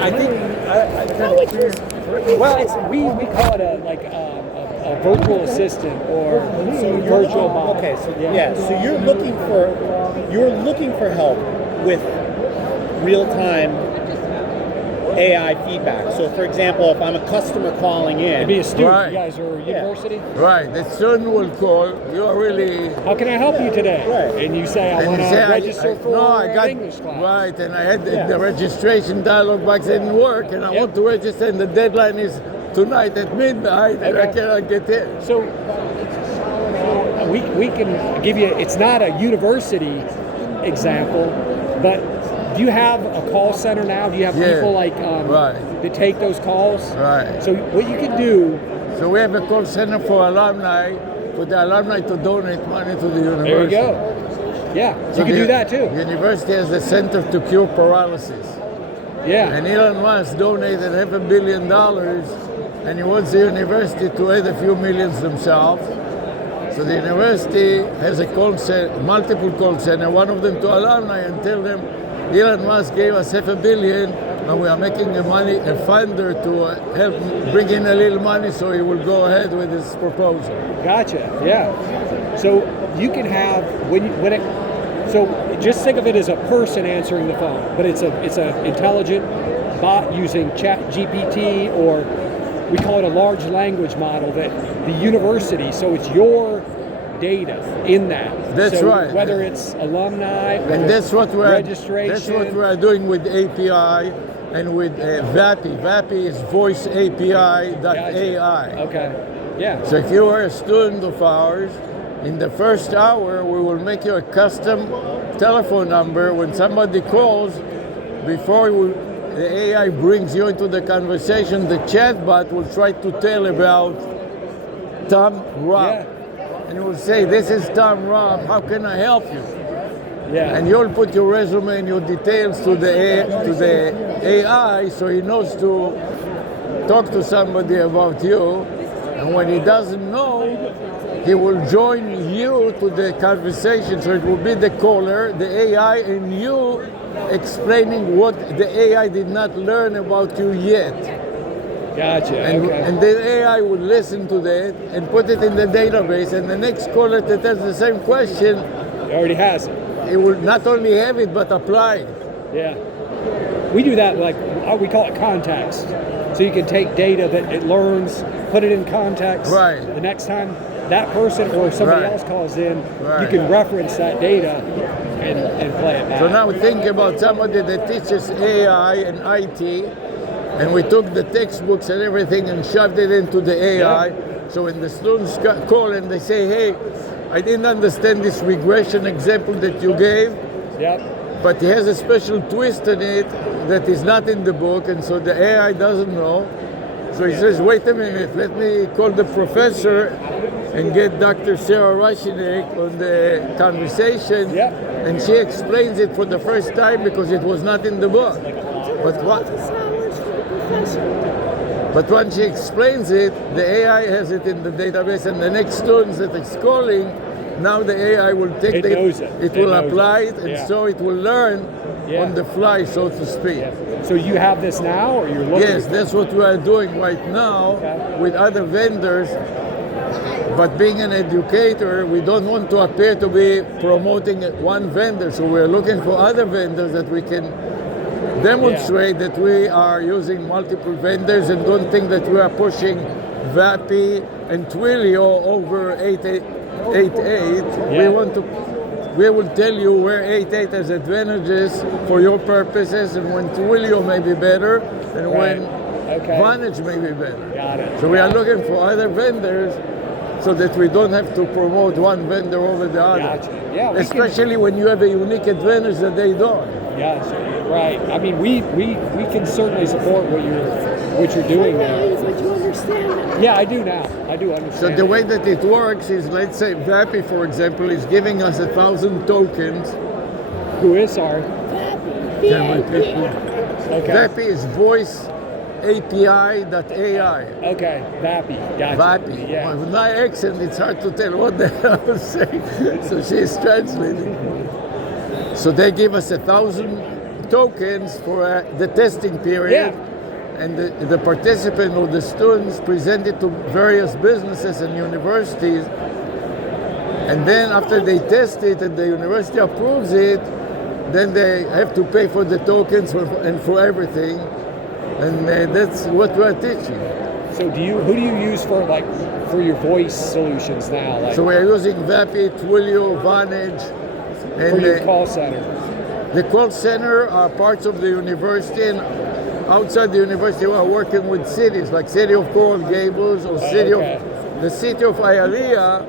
I think we call it a virtual assistant or virtual bot. Okay, so so you're looking for help with real-time AI feedback. So, for example, if I'm a customer calling in, It'd be a student. Right. You guys are a university. Right, the student will call. You're really. How can I help you today? Right. And you say, I And want you to say, register for I got an English class. right, and I had the registration dialogue box didn't work, and I want to register, and the deadline is tonight at midnight, and I cannot get in. So we can give you. It's not a university example, but do you have a call center now? Do you have people that take those calls? Right. So what you can do. So we have a call center for alumni, for the alumni to donate money to the university. There you go. Yeah, so you can do that too. The university has a center to cure paralysis. Yeah. And Elon Musk donated $500 million, and he wants the university to add a few millions themselves. So the university has a call center, multiple call center, one of them to alumni, and tell them, Elon Musk gave us $500 million, and we are making a funder to help bring in a little money, so he will go ahead with his proposal. Gotcha. Yeah. So you can have so just think of it as a person answering the phone, but it's a intelligent bot using Chat GPT, or we call it a large language model that the university. So it's your data in that. That's right. Whether it's alumni or and that's what registration. That's what we are doing with API and with VAPI. VAPI is Voice API.ai. Gotcha. Okay. Yeah. So if you are a student of ours, in the first hour we will make you a custom telephone number. When somebody calls, before the AI brings you into the conversation, the chatbot will try to tell about Tom Robb. Yeah. And you will say, this is Tom Robb, how can I help you? Yeah. And you'll put your resume and your details to the AI, so he knows to talk to somebody about you. And when he doesn't know, he will join you to the conversation. So it will be the caller, the AI, and you explaining what the AI did not learn about you yet. Gotcha. And the AI would listen to that and put it in the database, and the next caller that has the same question, it already has it. It will not only have it, but apply it. Yeah. We do that, we call it context. So you can take data that it learns, put it in context. Right. The next time that person or somebody else calls in, you can reference that data and play it back. So now think about somebody that teaches AI and IT, and we took the textbooks and everything and shoved it into the AI. Yeah. So when the students call and they say, hey, I didn't understand this regression example that you gave, but it has a special twist in it that is not in the book, and so the AI doesn't know. So he says, wait a minute, let me call the professor and get Dr. Sarah Rushinek on the conversation, and she explains it for the first time because it was not in the book. But once she explains it, the AI has it in the database, and the next students that is calling, now the AI will take it. It will apply it, and so it will learn on the fly, so to speak. So you have this now, or you're looking? Yes, that's what we are doing right now with other vendors. But being an educator, we don't want to appear to be promoting one vendor, so we're looking for other vendors that we can demonstrate that we are using multiple vendors, and don't think that we are pushing VAPI and Twilio over 8.8. We will tell you where 8.8 has advantages for your purposes, and when Twilio may be better, and when Vonage may be better. Got it. So we are looking for other vendors so that we don't have to promote one vendor over the other. Gotcha. Yeah, especially when you have a unique advantage that they don't. Gotcha. Right. I mean, we can certainly support what you're doing now. But you understand that? Yeah, I do now. I do understand. So the way that it works is, let's say VAPI, for example, is giving us 1,000 tokens. Who is, sorry? VAPI. Okay. VAPI is Voice API.ai. Okay, VAPI. Gotcha. VAPI. Yeah. With my accent, it's hard to tell what the hell I'm saying. So she's translating. So they give us 1,000 tokens for the testing period. And the participant or the students present it to various businesses and universities. And then after they test it and the university approves it, then they have to pay for the tokens and for everything. And that's what we're teaching. So who do you use for your voice solutions now? Like So we're using Vapid, Twilio, Vonage, and for your call center? the call center are parts of the university, and outside the university we are working with cities like City of Coral Gables or the city of Hialeah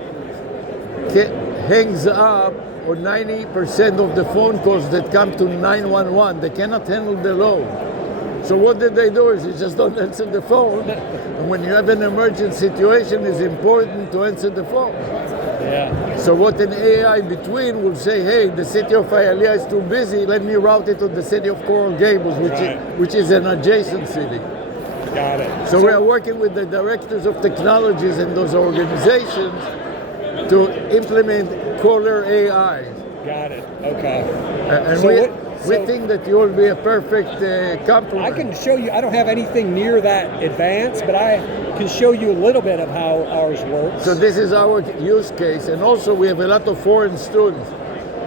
hangs up or 90% of the phone calls that come to 911. They cannot handle the load. So what did they do is you just don't answer the phone. And when you have an emergent situation, it's important to answer the phone. Yeah. So what an AI between will say, hey, the city of Hialeah is too busy, let me route it to the city of Coral Gables, which is an adjacent city. Got it. So we are working with the directors of technologies in those organizations to implement caller AI. Got it. Okay. And we think that you will be a perfect complement. I can show you. I don't have anything near that advanced, but I can show you a little bit of how ours works. So this is our use case, and also we have a lot of foreign students.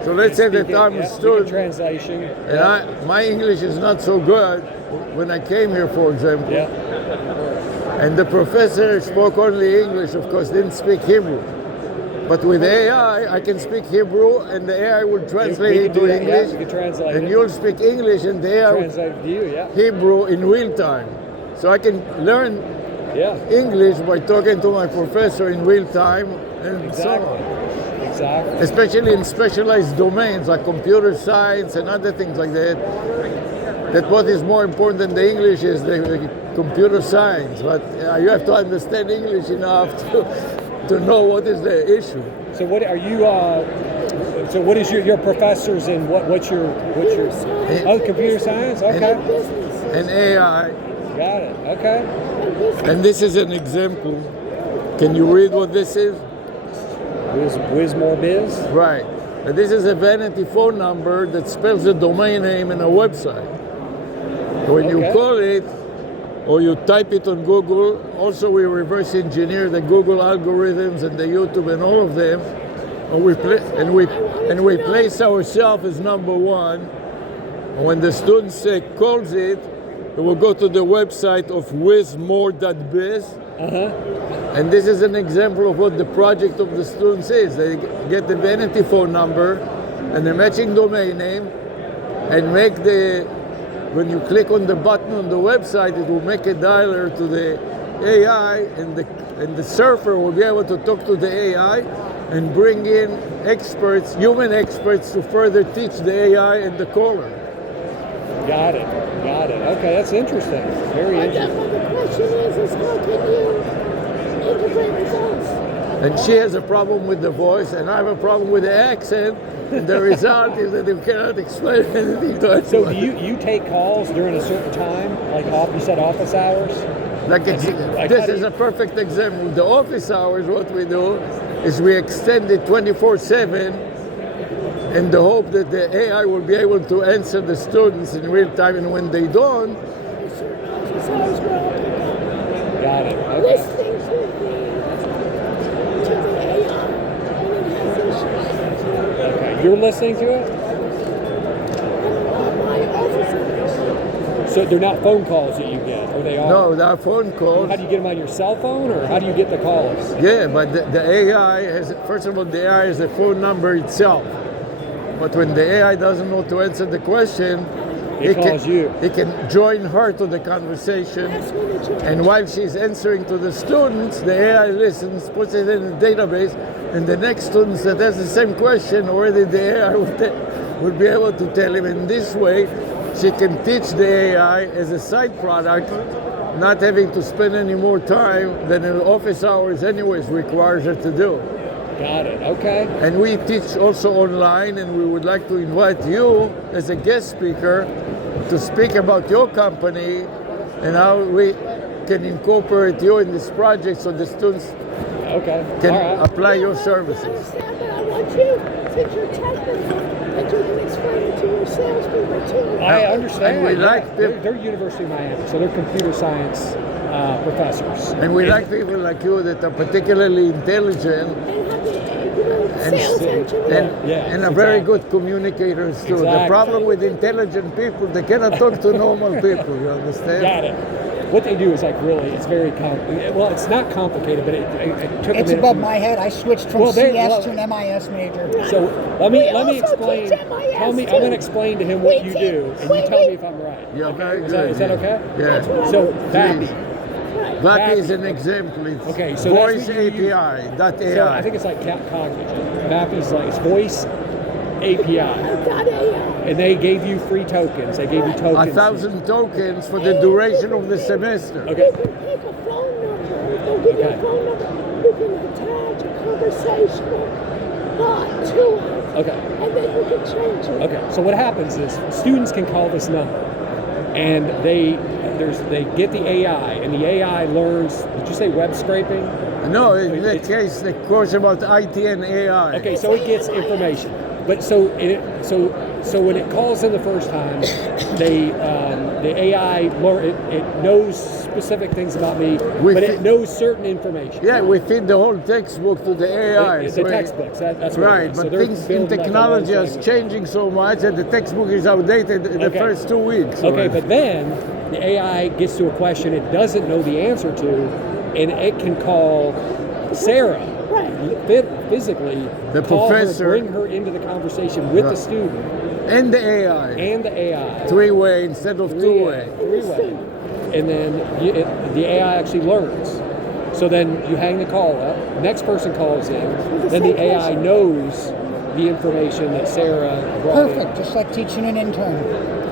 So let's say that I'm a student, translation, and my English is not so good when I came here, for example. Yeah. And the professor spoke only English, of course, didn't speak Hebrew. But with AI, I can speak Hebrew, and the AI will translate it to English. You can translate and it. you'll speak English, and the AI will Translate it to you. Yeah. Hebrew in real time. So I can learn English by talking to my professor in real time, and so on. Exactly. Especially in specialized domains like computer science and other things like that. That what is more important than the English is the computer science. But you have to understand English enough to know what is the issue. So what are you? So what is your professors and what's your computer science? Okay. And AI. Got it. Okay. And this is an example. Can you read what this is? Whiz more biz. Right. And this is a vanity phone number that spells the domain name in a website. When you call it, or you type it on Google, also we reverse engineer the Google algorithms and the YouTube and all of them, and we place ourselves as number one. And when the student calls it, it will go to the website of wizmore.biz. And this is an example of what the project of the students is. They get the vanity phone number and the matching domain name, and when you click on the button on the website, it will make a dialer to the AI, and the surfer will be able to talk to the AI and bring in experts, human experts, to further teach the AI and the caller. Got it. Okay, that's interesting. Very interesting. The question is how can you integrate with us? And she has a problem with the voice, and I have a problem with the accent. And the result is that you cannot explain anything to us. So do you take calls during a certain time, like you said office hours? This is a perfect example. The office hours, what we do is we extend it 24/7 in the hope that the AI will be able to answer the students in real time, and when they don't, got it. Okay. Listening to the AI when it has issues. Okay, you're listening to it? My office. So they're not phone calls that you get, or they are? no, there are phone calls. How do you get them on your cell phone, or how do you get the calls? Yeah, but the AI has, first of all, the AI is a phone number itself. But when the AI doesn't know to answer the question, It calls you. It can join her to the conversation. And while she's answering to the students, the AI listens, puts it in a database, and the next students that has the same question, already the AI will be able to tell him. In this way, she can teach the AI as a side product, not having to spend any more time than in office hours anyways requires her to do. Got it. Okay. And we teach also online, and we would like to invite you as a guest speaker to speak about your company and how we can incorporate you in this project so the students can apply your services. I understand, but I want you, since you're technical, that you can explain it to we're salespeople too. I understand. And we yeah. like they're University of Miami, so they're computer science professors. And we like people like you that are particularly intelligent And have the, sales engineer. and are very good communicators too. The Exactly. problem with intelligent people, they cannot talk to normal people, you understand? Got it. What they do is like really, it's very complicated. Well, it's not complicated, but it took It's a minute. above my head. I switched from Well, CS to an MIS major. So let me We also explain. teach MIS I'm too. going to explain to him what We you teach- do, and you wait, tell me wait. if I'm right. Yeah, very Is good. that okay? Yeah. So VAPI. That is an example. It's Okay, so voice that's what you use. API, that AI. So I think it's like cognitive. VAPI's like it's voice API, and they gave you free tokens. They gave you tokens. 1,000 tokens for the duration of the semester. Okay. You can pick a phone number. They'll give you a Okay. phone number. You can attach a conversational bot to it. Okay. And then you can change it. Okay, so what happens is students can call this number, and they get the AI, and the AI learns. Did you say web scraping? No, in that case, the course about IT and AI. Okay, so it gets information, but so when it calls in the first time, the AI it knows specific things about me, With but the- it knows certain information. Yeah, we feed the whole textbook to the AI. The so it- textbooks. That's what it Right, is. So but they're things in building like a technology large is language. changing so much that the textbook is outdated in the Okay. first 2 weeks. Okay, already. but then the AI gets to a question it doesn't know the answer to, and it can call Sarah physically, The call professor. her, bring her into the conversation with the Right. student And the AI. and the AI. Three-way instead of two-way. Three-way. And then the AI actually learns. So then you hang the call up, next person calls in, then the AI knows the information that Sarah brought in. Perfect, just like teaching an intern.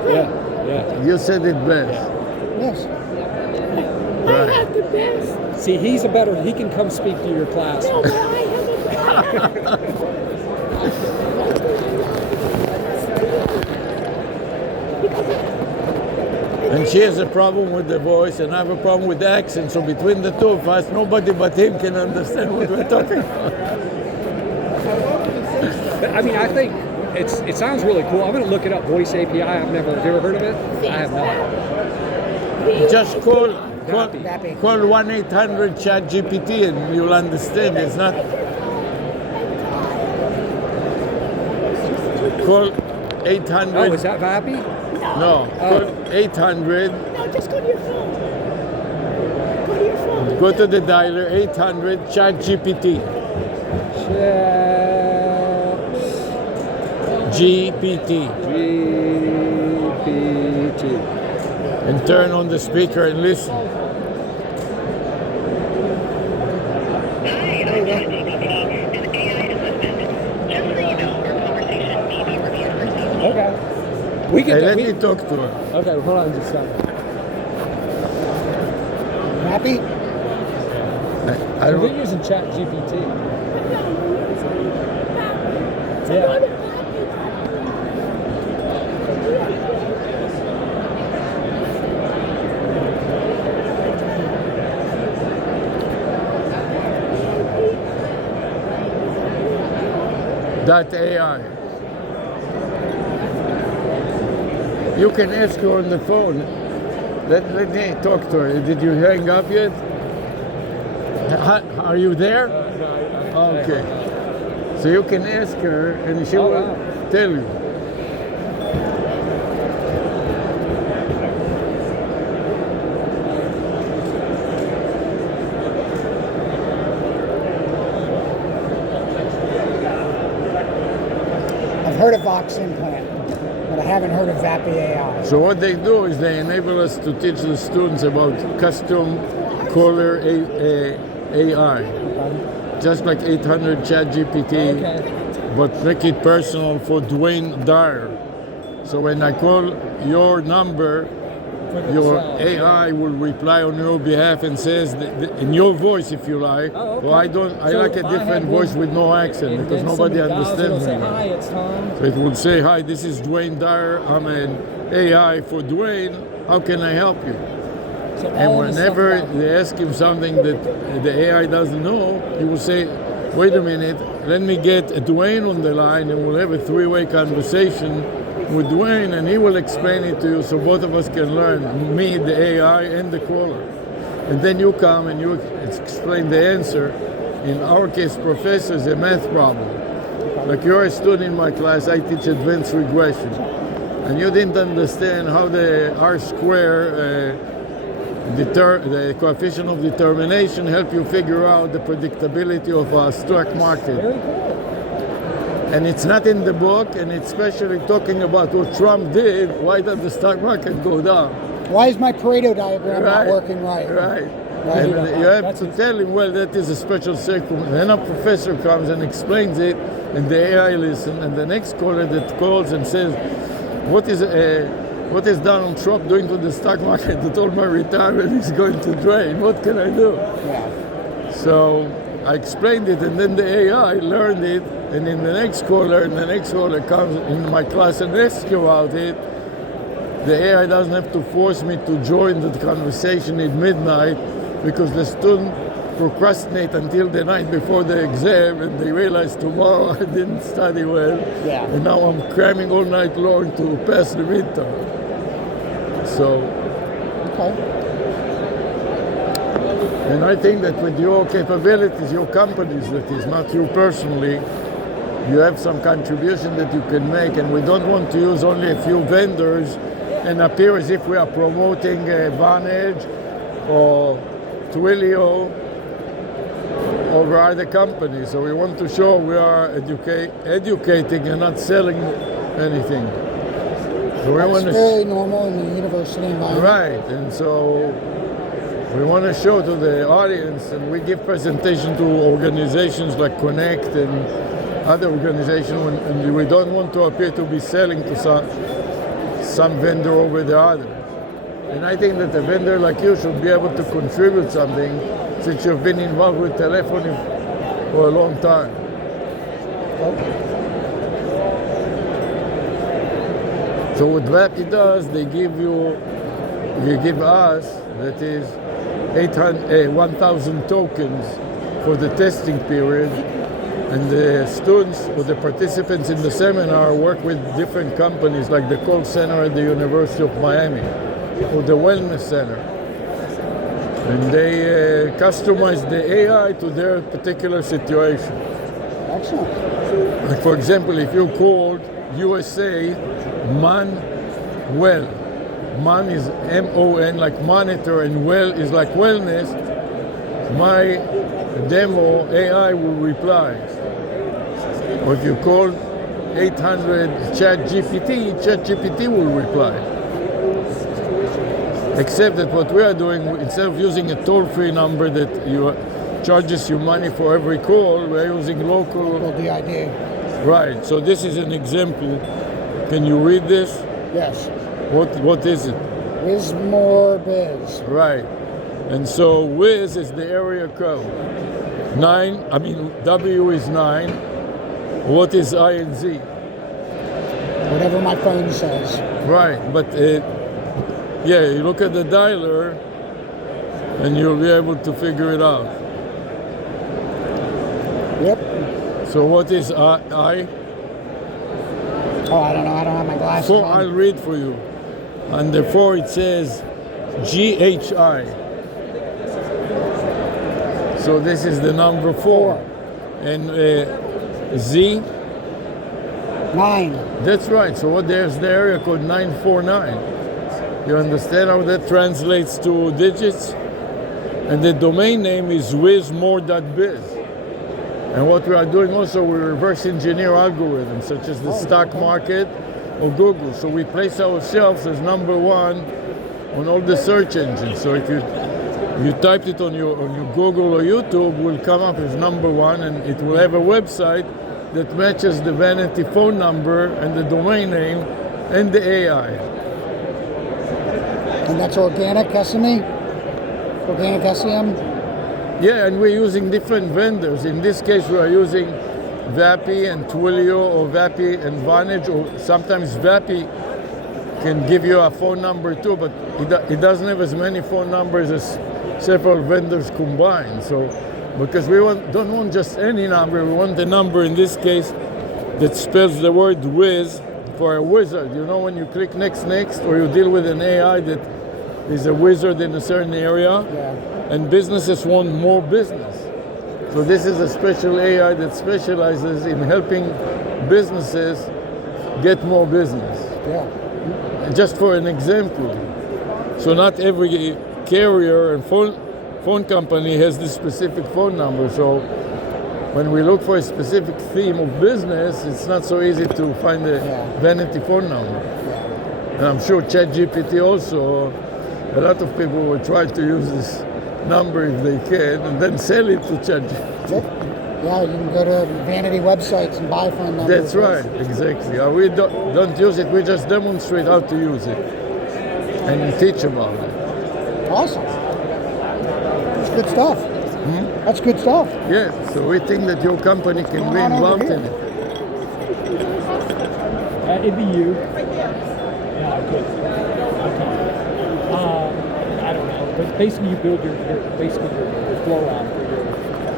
Yeah, yeah. You said it best. Yes. I Right. have the best. See, he can come speak to your class. No, but I have the best. And she has a problem with the voice, and I have a problem with the accent. So between the two of us, nobody but him can understand what we're talking about. But, I mean, I think it sounds really cool. I'm going to look it up. Voice API. Have you ever heard of it? I have not. Just call Vappy. 1-800-CHAT-GPT and you'll understand. It's not. Call 800. Oh, is that Vappy? No, call 800. No, just go to your phone. Go to your phone. Go to the dialer 800 ChatGPT. GPT. GPT. And turn on the speaker and listen. Hi, I'm ChatGPT, an AI assistant. Just so you know, our conversation may be reviewed for safety. Okay. We can. Hey, let we- me talk to her. Okay, hold on just a second. Happy? I We're don't. using ChatGPT. So Yeah. go to That AI. You can ask her on the phone. Let me talk to her. Did you hang up yet? Are you there? Okay. So you can ask her and she will tell you. I've heard of Vox implant, but I haven't heard of Vappy AI. So what they do is they enable us to teach the students about custom caller AI. Just like 800 ChatGPT, but make it personal for Dwayne Dyer. So when I call your number, your AI will reply on your behalf and says in your voice, if you like. Oh, okay. Well, I So like a if I different had voice one- with no accent And because then nobody somebody dials, it'll understands say, me. hi, it's Tom. So it will say, hi, this is Dwayne Dyer. I'm an AI for Dwayne. How can I help you? So And all the stuff whenever about- they ask him something that the AI doesn't know, he will say, wait a minute, let me get Dwayne on the line and we'll have a three-way conversation with Dwayne, and he will explain it to you so both of us can learn, me, the AI, and the caller. And then you come and you explain the answer. In our case, professor, is a math problem. Like you're a student in my class, I teach advanced regression. And you didn't understand how the R square, the coefficient of determination help you figure out the predictability of a stock market. Very cool. And it's not in the book, and it's especially talking about what Trump did. Why did the stock market go down? Why is my Pareto diagram not Right, working right? Right. Right. And you have to tell him, well, that is a special circumstance. Then a professor comes and explains it, and the AI listens, and the next caller that calls and says, what is Donald Trump doing to the stock market that all my retirement is going to drain? What can I do? Yeah. So I explained it, and then the AI learned it, and in the next caller, comes in my class and asks you about it. The AI doesn't have to force me to join the conversation at midnight, because the student procrastinate until the night before the exam, and they realize tomorrow I didn't study well, Yeah. and now I'm cramming all night long to pass the midterm. So, Okay. and I think that with your capabilities, your companies, that is not you personally, you have some contribution that you can make, and we don't want to use only a few vendors and appear as if we are promoting Vantage or Twilio over other companies. So we want to show we are educating and not selling anything. So we It's want to fairly normal in the university environment. right, and so we want to show to the audience, and we give presentation to organizations like Connect and other organizations, and we don't want to appear to be selling to some vendor over the other. And I think that a vendor like you should be able to contribute something, since you've been involved with telephony for a long time. So what VAPI does, they give us, that is 1,000 tokens for the testing period, and the students or the participants in the seminar work with different companies, like the call center at the University of Miami or the wellness center, and they customize the AI to their particular situation. Excellent. Like for example, if you called USA Well, Man is M-O-N, like monitor, and well is like wellness, my demo AI will reply. Or if you call 800 ChatGPT will reply. Except that what we are doing, instead of using a toll-free number that charges you money for every call, we're using local. Well, the idea. Right, so this is an example. Can you read this? Yes. What is it? Biz. Right. And so Wiz is the area code. W is 9. What is I and Z? Whatever my phone says. Right, but you look at the dialer and you'll be able to figure it out. Yep. So what is I? Oh, I don't know. I don't have my glasses Four, on. I'll read for you. Under 4 it says GHI. So this is the number 4. And Z? 9. That's right. So there's the area code 949. You understand how that translates to digits? And the domain name is wizmore.biz. And what we are doing also, we reverse engineer algorithms such as the stock market or Google. So we place ourselves as number 1 on all the search engines. So if you typed it on your Google or YouTube, will come up as number 1, and it will have a website that matches the vanity phone number and the domain name and the AI. And that's organic SME? Organic SEM? Yeah, and we're using different vendors. In this case, we are using VAPI and Twilio, or VAPI and Vantage, or sometimes VAPI can give you a phone number too, but it doesn't have as many phone numbers as several vendors combined. So, because we don't want just any number, we want the number in this case that spells the word Wiz for a wizard. You know, when you click next, or you deal with an AI that is a wizard in a certain area, and businesses want more business. So this is a special AI that specializes in helping businesses get more business. Yeah. Just for an example. So not every carrier and phone company has this specific phone number. So when we look for a specific theme of business, it's not so easy to find a vanity phone number. And I'm sure ChatGPT also, a lot of people will try to use this number if they can, and then sell it to ChatGPT. Yeah, you can go to vanity websites and buy phone numbers. That's right, exactly. We don't use it, we just demonstrate how to use it and teach about it. Awesome. That's good stuff. That's good stuff. Yeah, so we think that your company can be involved in it. It'd be you. Yeah, good. Okay. I don't know, but basically you build your flow out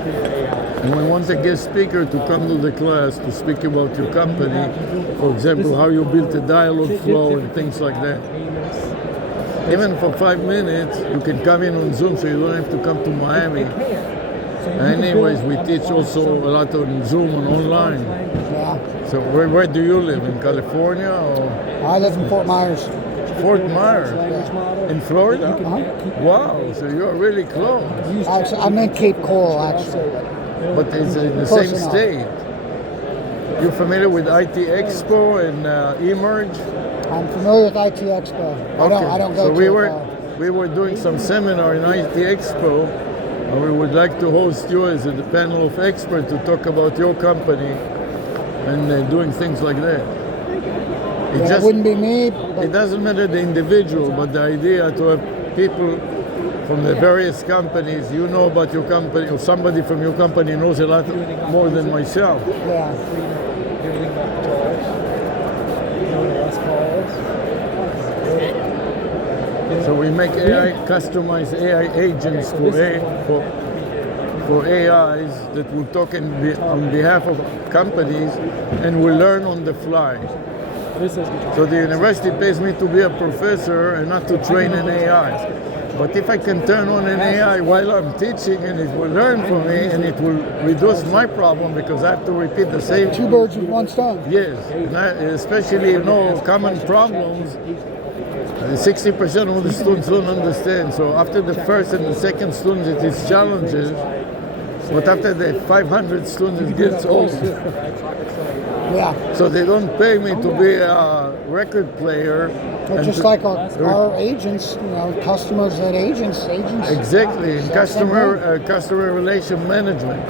for your AI. And we want a guest speaker to come to the class to speak about your company, for example, how you built a dialogue flow and things like that. Even for 5 minutes, you can come in on Zoom, so you don't have to come to Miami. Anyways, we teach also a lot on Zoom and online. Yeah. So where do you live? In California or? I live in Fort Myers. Fort Myers? In Florida? Wow, so you're really close. Actually, I'm in Cape Coral, actually. But it's in the same state. You're familiar with IT Expo and Emerge? I'm familiar with IT Expo. I don't go so to we were doing some seminar in IT Expo, and we would like to host you as a panel of experts to talk about your company and doing things like that. It wouldn't be me. But it doesn't matter the individual, but the idea to have people from the various companies, you know about your company, or somebody from your company knows a lot more than myself. Yeah. So we make customized AI agents for AIs that will talk on behalf of companies and will learn on the fly. So the university pays me to be a professor and not to train an AI. But if I can turn on an AI while I'm teaching, and it will learn from me, and it will reduce my problem because I have to repeat the same. 2 birds with 1 stone. Yes, and especially common problems. 60% of the students don't understand. So after the first and the second students, it is challenges. But after the 500 students, it gets old. Yeah. So they don't pay me to be a record player. But just like our agents, customers and agents. Exactly, and customer relation management.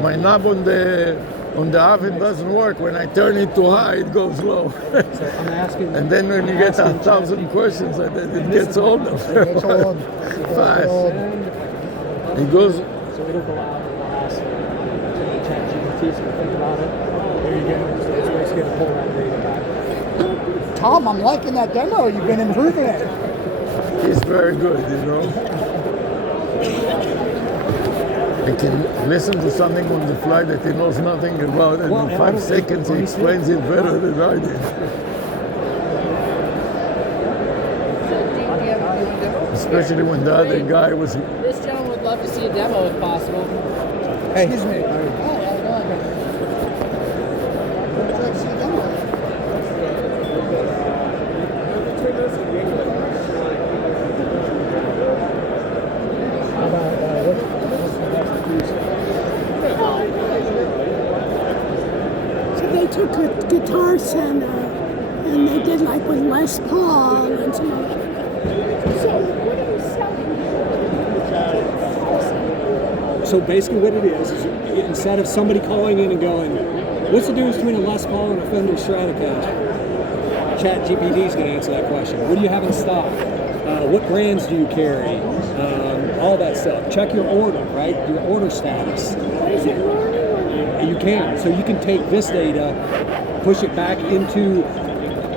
My knob on the oven doesn't work. When I turn it too high, it goes low. And then when you get 1,000 questions, it gets old. It gets old. Fast. It goes. So it'll go out. ChatGPT, so think about it. There you go. So it's basically going to pull that data back. Tom, I'm liking that demo. You've been improving it. It's very good, He can listen to something on the fly that he knows nothing about, and in 5 seconds he explains it better than I did. Especially when the other guy was. This gentleman would love to see a demo if possible. Hey. Excuse me. So they took a Guitar Center and they did like with Les Paul and some other. So what are you selling? So basically what it is instead of somebody calling in and going, what's the difference between a Les Paul and a Fender Stratocaster? ChatGPT is going to answer that question. What do you have in stock? What brands do you carry? All that stuff. Check your order, right? Your order status. Is it learning? You can. So you can take this data, push it back into.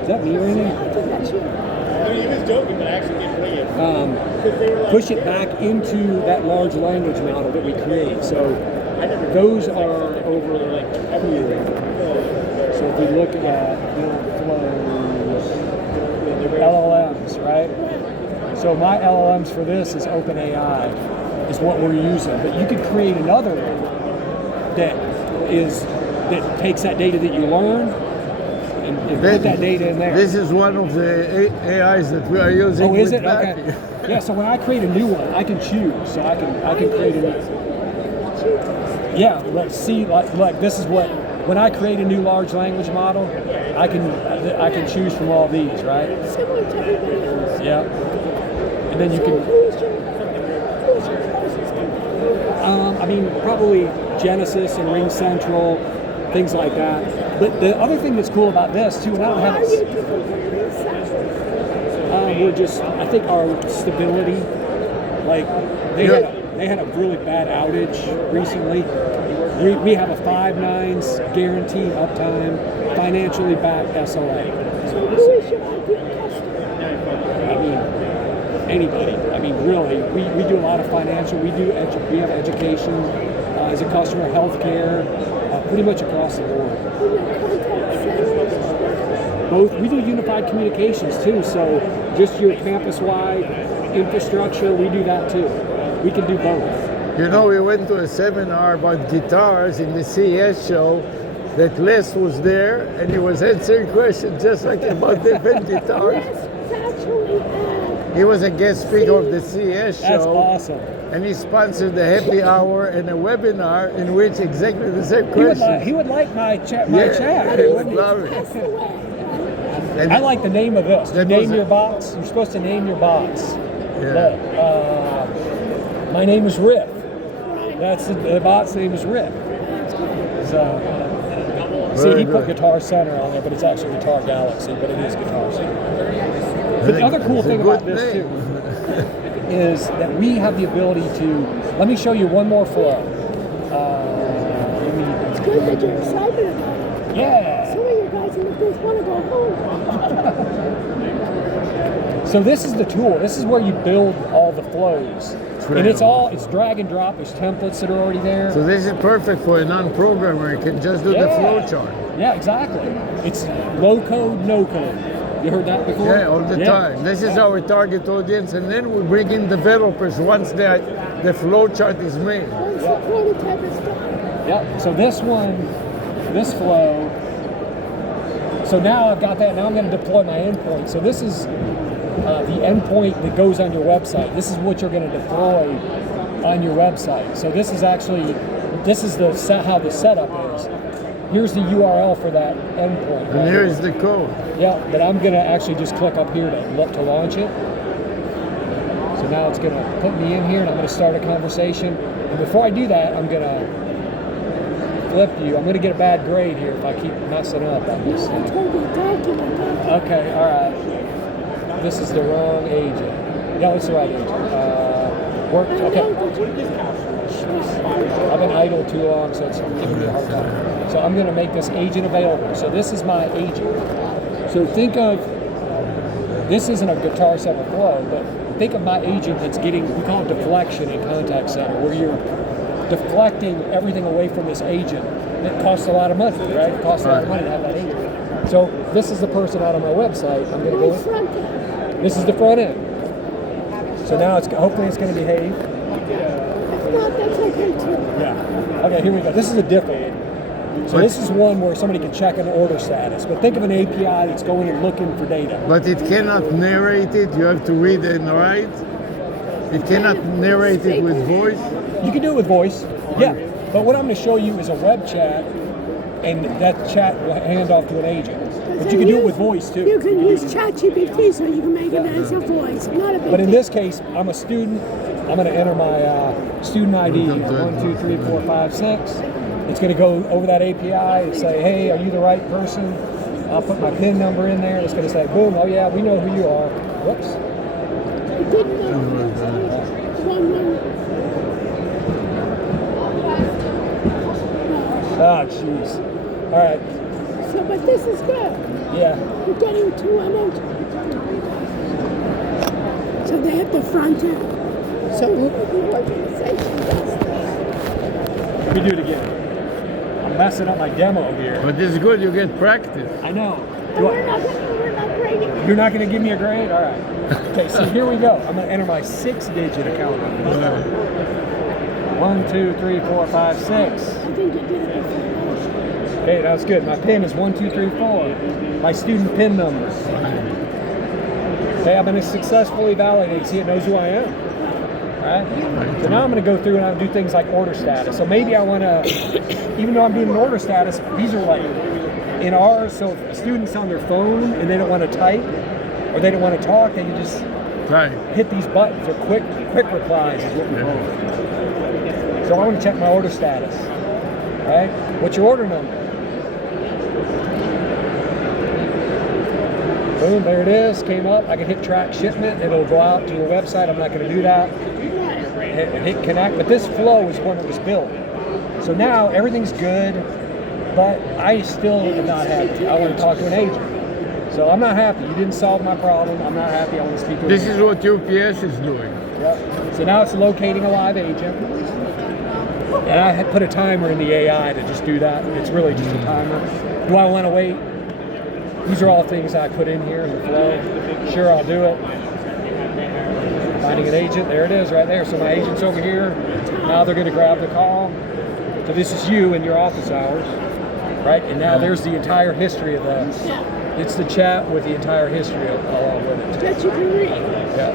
Is that me or anything? He was joking, but I actually didn't read it. Push it back into that large language model that we create. So those are over like here. So So if we look at build flows, LLMs, right? So my LLMs for this is OpenAI, is what we're using. But you could create another one that takes that data that you learn and put that data in there. This is one of the AIs that we are using. Oh, is with it? Okay. Yeah, so when I create a new one, I can choose. So I can create a new. Yeah, let's see. Like this is what when I create a new large language model, I can choose from all these, right? Similar to everybody else. Yeah. And then you So can. who's your closest company? I mean, probably Genesis and Ring Central, things like that. But the other thing that's cool about this too, and I don't How have are you it. different from Ring Central? We're just, I think our stability, like they had a really bad outage recently. We have a 5 nines guaranteed uptime, financially backed SLA. So who is your ideal customer? I mean, anybody. I mean, really, we do a lot of financial. We have education as a customer, healthcare, pretty much across the board. In your contact centers? Both. We do unified communications too. So just your campus-wide infrastructure, we do that too. We can do both. You know, we went to a seminar about guitars in the CES show. That Les was there, and he was answering questions just like about different guitars. Yes, it's actually He was a guest speaker of the CES show. That's awesome. And he sponsored the happy hour and a webinar in which exactly the same question. He would like my chat. He would love it. that's the way. And I like the name of this. You That name was your a- box. You're supposed to name your box. Yeah. Look, my name is Riff. That's the box name is Riff. So, see, Very he put good. Guitar Center on there, but it's actually Guitar Galaxy, but it is Guitar Center. But the other cool It's a thing good about this name. too is that we have the ability to. Let me show you one more flow. It's good that you're excited about it. Yeah. Some of you guys in the booth want to go home. So this is the tool. This is where you build all the flows. And it's drag and drop. There's templates that are already there. So this is perfect for a non-programmer. You can just do the flow chart. Yeah, exactly. It's low code, no code. You heard that before? Yeah, all the time. This is our target audience, and then we bring in developers once the flow chart is made. Once the prototype is done. Yep. So this flow. So now I've got that. Now I'm going to deploy my endpoint. So this is the endpoint that goes on your website. This is what you're going to deploy on your website. So this is how the setup is. Here's the URL for that endpoint. And here is the code. Yeah, but I'm going to actually just click up here to launch it. So now it's going to put me in here, and I'm going to start a conversation. And before I do that, I'm going to flip you. I'm going to get a bad grade here if I keep messing up on this I thing. told you, document. Okay, all right. This is the wrong agent. No, it's the right agent. Work. Okay. I've been idle too long, so it's giving me a hard time. So I'm going to make this agent available. So this is my agent. So think of, this isn't a Guitar Center flow, but think of my agent that's getting, we call it deflection in Contact Center, where you're deflecting everything away from this agent. It costs a lot of money, right? It costs a lot of money to have that agent. So this is the person out on my website. I'm going to go in. Front end. This is the front end. So now hopefully it's going to behave. If not, that's okay too. Yeah. Okay, here we go. This is a different one. So this is one where somebody can check an order status. But think of an API that's going and looking for data. But it cannot narrate it. You have to read and write. It cannot narrate it with voice. You can do it with voice. Yeah. But what I'm going to show you is a web chat, and that chat will hand off to an agent. But you can do it with voice too. You can use ChatGPT so you can make it as a voice. Not a big But in deal. this case, I'm a student. I'm going to enter my student ID, 1, 2, 3, 4, 5, 6. It's going to go over that API and say, hey, are you the right person? I'll put my PIN number in there. It's going to say, boom, oh yeah, we know who you are. Whoops. It didn't know. One. Ah, jeez. All right. So, but this is good. Yeah. You're getting to an end. So they have the front end. So the organization does this. Let me do it again. I'm messing up my demo here. But it's good, you get practice. I know. We're not grading it. You're not going to give me a grade? All right. Okay, so here we go. I'm going to enter my 6-digit account number. 1, 2, 3, 4, 5, 6. I think you did it before. Okay, that's good. My PIN is 1, 2, 3, 4. My student PIN number. Okay, I've been successfully validated. See, it knows who I am. Right? So now I'm going to go through and I'll do things like order status. So maybe I want to, even though I'm doing an order status, these are like in ours. So if a student's on their phone and they don't want to type or they don't want to talk, they can just hit these buttons or quick replies is what we call it. So I want to check my order status. Right? What's your order number? Boom, there it is, came up. I can hit track shipment, it'll go out to your website. I'm not going to do that. Hit connect, but this flow is when it was built. So now everything's good, but I still am not happy. I want to talk to an agent. So I'm not happy. You didn't solve my problem. I'm not happy. I want to speak to an agent. This is what UPS is doing. Yep. So now it's locating a live agent. And I had put a timer in the AI to just do that. It's really just a timer. Do I want to wait? These are all things I put in here in the flow. Sure, I'll do it. Finding an agent, there it is right there. So my agent's over here. Now they're going to grab the call. So this is you in your office hours, right? And now there's the entire history of the, it's the chat with the entire history along with it. That you can read. Yeah.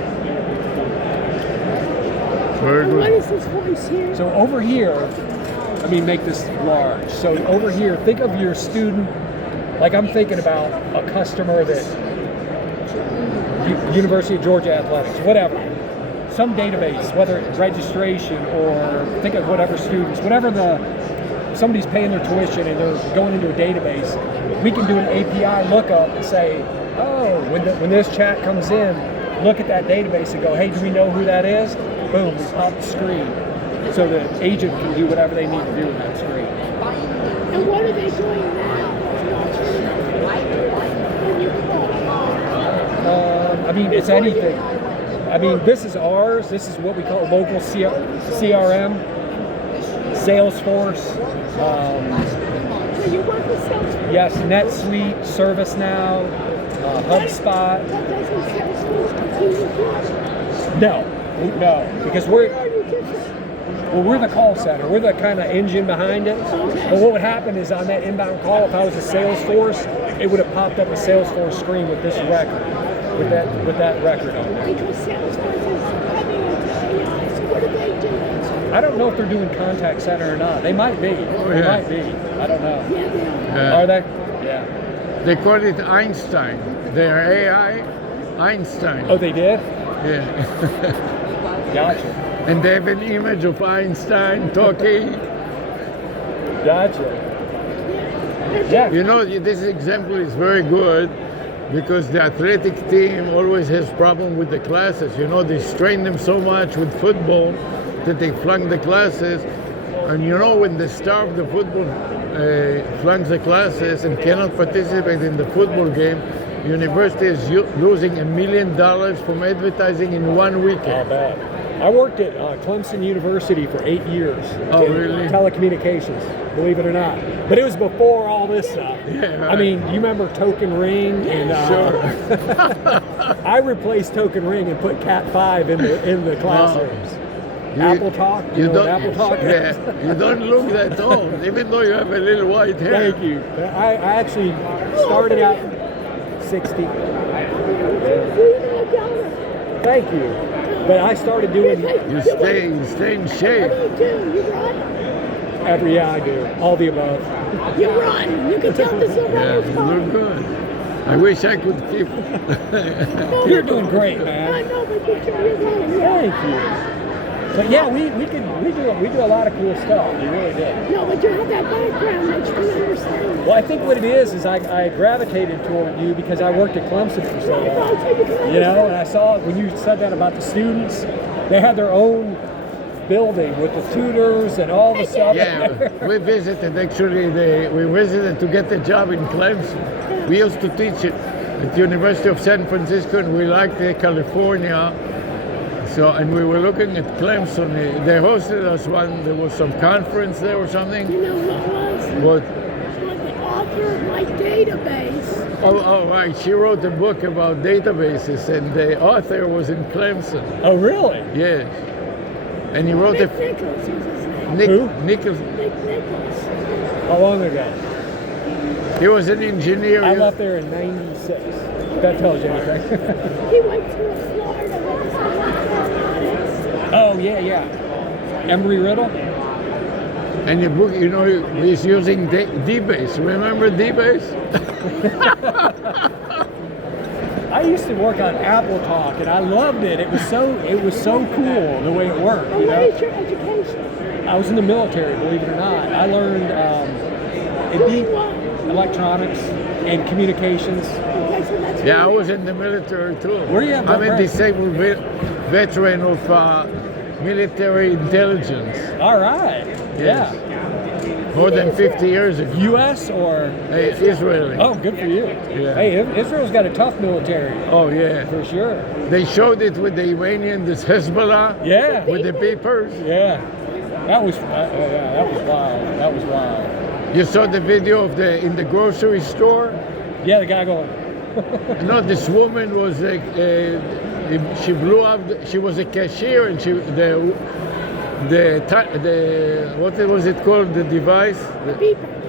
Very And what good. is this voice here? So over here, let me make this large. So over here, think of your student, like I'm thinking about a customer that, University of Georgia Athletics, whatever. Some database, whether it's registration or think of whatever students, whatever somebody's paying their tuition and they're going into a database, we can do an API lookup and say, oh, when this chat comes in, look at that database and go, hey, do we know who that is? Boom, we pop the screen. So the agent can do whatever they need to do in that screen. And what are they doing now? When you call. I mean, it's anything. I mean, this is ours. This is what we call local CRM, Salesforce. So you work with Salesforce? Yes, NetSuite, ServiceNow, HubSpot. That doesn't Salesforce continue to? No, because we're the call center. We're the kind of engine behind it. But what would happen is on that inbound call, if I was a Salesforce, it would have popped up a Salesforce screen with this record, with that record on it. Because Salesforce is heavy into AI, so what do they do? I don't know if they're doing contact center or not. They might be. They might be. I don't know. Yeah, they are. Yeah. Are they? Yeah. They call it Einstein. They are AI Einstein. Oh, they did? Yeah. Gotcha. And they have an image of Einstein talking. Gotcha. Yeah. You know, this example is very good because the athletic team always has problem with the classes. You know, they strain them so much with football that they flunk the classes. And you know, when the star of the football flunks the classes and cannot participate in the football game, university is losing $1 million from advertising in 1 weekend. Not bad. I worked at Clemson University for 8 years. Oh, in really? Telecommunications, believe it or not. But it was before all this stuff. Yeah, right. I mean, you remember Token Ring? And Sure. I replaced Token Ring and put Cat 5 in the classrooms. Apple Talk? You know what Apple Talk is? Yeah, you don't look that old, even though you have a little white hair. Thank you. I actually started out 60. Thank you. But I started doing You stay in shape. What do? You run? I do. All the above. You run. You can tell this is a Yeah, runner's you body. look good. I wish I could keep. You're doing great, I man. know, but you're running. Thank you. But yeah, we do a lot of cool stuff. We really do. No, but you have that background that you can understand. Well, I think what it is I gravitated toward you because I worked at Clemson for so long. You know, and I saw when you said that about the students, they had their own building with the tutors and all the stuff. Yeah, we visited actually. We visited to get a job in Clemson. We used to teach it at the University of San Francisco, and we liked California. So, and we were looking at Clemson. They hosted us one. There was some conference there or something. You know who it was? What? It was the author of my database. Oh, right. She wrote a book about databases, and the author was in Clemson. Oh, really? Yes. And he wrote Nick Nichols was his name. Who? Nick. Nick Nichols. How long ago? He was an engineer. I left there in '96. That tells you anything. He went to Florida with some mathematics. Oh, yeah. Embry Riddle? And the book, you know, he's using D-Base. Remember D-Base? I used to work on Apple Talk, and I loved it. It was so cool the way it worked. And You what know? is your education? I was in the military, believe it or not. I learned deep electronics and communications. Okay, so that's Yeah, I really- was in the military too. Were you? I'm a Right. disabled veteran of military intelligence. All right. Yes. More than 50 years ago. Yeah. U.S. or? Israeli. Oh, good for you. Yeah. Hey, Israel's got a tough military, Oh, yeah. for sure. They showed it with the Iranian, this Hezbollah. Yeah. With the beepers. Yeah. That was wild. That was wild. You saw the video of in the grocery store? Yeah, the guy going. No, this woman was she blew up. She was a cashier, and what was it called? The device.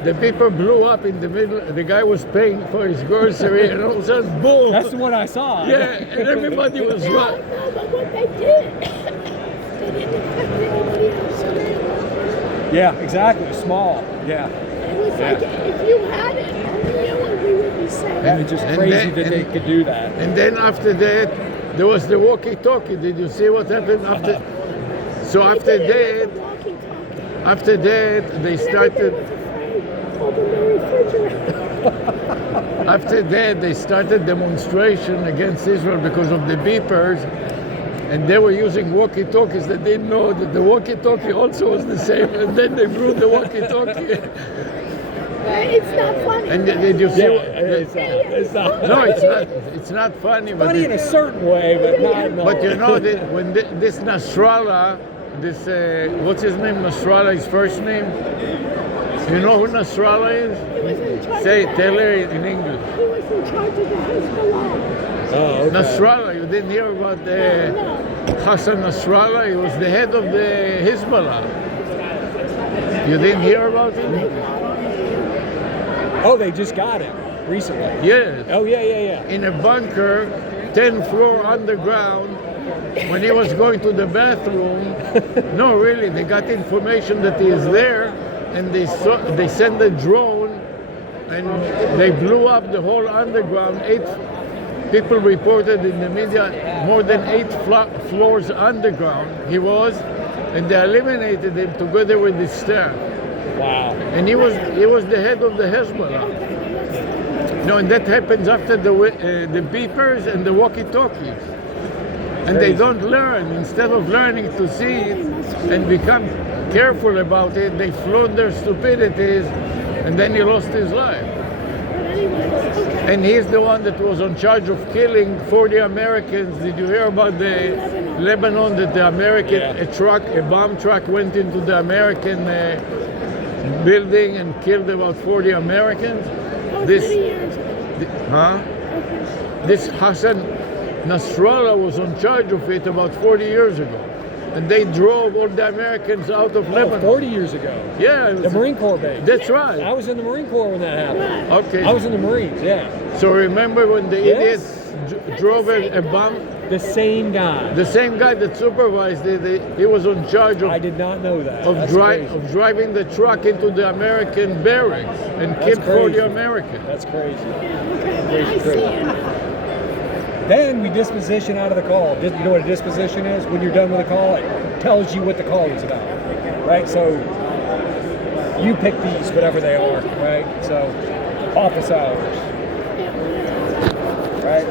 The beeper blew up in the middle. The guy was paying for his grocery, and all of a sudden, boom! That's the one I saw. Yeah, and everybody was Yeah, I right. know, but what they did, they didn't affect anybody else. Yeah, exactly. Small. Yeah. It was like if you had it, we knew it, we would be safe. And it's just And crazy then- that they could do that. And then after that, there was the walkie-talkie. Did you see what happened after? So after They did that, it with the walkie-talkie. after that, they And started. everybody was afraid. Open the refrigerator. After that, they started demonstration against Israel because of the beepers, and they were using walkie-talkies. They didn't know that the walkie-talkie also was the same, and then they blew the walkie-talkie. It's not funny. And did you see? It's not. No, it's not. It's not funny, but Funny in a certain way, but not. No. but you know that when this Nasrallah, what's his name? Nasrallah, his first name. You know who Nasrallah is? He was in charge Say, of the, tell her in English. He was in charge of the Hezbollah. Oh, okay. Nasrallah, you didn't hear about Hassan Nasrallah? He was the head of the Hezbollah. You didn't hear about him? Oh, they just got him recently. Yes. Oh, yeah. In a bunker, 10th floor underground, when he was going to the bathroom. No, really, they got information that he is there, and they sent a drone, and they blew up the whole underground. 8 people reported in the media, more than 8 floors underground he was, and they eliminated him together with his staff. Wow. And he was the head of the Hezbollah. No, and that happens after the beepers and the walkie-talkies. And they don't learn. Instead of learning to see it and become careful about it, they float their stupidities, and then he lost his life. And he's the one that was in charge of killing 40 Americans. Did you hear about the Lebanon, that the American a bomb truck went into the American building and killed about 40 Americans? This Hassan Nasrallah was in charge of it about 40 years ago. And they drove all the Americans out of Lebanon. 40 years ago. Yeah. The Marine Corps base. That's right. I was in the Marine Corps when that happened. Okay. I was in the Marines, yeah. So remember when the Yes. idiots drove a bomb? The same guy. The same guy that supervised it, he was in charge I of did not know that. of, That's dri- crazy. of driving the truck into the American barracks and That's killed 40 crazy. Americans. That's crazy. Okay, I see it. Then we disposition out of the call. You know what a disposition is? When you're done with a call, it tells you what the call is about, right? So you pick these, whatever they are, right? So office hours, right?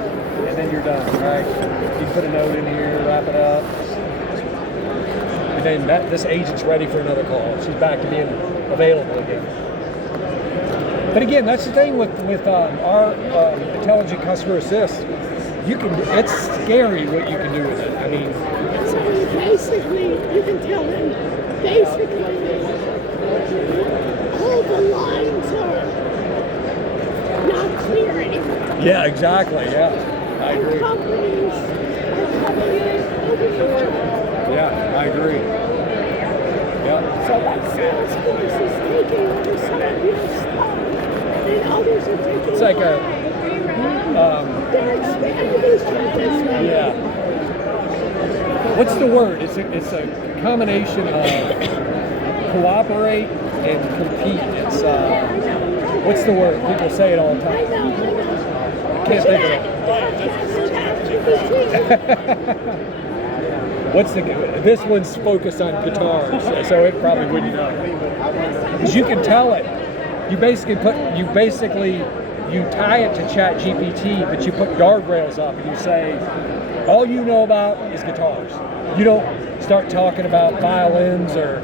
And then you're done, right? You put a note in here, wrap it up, and then this agent's ready for another call. She's back to being available again. But again, that's the thing with our intelligent customer assist. It's scary what you can do with it. I mean, you can tell him basically all the lines are not clear anymore. Yeah, exactly. Yeah, I And agree. companies are coming in over the top. Yeah, I agree. Yeah. So that Salesforce is taking over some of your stuff, and others are taking It's like away. They're expanding these channels. Yeah. What's the word? It's a combination of cooperate and compete. It's what's the word? People say it all the I time. know. Can't think of it. What's the? This one's focused on guitars, so it probably wouldn't know. Because you can tell it. You basically tie it to Chat GPT, but you put guardrails up and you say, all you know about is guitars. You don't start talking about violins or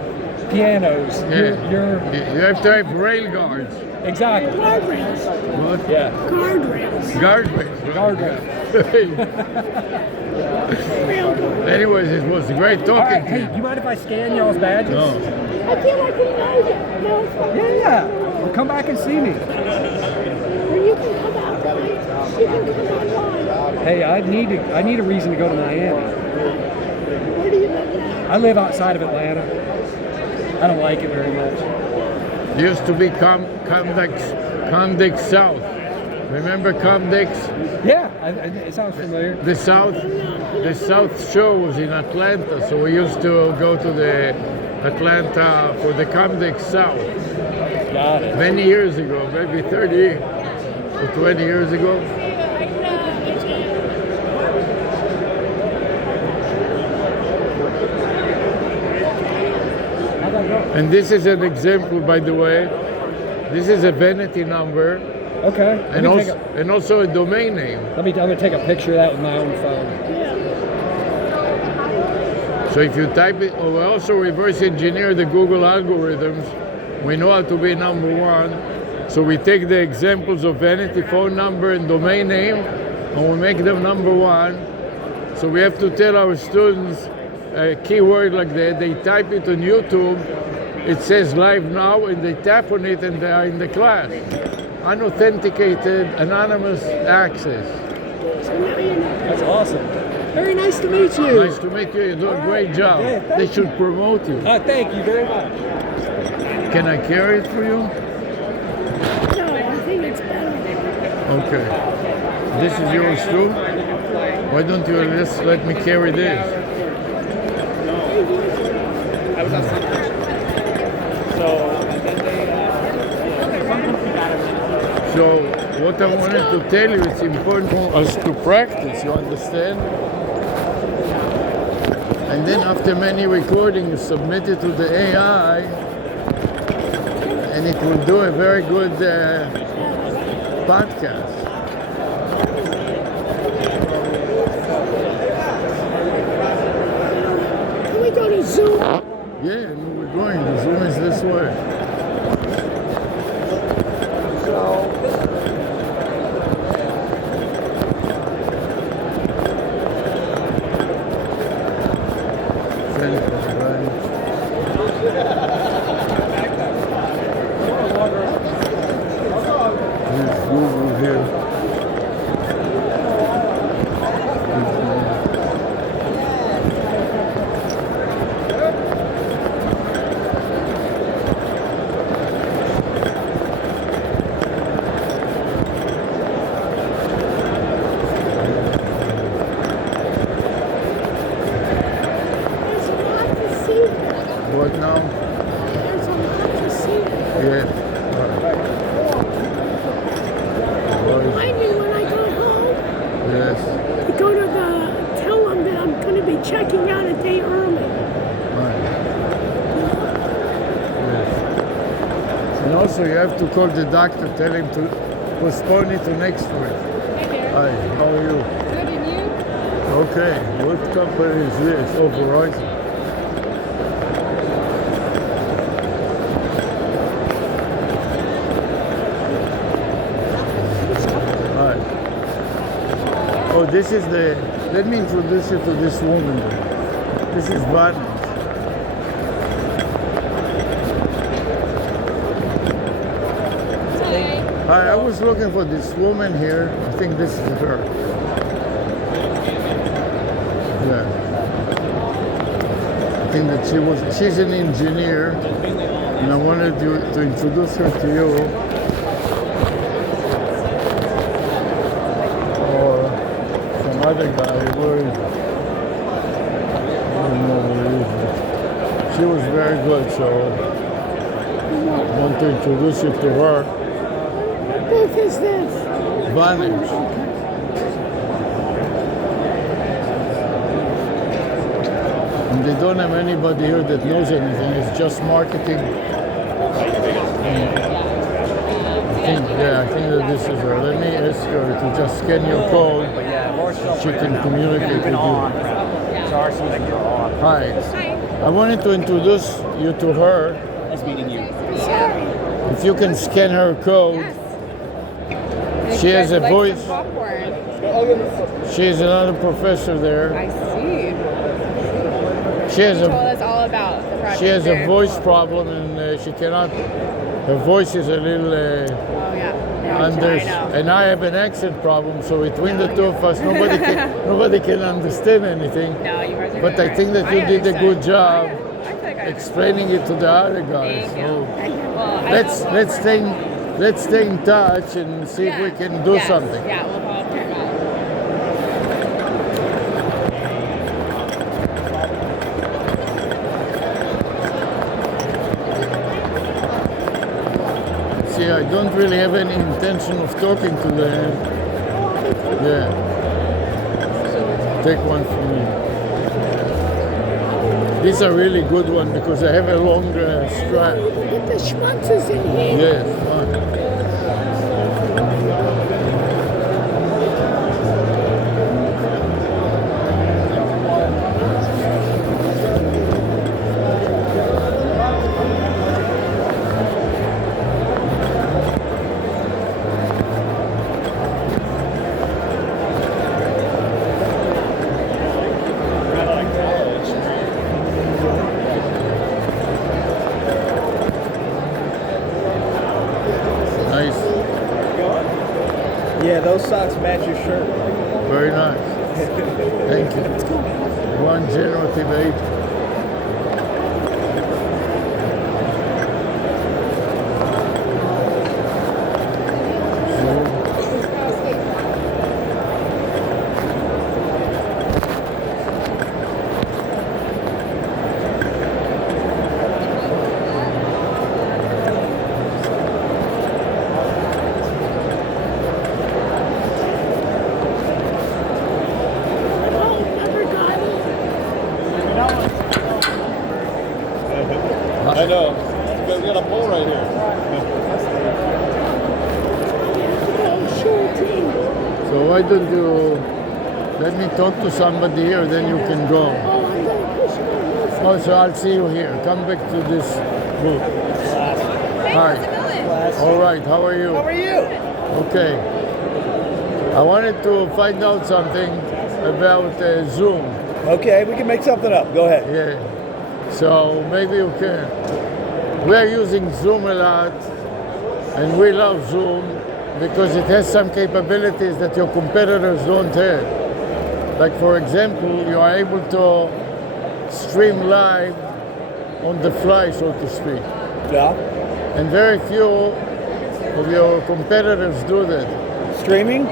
pianos. You're You have to have rail guards. exactly. Guardrails. What? Yeah. Guardrails. Guardrails. Guardrail. Anyways, it was great All talking right. to Hey, you. you mind if I scan y'all's badges? No. I feel like we know you. No, Yeah. Well, come back and see me. or you can come out tonight. You can come online. Hey, I need a reason to go to Miami. Where do you live now? I live outside of Atlanta. I don't like it very much. Used to be Comdex South. Remember Comdex? Yeah, it sounds familiar. The South show was in Atlanta, so we used to go to the Atlanta for the Comdex South Got it. many years ago, maybe 30 or 20 years ago. And this is an example, by the way. This is a vanity number Okay. and also a domain name. I'm gonna take a picture of that with my own phone. So if you type it, we also reverse engineer the Google algorithms. We know how to be number one. So we take the examples of vanity phone number and domain name, and we make them number one. So we have to tell our students a keyword like that. They type it on YouTube. It says live now, and they tap on it, and they are in the class. Unauthenticated, anonymous access. That's awesome. Very nice to meet you. Nice to meet you. You do a great job. Yeah, thank They should promote you. Thank you very much. Can I carry it for you? No, I think it's better. Okay. This is yours too? Why don't you just let me carry this? So what I wanted to tell you, it's important for us to practice, you understand? And then after many recordings, submit it to the AI, and it will do a very good podcast. Can we go to Zoom? Yeah, we're going. The Zoom is this way. Here's Google here. There's a lot to see. What now? There's a lot to see. Yeah. Remind me when I go home, Yes. go to tell them that I'm going to be checking out a day early. Right. Yes. And also you have to call the doctor, tell him to postpone it to next week. Hi, how are you? Good, and you? Okay, what company is this? Oh, Verizon. Hi. Oh, this is let me introduce you to this woman. This is Vanya. Hi, I was looking for this woman here. I think this is her. Yeah. I think that she's an engineer, and I wanted to introduce her to you. Or some other guy. Where is it? I don't know where he is. She was very good, so I want to introduce you to her. What book is this? Vanish. And they don't have anybody here that knows anything. It's just marketing. I think that this is her. Let me ask her to just scan your code. She can communicate with you. Hi. I wanted to introduce you to her. Sorry. If you can scan her code. She has a voice. She is another professor there. I see. She has Told a us all about the project. she has a there. voice problem and she cannot. Her voice is a little Oh yeah. under, I know. and I have an accent problem. So between the two of us, nobody can understand anything. No, you guys are But doing I think great. that you did a good job I feel like I explaining it to the other guys. Thank you. So Well, let's stay in touch and see if we can do something. Yeah, we'll follow up here about it. See, I don't really have any intention of talking to them. Yeah. Take one from me. These are really good one because I have a long strap. Put the schmutzes in here. Yes, fine. Nice. Yeah, those socks match your shirt. Very nice. Thank you. One generative agent. I know. We got a pole right here. So why don't you let me talk to somebody here, then you can go. Oh, so I'll see you here. Come back to this booth. Hi. All right, how are you? How are you? Okay. I wanted to find out something about Zoom. Okay, we can make something up. Go ahead. Yeah. So maybe you can. We're using Zoom a lot, and we love Zoom because it has some capabilities that your competitors don't have. Like for example, you are able to stream live on the fly, so to speak. Yeah. And very few of your competitors do that. Streaming?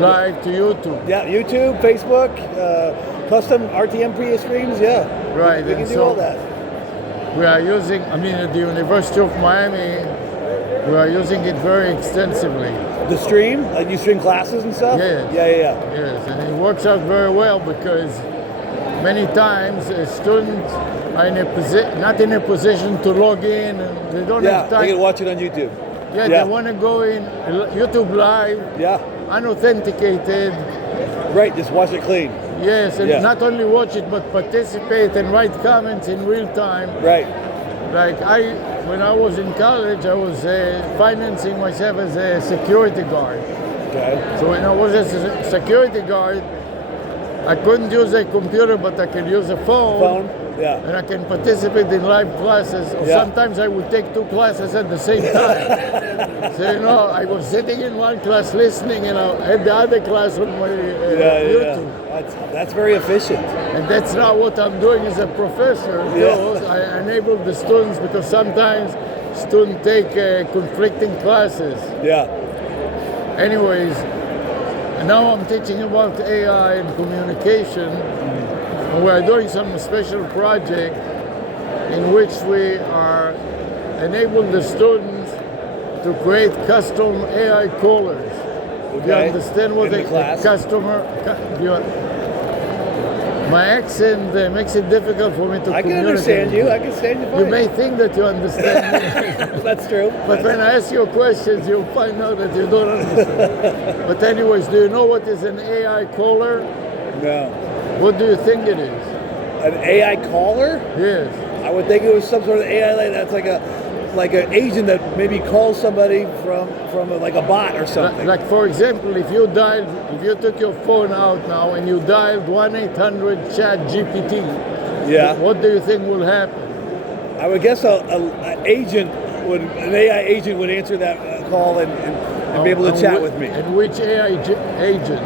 Live to YouTube. Yeah, YouTube, Facebook, custom RTM pre-streams, yeah. Right, We and can do so all that. we are using, at the University of Miami, we are using it very extensively. The stream? Like you stream classes and stuff? Yes. Yeah. Yes, and it works out very well because many times students are not in a position to log in and they don't Yeah, have time. they can watch it on YouTube. Yeah, they want to go in YouTube Live, Yeah, unauthenticated. right, just watch it clean. Yes, and Yeah. not only watch it, but participate and write comments in real time. Right. Like when I was in college, I was financing myself as a security guard. Okay. So when I was a security guard, I couldn't use a computer, but I could use a phone. Phone, Yeah. And I can participate in live classes. Or Yeah. sometimes I would take 2 classes at the same time. So, you know, I was sitting in one class listening, and I had the other class on my YouTube. That's very efficient. And that's not what I'm doing as a professor. Yeah. Though. I enable the students because sometimes students take conflicting classes. Yeah. Anyways, now I'm teaching about AI and communication. And we're doing some special project in which we are enabling the students to create custom AI callers. Do you Okay. understand what In the a class? customer? My accent makes it difficult for me to I can communicate. understand you. I can understand you You fine. may think that you understand me. That's true. But when I ask you questions, you'll find out that you don't understand. But anyways, do you know what is an AI caller? No. What do you think it is? An AI caller? Yes. I would think it was some sort of AI that's like an agent that maybe calls somebody from like a bot or something. Like for example, if you took your phone out now and you dialed 1-800-CHAT-GPT, Yeah. what do you think will happen? I would guess an AI agent would answer that call and be able to chat with me. And which AI agent?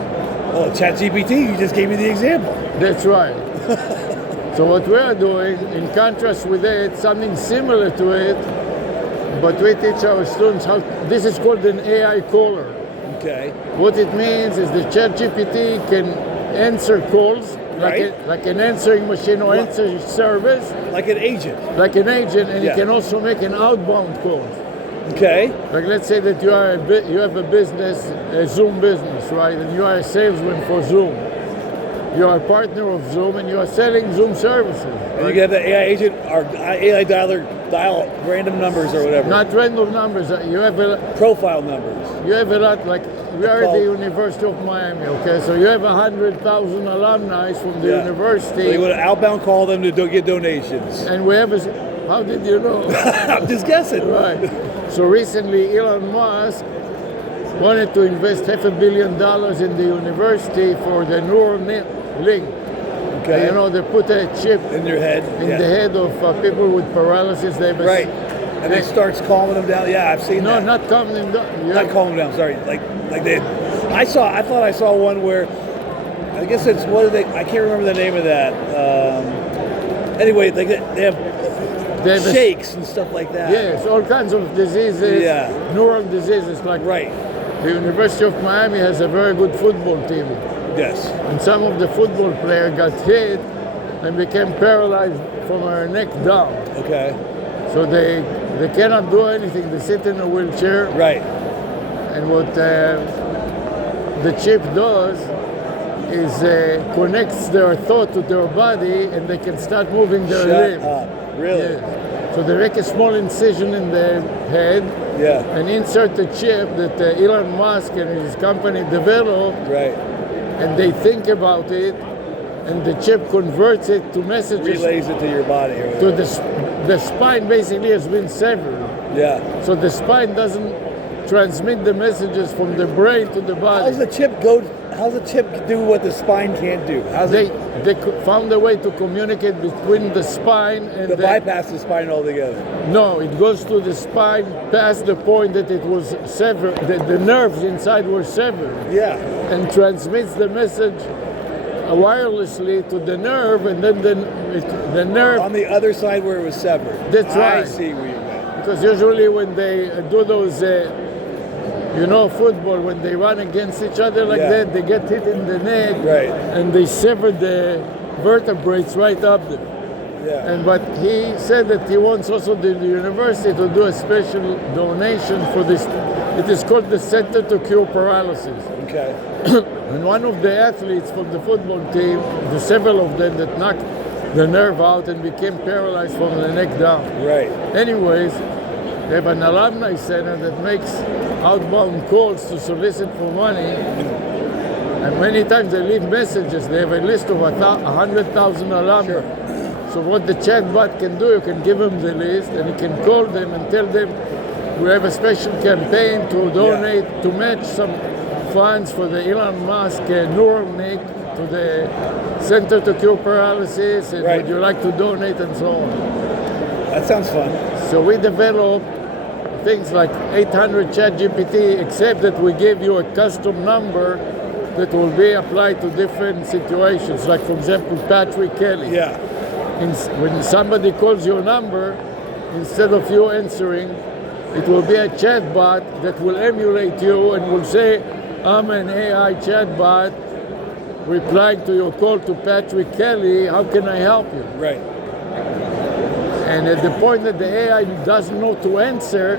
Oh, ChatGPT, you just gave me the example. That's right. So what we are doing, in contrast with it, something similar to it, but we teach our students how. This is called an AI caller. Okay. What it means is the ChatGPT can answer calls Right. like an answering machine or answering service, Like an agent. like an agent, and Yeah. it can also make an outbound call. Okay. Like let's say that you have a business, a Zoom business, right? And you are a salesman for Zoom. You are a partner of Zoom, and you are selling Zoom services. And you get the AI agent or AI dialer dial random numbers or whatever. Not random numbers. You have a profile numbers. lot. Like we are at the University of Miami. Okay, so you have 100,000 alumni from the Yeah. university. So you would outbound call them to get donations. And we have how did you know? I'm just guessing. Right. So recently, Elon Musk wanted to invest $500 million in the university for the neural net link. Okay. You know, they put a chip In your head. in the head of people with paralysis. They have Right. And it starts calming them down. Yeah, I've seen No, that. not calming them down. You Not have- calming them down. Sorry. Like they. I thought I saw one where. I guess it's what are they? I can't remember the name of that. Anyway, they have they have a- shakes and stuff like that. Yes, all kinds of diseases, Yeah. neural diseases. Like Right. the University of Miami has a very good football team. Yes. And some of the football players got hit and became paralyzed from their neck down. Okay. So they cannot do anything. They sit in a wheelchair. Right. And what the chip does is connects their thought to their body, and they can start moving their Shut limbs. up. Really? Yes. So they make a small incision in the head Yeah. and insert a chip that Elon Musk and his company developed, Right. and they think about it, and the chip converts it to messages Relays it to your body or to whatever. the spine. Basically has been severed, Yeah. so the spine doesn't transmit the messages from the brain to the body. How's the chip go? How's the chip do what the spine can't do? How's They it found a way to communicate between the spine and to bypass the spine altogether? No, it goes to the spine past the point that it was severed. The nerves inside were severed, Yeah. and transmits the message wirelessly to the nerve, and then the nerve. On the other side where it was severed. That's I right. see where you went. Because usually when they do those, football, when they run against each other like Yeah. that, they get hit in the neck, Right. and they sever the vertebrae right up there. Yeah. But he said that he wants also the university to do a special donation for this. It is called the Center to Cure Paralysis. Okay. And one of the athletes from the football team, the several of them that knocked the nerve out and became paralyzed from the neck down. Right. Anyways, they have an alumni center that makes outbound calls to solicit for money. And many times they leave messages. They have a list of 100,000 alumni. Sure. So what the chatbot can do, you can give them the list and you can call them and tell them we have a special campaign to donate, to match some funds for the Elon Musk neural neck to the Center to Cure Paralysis, and Right. would you like to donate, and so on. That sounds fun. So we develop things like 800 ChatGPT, except that we give you a custom number that will be applied to different situations. Like, for example, Patrick Kelly. Yeah. When somebody calls your number, instead of you answering, it will be a chatbot that will emulate you and will say, I'm an AI chatbot replying to your call to Patrick Kelly, how can I help you? Right. And at the point that the AI doesn't know to answer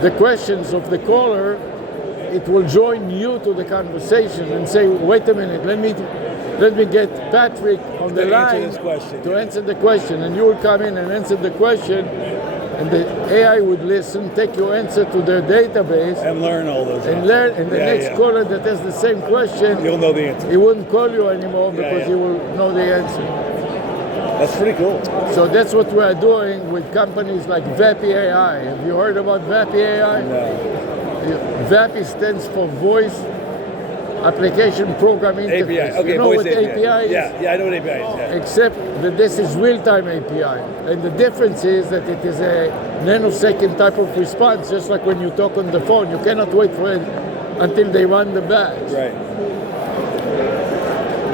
the questions of the caller, it will join you to the conversation and say, wait a minute, let me get Patrick on the To answer line this question, to yeah. answer the question. And you will come in and answer the question, and the AI would listen, take your answer to their database, And learn all those. and learn, and the Yeah, next yeah. caller that has the same question, You'll know the answer. he wouldn't call you anymore Yeah, because yeah. he will know the answer. That's pretty cool. So that's what we are doing with companies like VAPI AI. Have you heard about VAPI AI? No. VAPI stands for Voice Application Program Interface. API. Okay, you know voice what API is? Yeah, I know what API is. Yeah. Except that this is real-time API. And the difference is that it is a nanosecond type of response, just like when you talk on the phone. You cannot wait for it until they run the batch. Right.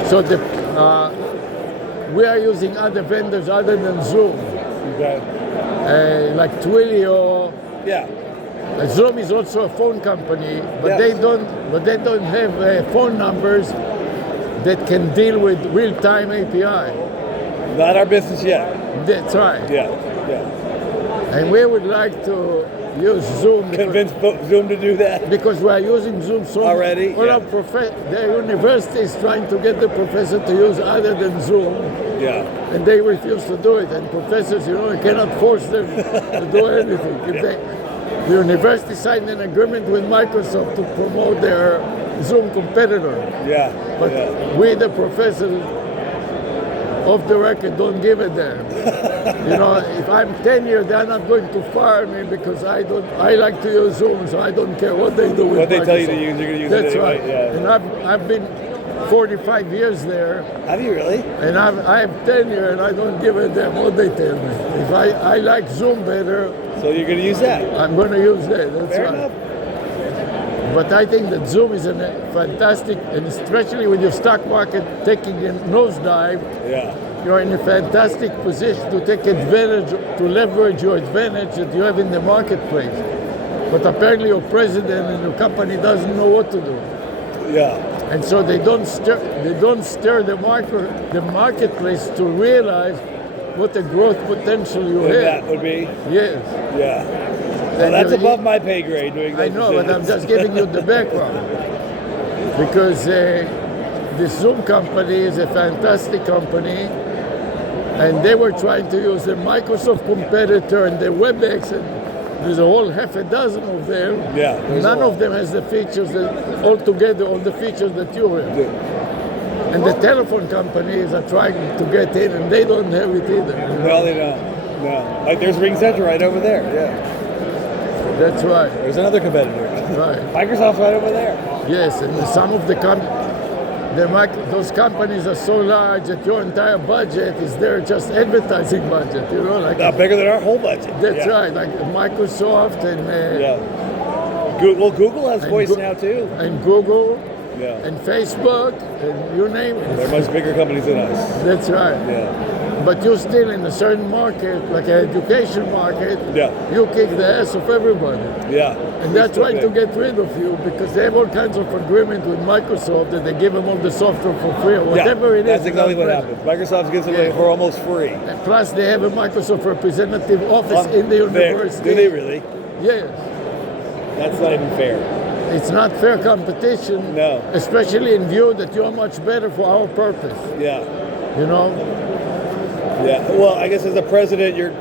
So we are using other vendors other than Zoom, Okay. like Twilio. Yeah. Zoom is also a phone company, but Yes. they don't have phone numbers that can deal with real-time API. Not our business yet. That's right. Yeah. Yeah. And we would like to use Zoom Convince Zoom to do that. because we are using Zoom so Already? All Yeah. our the university is trying to get the professor to use other than Zoom, Yeah. and they refuse to do it. And professors, you cannot force them to do anything. The university signed an agreement with Microsoft to promote their Zoom competitor. Yeah. But yeah. we, the professors, off the record, don't give a damn. If I'm tenure, they're not going to fire me because I like to use Zoom, so I don't care what they do with What they tell you to Microsoft. use, you're going to use That's it anyway. right. Yeah. And I've been 45 years there, Have you really? and I have tenure, and I don't give a damn what they tell me. If I like Zoom better, So you're going to use that? I'm going to use that. That's Fair right. enough. But I think that Zoom is a fantastic, and especially with your stock market taking a nosedive, Yeah. you're in a fantastic position to take advantage, to leverage your advantage that you have in the marketplace. But apparently your president and your company doesn't know what to do. Yeah. And so they don't stir the marketplace to realize what the growth potential you And have. that would be? Yes. Yeah. Well, And that's you- above my pay grade doing I those know, but I'm decisions. just giving you the background. Because the Zoom company is a fantastic company, and they were trying to use the Microsoft competitor and the WebEx, and there's a whole half a dozen of them. Yeah, there's None a lot. of them has the features all the features that you have. And the telephone companies are trying to get in, and they don't have it either. Well, they don't. No. Like there's RingCentral right over there. Yeah. That's right. There's another competitor. Right. Microsoft's right over there. Yes, and some of those companies are so large that your entire budget is their just advertising budget. Bigger than our whole budget. That's Yeah. right, like Microsoft and Yeah. Google has and voice Go- now too. and Google Yeah. and Facebook and you name They're it. much bigger companies than us. That's right. Yeah. But you're still in a certain market, like an education market. Yeah. You kick the ass of everybody. Yeah. And they're trying to get rid of you because they have all kinds of agreement with Microsoft that they give them all the software for free or whatever it is. That's exactly what without happens. Microsoft gives it Yeah. for almost free. credit. Plus, they have a Microsoft representative office in the There. university. Do they really? Yes. That's not even fair. It's not fair competition. No. Especially in view that you're much better for our purpose. Yeah. You know? Yeah. Well, I guess as a president, you're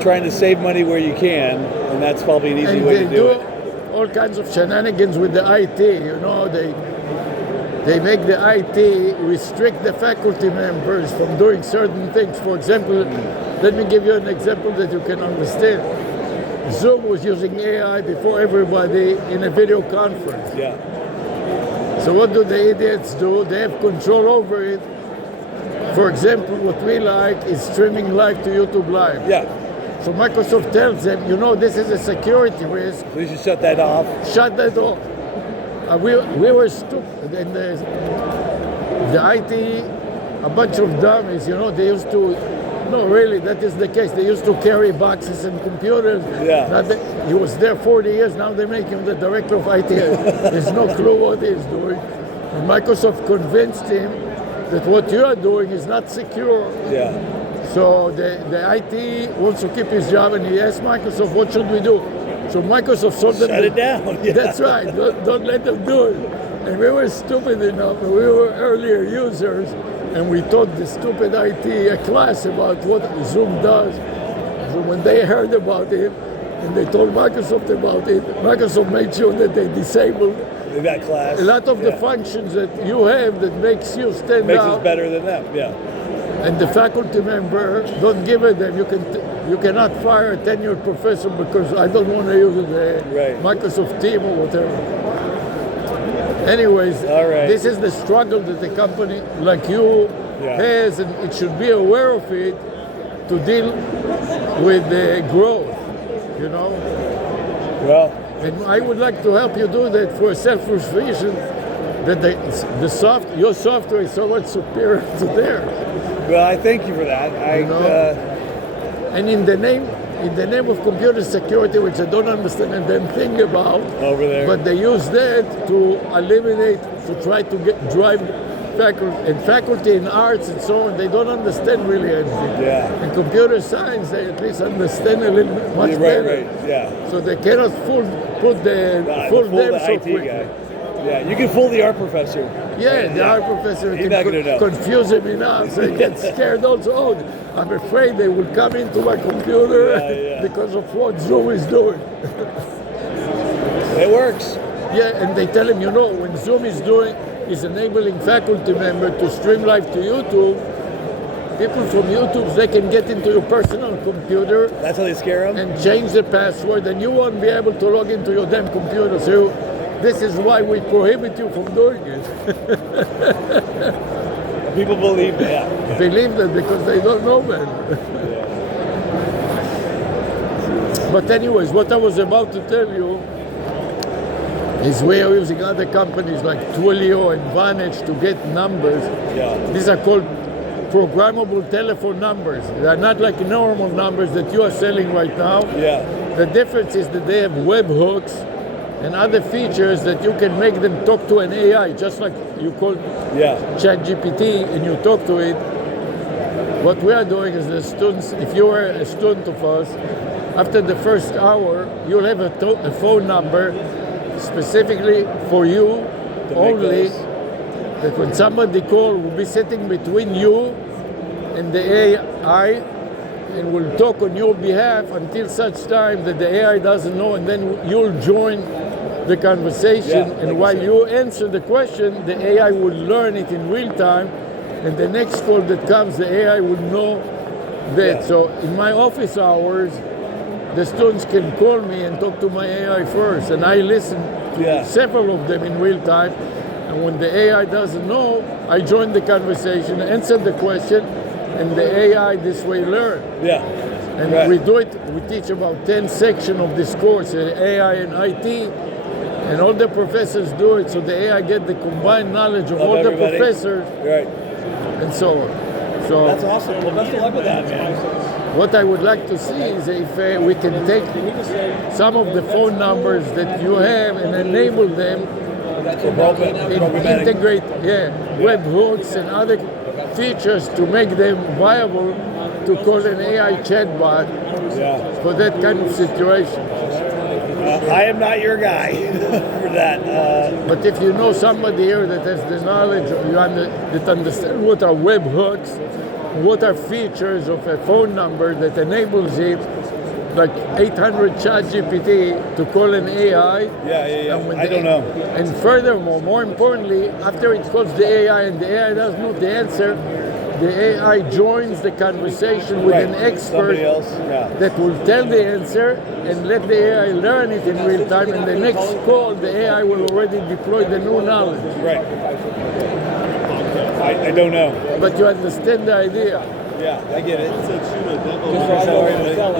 trying to save money where you can, and that's probably an easy And way they to do it. all kinds of shenanigans with the IT. You know, they make the IT restrict the faculty members from doing certain things. For example, let me give you an example that you can understand. Zoom was using AI before everybody in a video conference. Yeah. So what do the idiots do? They have control over it. For example, what we like is streaming live to YouTube Live. Yeah. So Microsoft tells them, this is a security risk. We should shut that off. Shut that off. We were stupid. And the IT, a bunch of dummies, they used to, no, really, that is the case. They used to carry boxes and computers. Yeah. He was there 40 years. Now they make him the director of IT. There's no clue what he's doing. And Microsoft convinced him that what you are doing is not secure. Yeah. So the IT wants to keep his job, and he asked Microsoft, what should we do? So Microsoft told them, Shut it down. Yeah. That's right, don't let them do it. And we were stupid enough, and we were earlier users, and we taught the stupid IT a class about what Zoom does. So when they heard about it, and they told Microsoft about it, Microsoft made sure that they disabled That class. a lot of the functions that you have that makes you stand Makes out. us better than them. Yeah. And the faculty member, don't give it them. You cannot fire a tenured professor because I don't want to use the Microsoft team or whatever. Anyways, All right. this is the struggle that a company like you has, and it should be aware of it to deal with the growth, Well, And I would like to help you do that for selfish reason that your software is so much superior to theirs. well, I thank you for that. And in the name of computer security, which I don't understand a damn thing about, over there. but they use that to eliminate, to try to drive faculty in arts and so on. They don't understand really anything. Yeah. In computer science, they at least understand a little bit much better. Right. Yeah. So they cannot fool Fool them the so IT quickly. guy. Yeah, you can fool the art professor. Yeah, the art professor He's not gonna know. confuse him enough, so he gets scared also. Oh, I'm afraid they will come into my computer because of what Zoom is doing. It works. Yeah, and they tell him, when Zoom is enabling faculty member to stream live to YouTube, people from YouTube, they can get into your personal computer. That's how they scare them? And change the password, and you won't be able to log into your damn computer. So this is why we prohibit you from doing it. People believe that. Believe that because they don't know better. But anyways, what I was about to tell you is we are using other companies like Twilio and Vantage to get numbers. Yeah. These are called programmable telephone numbers. They are not like normal numbers that you are selling right now. Yeah. The difference is that they have webhooks and other features that you can make them talk to an AI, just like you call ChatGPT and you talk to it. What we are doing is the students, if you are a student of us, after the first hour, you'll have a phone number specifically for you only, that when somebody calls, will be sitting between you and the AI and will talk on your behalf until such time that the AI doesn't know, and then you'll join the conversation. And while you answer the question, the AI will learn it in real time, and the next call that comes, the AI will know that. So in my office hours, the students can call me and talk to my AI first, and I listen to several of them in real time. And when the AI doesn't know, I join the conversation, answer the question, and the AI this way learn. Yeah. And we do it, we teach about 10 sections of this course, AI and IT, and all the professors do it, so the AI get the combined knowledge of all everybody. the professors, and so on. So that's awesome. Well, best of luck with that, man. what I would like to see is if we can take some of the phone numbers that you have and enable them, integrate webhooks and other features to make them viable to call an AI chatbot for that kind of situation. I am not your guy for that. But if you know somebody here that has the knowledge, that understands what are webhooks, what are features of a phone number that enables it, like 800 ChatGPT to call an AI. I don't know. And furthermore, more importantly, after it calls the AI and the AI doesn't know the answer, the AI joins the conversation with an expert Somebody else. Yeah. that will tell the answer and let the AI learn it in real time. And the next call, the AI will already deploy the new knowledge. Right. I don't know. But you understand the idea. Yeah, I get it.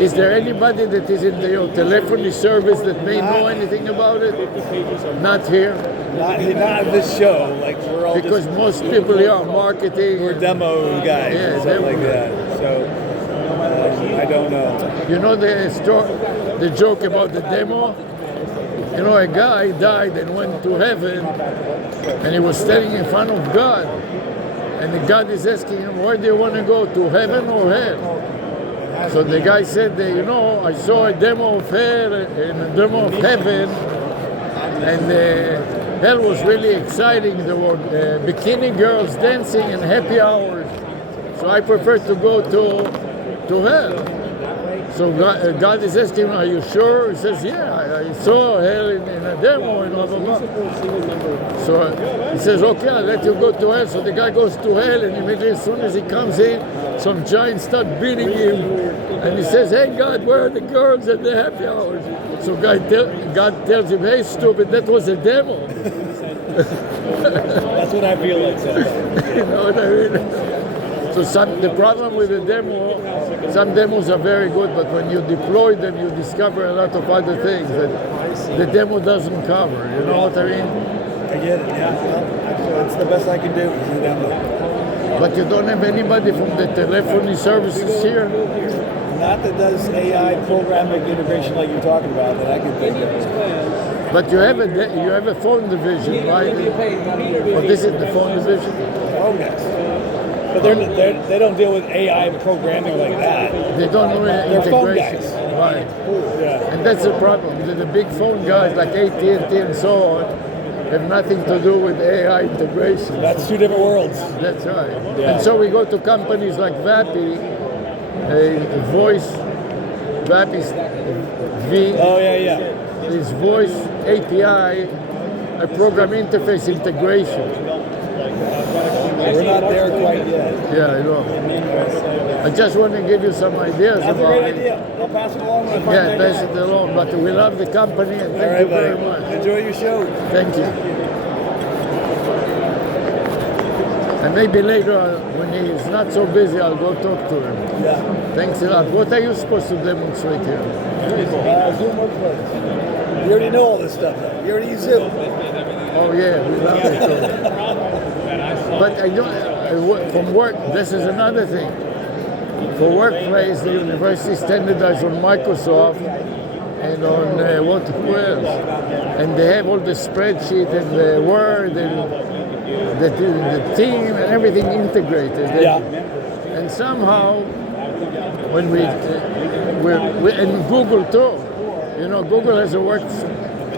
Is there anybody that is in your telephony service that may know anything about it? Not here. Not in this show. Like we're all Because just, most people here are marketing. we're demo guys Yeah, and stuff like demo. that. So I don't know. You know the joke about the demo? You know, a guy died and went to heaven, and he was standing in front of God. And the God is asking him, where do you want to go, to heaven or hell? So the guy said, you know, I saw a demo of hell and a demo of heaven, and hell was really exciting. There were bikini girls dancing and happy hours. So I prefer to go to hell. So God is asking him, are you sure? He says, yeah, I saw hell in a demo and blah, blah, blah. So he says, okay, I'll let you go to hell. So the guy goes to hell, and immediately as soon as he comes in, some giants start beating him. And he says, hey, God, where are the girls at the happy hours? So God tells him, hey, stupid, that was a demo. That's what I feel like sometimes. You know what I mean? So the problem with the demo, some demos are very good, but when you deploy them, you discover a lot of other things that the demo doesn't cover. You know what I mean? I get it, yeah. Well, it's the best I can do is the demo. But you don't have anybody from the telephony services here? Not that does AI programming integration like you're talking about that I can think of. But you have a phone division, right? Well, this is the phone division? Phone guys. But they don't deal with AI programming like that. They don't know They're phone integration. guys. Right. Yeah. And that's the problem. The big phone guys like AT&T and so on have nothing to do with AI integration. That's two different worlds. That's right. Yeah. And so we go to companies like Vapi, Vapi's Oh yeah. is voice API, a program interface integration. We're not there quite yet. Yeah, I know. I just want to give you some ideas That's a about great it. idea. I'll pass it along when I find Yeah, my pass guy. it along. But we love the company and All thank right, you very buddy. much. Enjoy your show. Thank you. And maybe later, when he's not so busy, I'll go talk to him. Yeah. Thanks a lot. What are you supposed to demonstrate here? Zoom workplace. You already know all this stuff, though. You already use Zoom. Oh yeah, we love it too. But I don't, from work, this is another thing. For workplace, the university standardized on Microsoft and on who else? And they have all the spreadsheet and the Word and the team and everything integrated. Yeah. And somehow, when and Google too, you know, Google has a work.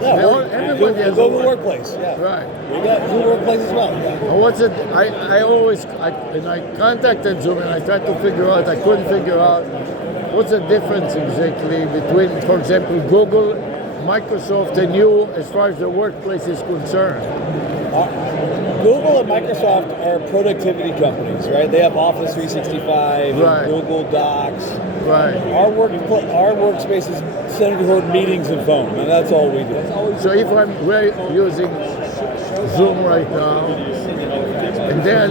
Everybody has a Google Workplace. Yeah. Right. We got Google Workplace as well. Yeah. What's it? I contacted Zoom and I tried to figure out. I couldn't figure out what's the difference exactly between, for example, Google, Microsoft, and you as far as the workplace is concerned. Google and Microsoft are productivity companies, right? They have Office 365, Right. and Google Docs. Right. Our workspace is centered toward meetings and phone, and that's all we do. So if we're using Zoom right now, and they are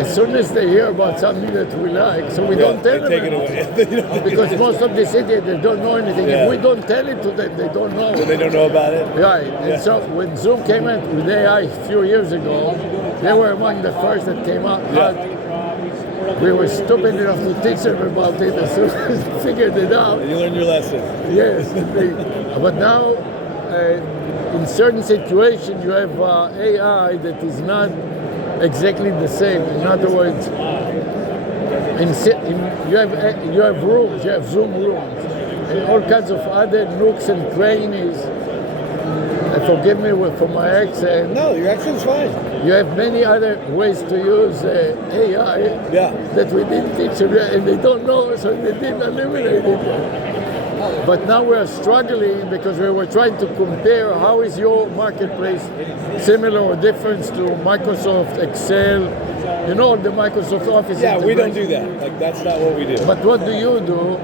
as soon as they hear about something that we like, so we don't tell them. Take it away. Because most of the cities, they don't know anything. Yeah. If we don't tell it to them, they don't know. They don't know about it. Right. Yeah. And so when Zoom came out with AI a few years ago, they were among the first that came out. Yeah. We were stupid enough to teach them about it as soon as we figured it out. You learned your lesson. Yes. But now, in certain situations, you have AI that is not exactly the same. In other words, you have rooms, you have Zoom rooms, and all kinds of other nooks and crannies. Forgive me for my accent. No, your accent's fine. You have many other ways to use AI that we didn't teach them, and they don't know, so they didn't eliminate it. But now we are struggling because we were trying to compare how is your marketplace similar or different to Microsoft Excel, You know, the Microsoft Office. Yeah, we don't do integration. that. Like that's not what we do. But what do you do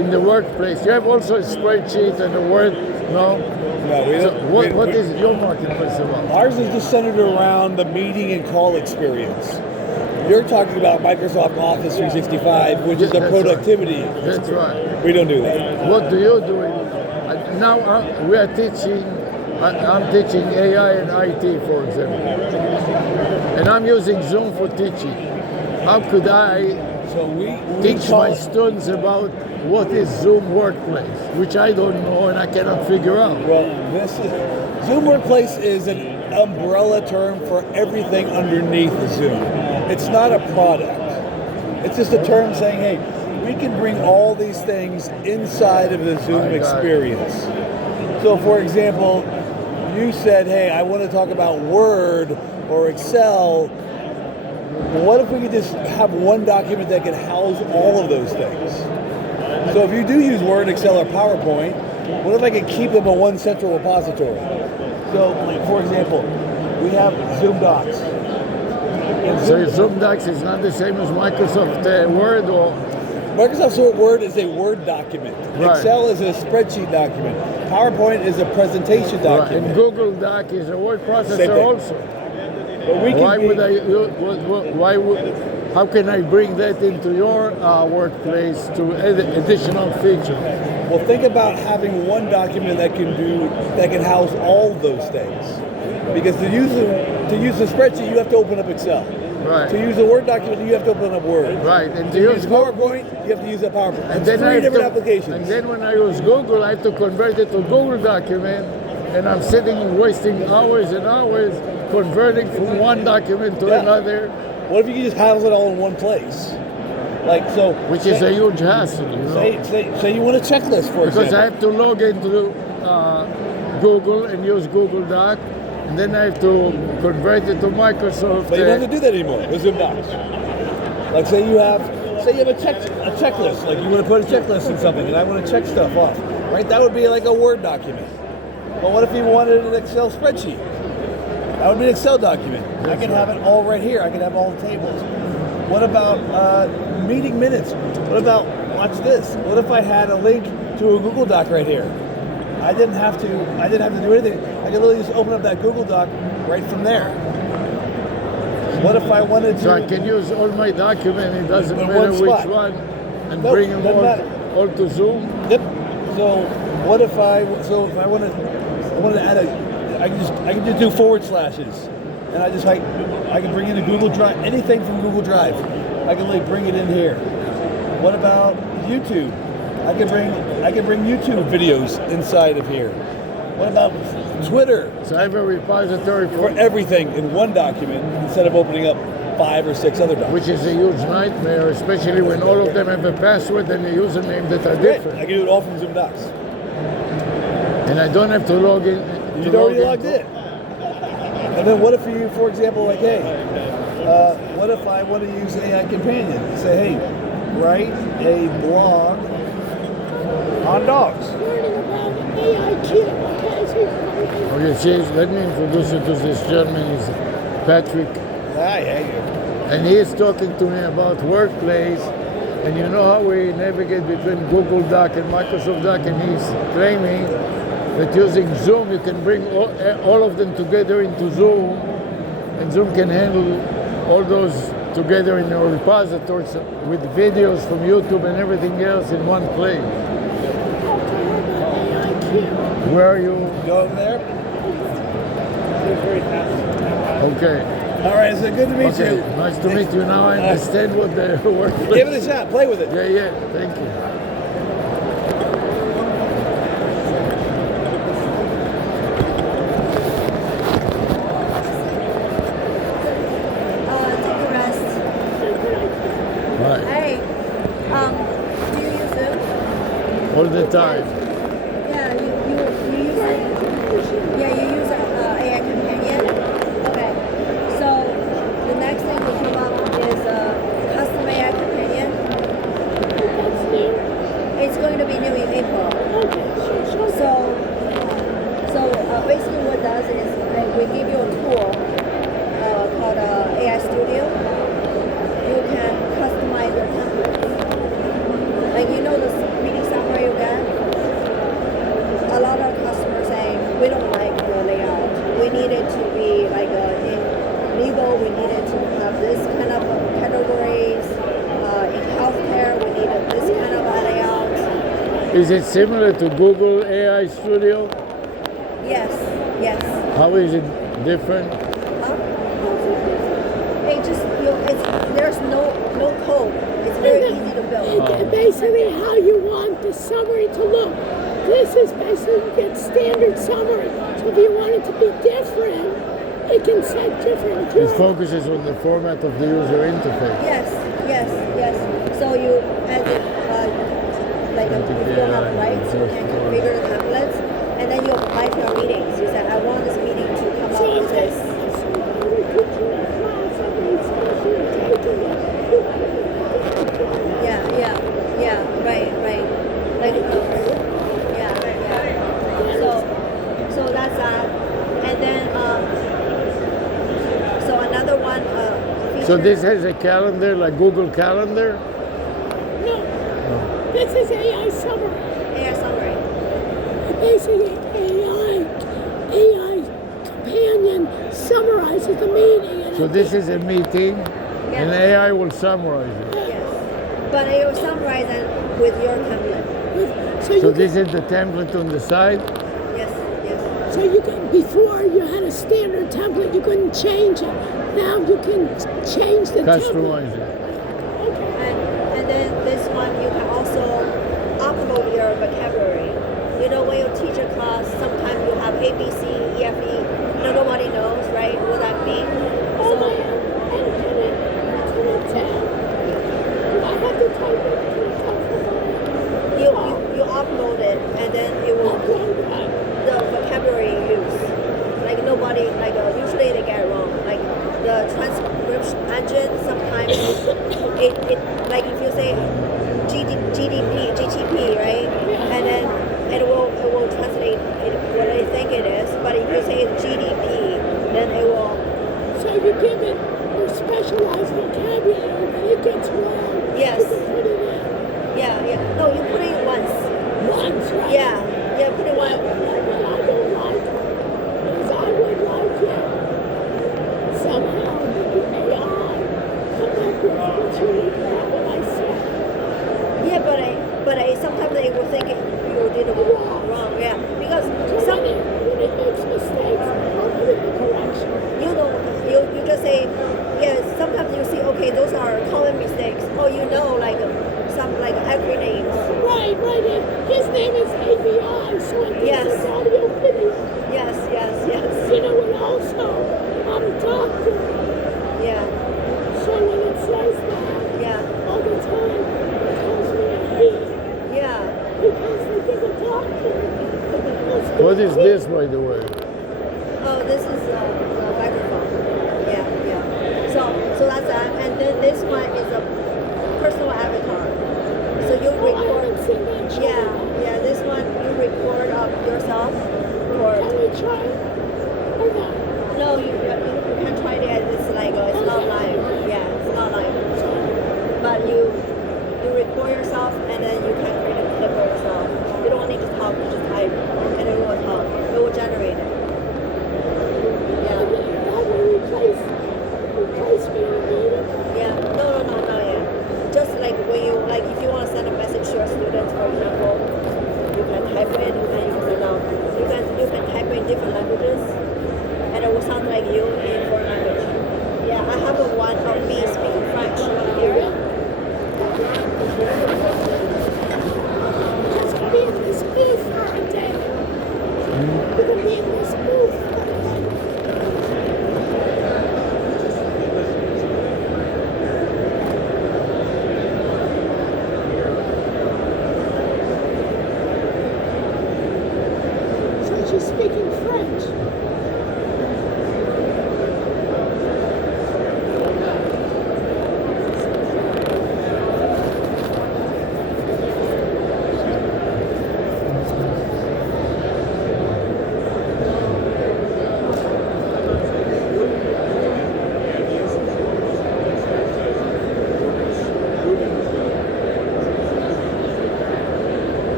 in the workplace? You have also a spreadsheet and a Word, no? No, we So don't. what is your marketplace about? Ours is just centered around the meeting and call experience. You're talking about Microsoft Office 365, which is a That's right. productivity. That's right. We don't do that. What do you do? Now we are teaching. I'm teaching AI and IT, for example, and I'm using Zoom for teaching. How could I So we teach call my it- students about what is Zoom Workplace, which I don't know and I cannot figure out? Well, this is Zoom Workplace is an umbrella term for everything underneath Zoom. It's not a product. It's just a term saying, hey, we can bring all these things inside of the Zoom I got it. experience. So, for example, you said, hey, I want to talk about Word or Excel. What if we could just have one document that can house all of those things? So if you do use Word, Excel, or PowerPoint, what if I could keep them in one central repository? So, like, for example, we have Zoom Docs. And So Zoom Docs is not the same as Microsoft Word, or Microsoft Word is a Word document. Right. Excel is a spreadsheet document. PowerPoint is a presentation right, document. and Google Doc is a word Same processor thing. also. But we can Why be- would I? Why would? How can I bring that into your workplace to add additional features? Well, think about having one document that can house all those things. Because to use the spreadsheet, you have to open up Excel. Right. To use a Word document, you have to open up Word. Right, and To use PowerPoint, you have to use a PowerPoint. And It's then I three have different to- applications. And then when I use Google, I have to convert it to Google document, and I'm sitting and wasting hours and hours converting from one document to Yeah. another, What if you could just house it all in one place? Like so, which is a huge hassle, you know. say you want a checklist, for Because I example. have to log into Google and use Google Doc, and then I have to convert it to Microsoft. But you don't have to do that anymore with Zoom Docs. Like say you have a checklist. Like you want to put a checklist in something, and I want to check stuff off. Right? That would be like a Word document. But what if you wanted an Excel spreadsheet? That would be an Excel document. I can have it all right here. I can have all the tables. What about meeting minutes? What about, watch this. What if I had a link to a Google Doc right here? I didn't have to do anything. I could literally just open up that Google Doc right from there. What if I wanted to? So I can use all my documents, it doesn't In matter one which spot. one, and Nope, bring them doesn't matter. all to Zoom. Yep. So what if I wanted to add I can just do forward slashes, and I can bring in a Google Drive, anything from Google Drive. I can like bring it in here. What about YouTube? I can bring YouTube videos inside of here. What about Twitter? So I have a repository For everything in one document instead of opening up 5 or 6 other documents. which is a huge nightmare, especially when all of them have a password and a username that are Great. different. I can do it all from Zoom Docs. And I don't have to log in. You'd already logged in. And then what if you, for example, like, hey, what if I want to use AI Companion? Say, hey, write a blog on dogs. Learning about AIQ. Okay, so Okay, cheers. Let me introduce you to this gentleman. He's Patrick. Ah, yeah, And he is talking to me about workplace. And you know how we navigate between Google Doc and Microsoft Doc, and he's claiming that using Zoom, you can bring all of them together into Zoom, and Zoom can handle all those together in a repository with videos from YouTube and everything else in one place. Where are you? Go over there. Okay. All right, so good to meet Okay, you. nice to meet you. Now I understand what the workplace. Give it a shot. Play with it. Yeah, thank you. Take a rest. Right, Hey, do you use Zoom? all the time. Yeah, you use it. Yeah, you use AI Companion. Okay. So the next thing will come up is custom AI Companion. It's going to be new in April. So basically what it does is we give you a tool called AI Is it similar to Google AI Studio? Yes, yes. How is it different? Huh? It just there's no code. It's very easy to build. Basically, how you want the summary to look. This is basically you get standard summary. So if you want it to be different, it can set different. It focuses on the format of the user interface. Yes, yes, yes. So you add it, like if you don't have rights, you can configure the templates, and then you apply to your meetings. You say, I want this meeting to come up with this. Yeah, right. Like, yeah. So that's that, and then so another one. Feature. So this has a calendar like Google Calendar? No. This is AI summary. AI summary. Basically, AI companion summarizes the meeting. And So this is a meeting, and AI will summarize it. Yes, but it will summarize it with your template. So this is the template on the side? Yes. So you can, before you had a standard template, you couldn't change it. Now you can change the Customize template. it. And then this one, you can also upload your vocabulary. You know, when you teach a class, sometimes you have A, B, C, E, F, E. Nobody knows, right, what that means. So you upload it, and then it will the vocabulary you use. Like nobody, usually they get it wrong. Like the transcription engine, sometimes it like if you say GDP, GTP, right, and then it will translate it what I think it is. But if you say GDP, then it will. So you give it your specialized vocabulary, and it gets wrong. Yes. You can put it in. Yeah. No, you put it once. Once, right? Yeah, put it once. What I don't like is I would like it somehow the AI come up with what you need what I said. Yeah, but sometimes they will think you did it wrong. Yeah, because So when it makes mistakes, I'll put in the correction. you just say, yeah. Sometimes you see, okay, those are common mistakes. Oh, like some acronyms. Right. His name is AVI, so I think Yes. it's audio video. Yes. You know what also? I'm a doctor. Yeah. So when it says that, Yeah. all the time, it calls me a he. Yeah. Because they think a doctor. What is this, by the way? Oh, this is the microphone. Yeah. So that's that. And then this one is a personal avatar. So you I record. haven't seen that show. Yeah. This one you record of yourself. Can we try it? Or not? No, you can try it. It's it's not live. Yeah, it's not live. But you record yourself, and then you can create a clip of yourself. You don't need to talk. You just type, and it will talk. It will generate it. Yeah. That will replace me in a meeting? Yeah. No, not yet. Just like when you if you want to send a message to your students, for example, you can type it, and you can send out. You can type in different languages, and it will sound like you in foreign language. Yeah, I have one of me speaking French. You want to hear it? Just be in this booth for a day. We're going to be in this booth for a day. So she's speaking French.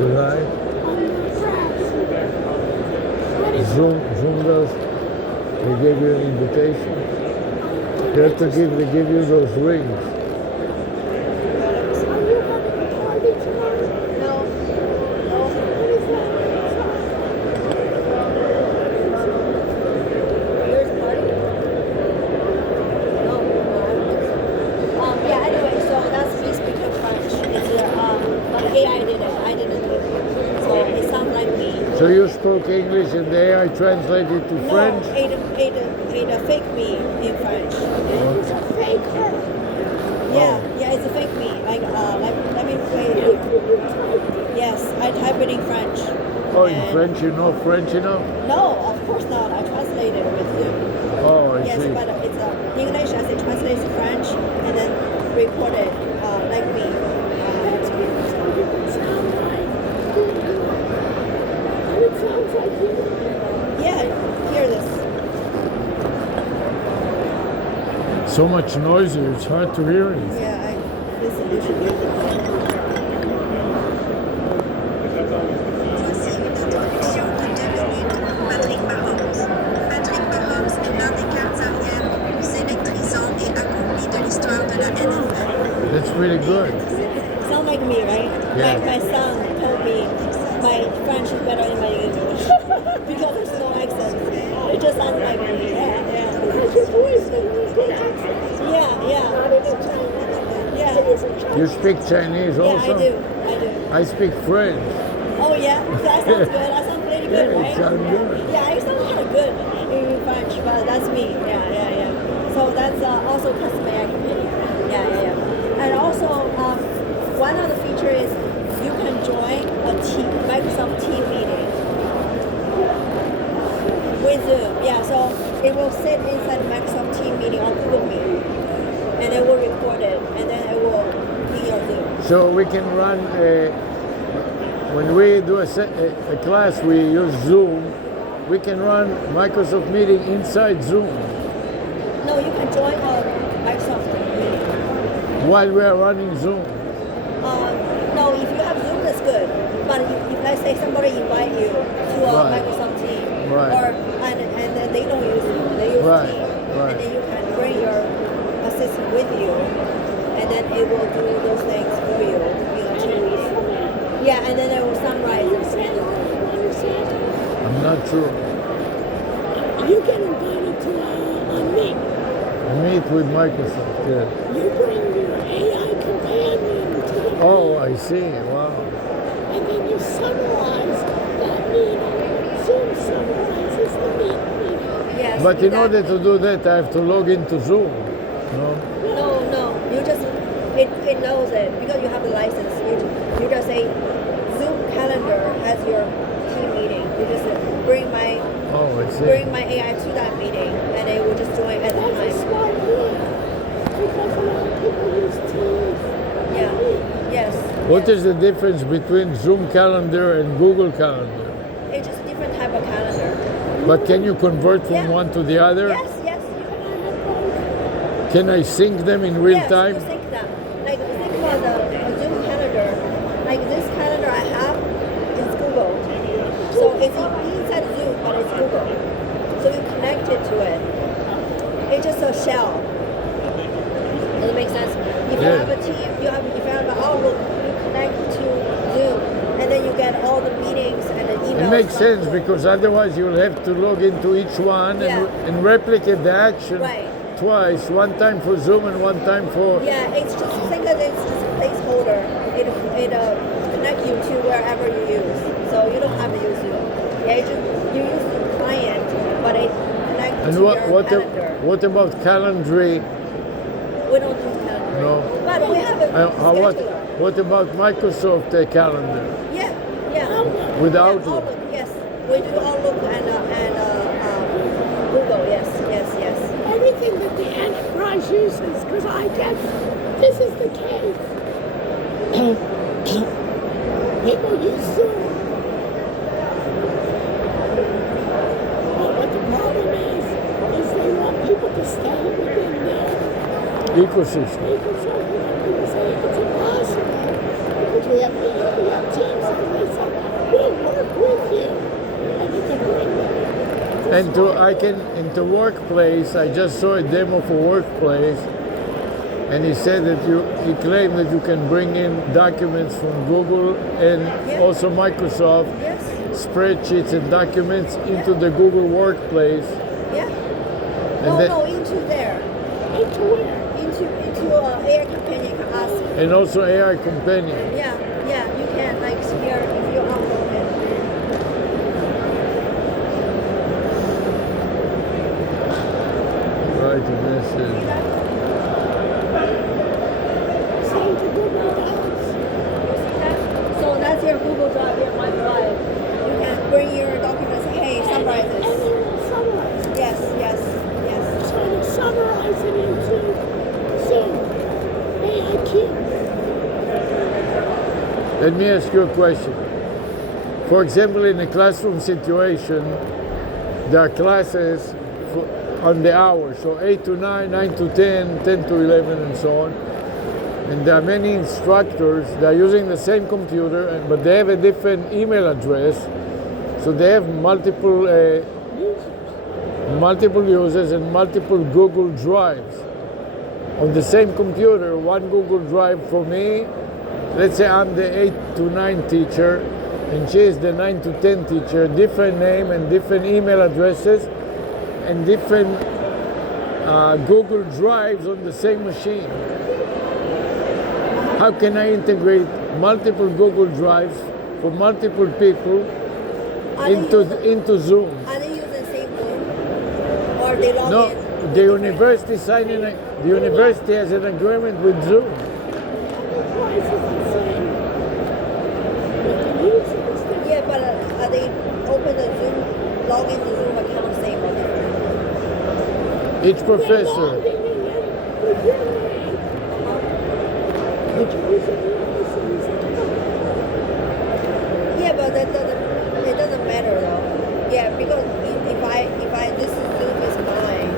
Tonight, Zoom does, they gave you an invitation. They give you those rings. spoke English and the AI translated to French? No, it fake me in French. It's a fake her. Yeah, it's a fake me. Let me play it here. Yes, I type it in French. Oh, in And- French, you know French enough? No, of course not. I translated it with Zoom. Oh, I Yes, see. but it's English as it translates to French and then report it like me. That's weird. So you can sound like and it sounds like you. Yeah, hear this. So much noise here, it's hard to hear it. Yeah, listen, you should hear this. Voici une introduction de 2 minutes. Patrick Mahomes. Patrick Mahomes est l'un des quarts arrière les plus électrisants et accomplis de l'histoire de la NFL. That's really good. Sound like me, right? Yeah. My son told me my French is better than my English because there's no accent. It just sounds like me. Yeah. Because your voice is a good accent. Yeah. Not even Chinese. Yeah. It isn't Chinese. You speak Chinese Yeah, also? I do. I speak French. Oh yeah, that sounds good. That sounds pretty good, Yeah, it right? sounds good. Yeah, it sounds kind of good in French, but that's me. Yeah. So that's also custom AI companion. Yeah. And also, one of the features is you can join a Microsoft Team meeting with Zoom. Yeah, so it will sit inside Microsoft Team meeting or Google Meet, and it will record it, and then it will be your Zoom. So we can run, when we do a class, we use Zoom. We can run Microsoft Meeting inside Zoom No, you can join a Microsoft meeting. while we are running Zoom. No, if you have Zoom, that's good. But if let's say somebody invite you to a Right. Microsoft team, Right. or and then they don't use Zoom, they use Right, Team, right. and then you can bring your assistant with you, and then it will do those things for you. Teams. Yeah, and then it will summarize and send it. I'm not sure. You get invited to a meet. Meet with Microsoft, yeah. You bring your AI companion to the Oh, I see, wow. and then you summarize that meeting. Zoom summarizes the meeting. Yes. But in order to do that, I have to log into Zoom, no? No, you just it knows it because you have the license. You just say Zoom calendar has your team meeting. You just bring my Oh, I see. AI to that meeting, and it will just join at the That's a time. smart move because a lot of people use Teams. Yeah. Yes. What yes. is the difference between Zoom Calendar and Google Calendar? It's just a different type of calendar. But can you convert from Yeah. one to the other? Yes. Can I sync them in real Yes, time? you sync them. Like think about a Zoom calendar. Like this calendar I have is Google. So it's inside Zoom, but it's Google. So you connect it to it. It's just a shell. Does it make sense? If you Yeah. have a team, if you have an Outlook, you connect to Zoom, and then you get all the meetings and the emails. It makes from sense Zoom. because otherwise you'll have to log into each one Yeah. and replicate the action Right. twice, one time for Zoom and one time for... Yeah, it's just think that it's just a placeholder. It connect you to wherever you use, so you don't have to use Zoom. Yeah, you use the client, but it connects And to your calendar. what about Calendly? We don't do calendar. No. But we have a scheduler. What about Microsoft Calendar? Yeah. With Yeah, Outlook? yes. We do Outlook and Google. Yes. Everything that the enterprise uses, because I guess this is the case. People use Zoom. But what the problem is they want people to stay within their Ecosystem. ecosystem. People say it's impossible because we have teams and they say, we'll work with you. And you can bring them. Into Workplace, I just saw a demo for Workplace, and he said that he claimed that you can bring in documents from Google and also Microsoft, Yes. spreadsheets and documents into the Google Workplace. Yeah. And then- No, into there. Into where? Into AI companion can ask. And also AI Companion. Yeah, you can like here if you upload it. this is. Same to Google Docs. So that's your Google Drive, your OneDrive. You can bring your documents. Hey, summarize And this. they will summarize it. Yes, yes, yes. Try to summarize it into Zoom. AIQ. Let me ask you a question. For example, in a classroom situation, there are classes on the hour, so 8 to 9, 9 to 10, 10 to 11, and so on. And there are many instructors that are using the same computer, but they have a different email address, so they have multiple users and multiple Google Drives. On the same computer, one Google Drive for me, let's say I'm the 8 to 9 teacher, and she is the 9 to 10 teacher, different name and different email addresses, and different Google Drives on the same machine. How can I integrate multiple Google Drives for multiple people into Zoom? Are they using the same Zoom? Or they log No, in? the university the university has an agreement with Zoom. Price is the same. But the user is different. Yeah, but are they open the Zoom, log in the Zoom account same or different? Each professor. They're logging in with your name. But you're using the university's account. Yeah, but it doesn't matter though. Yeah, because if I this Zoom is mine,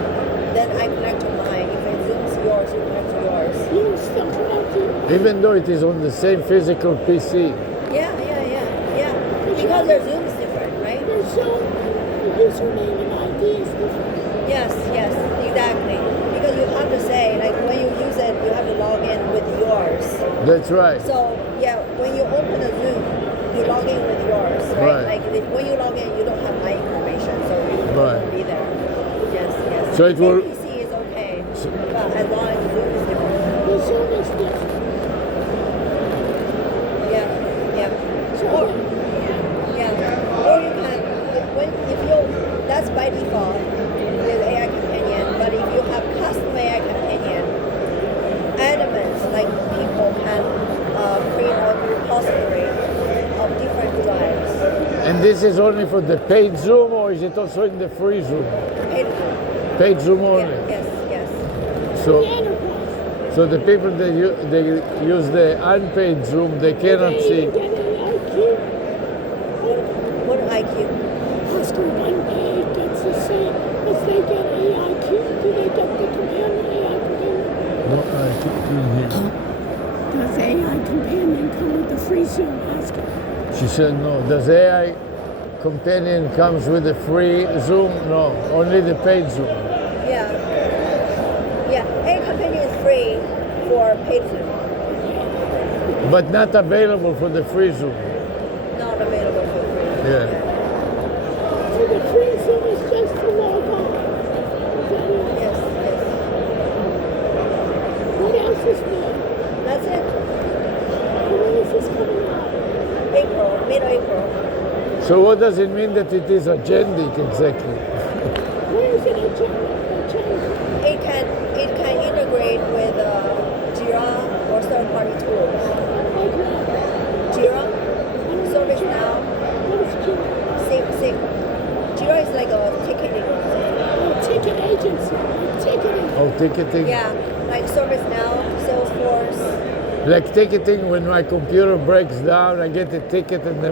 then I connect to mine. If it's Zoom's yours, you connect to yours. You still connected. Even though it is on the same physical PC. Yeah. Because their Zoom is different, right? Your Zoom, the username and ID is different. Yes, exactly. Because you have to say, like when you use it, you have to log in with yours. That's right. So yeah, when you open a Zoom, you log in with yours, right? Right. Like when you log in, you don't have my information, so it Right. won't be there. Yes. So it will- PC is okay, but as long as Zoom is different. The Zoom is different. Yeah. So, Or you can that's by default with AI Companion. But if you have custom AI Companion elements, like people can create a repository of different drives. And this is only for the paid Zoom, or is it also in the free Zoom? Paid. Paid Zoom only. Yes. So, the enterprise. so the people that they use the unpaid Zoom, they cannot see. They get AIQ. What IQ? Customer unpaid gets the same as they get AIQ. Do they get the companion AI companion? No, I couldn't hear. Does AI companion come with the free Zoom? Ask her. She said no. Does AI Companion comes with the free Zoom? No, only the paid Zoom. Yeah. AI Companion is free for paid Zoom. But not available for the free Zoom. Not available for free. Yeah. So the free Zoom is just to log on. Is that it? Yes. What else is new? That's it. And when is this coming out? Mid-April. So what does it mean that it is agendic exactly? Where is it a channel? It can integrate with Jira or third-party tools. Like what? Jira, ServiceNow, What is Jira? same. Jira is like a ticketing. Oh, ticket agency. Ticketing. Oh, ticketing? Yeah, like ServiceNow, Salesforce. Like ticketing, when my computer breaks down, I get a ticket and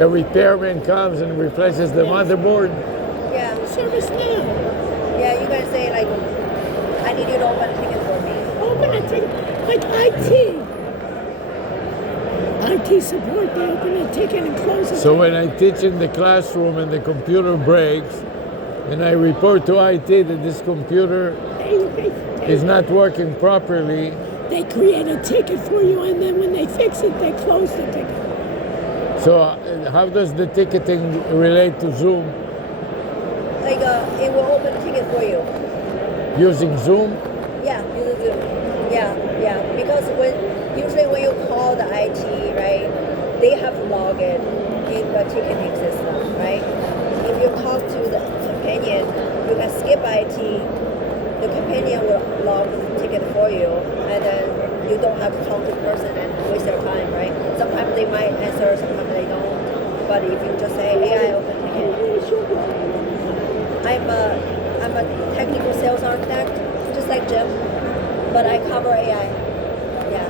a repairman comes and replaces the motherboard. Yeah, Service now. you can say like, I need you to open a ticket for me. Open a ticket. Like IT. IT support, they open a ticket and close it. So when I teach in the classroom and the computer breaks, and I report to IT that this computer is not working properly, they create a ticket for you, and then when they fix it, they close the ticket. so how does the ticketing relate to Zoom? Like it will open a ticket for you. Using Zoom? Yeah, use Zoom. Yeah. Because usually when you call the IT, right, they have to log in the ticketing system, right? If you talk to the companion, you can skip IT the companion will log the ticket for you, and then you don't have to talk to the person and waste your time, right? Sometimes they might answer, sometimes they don't. But if you just say AI open ticket, I'm a technical sales architect, just like Jim, but I cover AI. Yeah.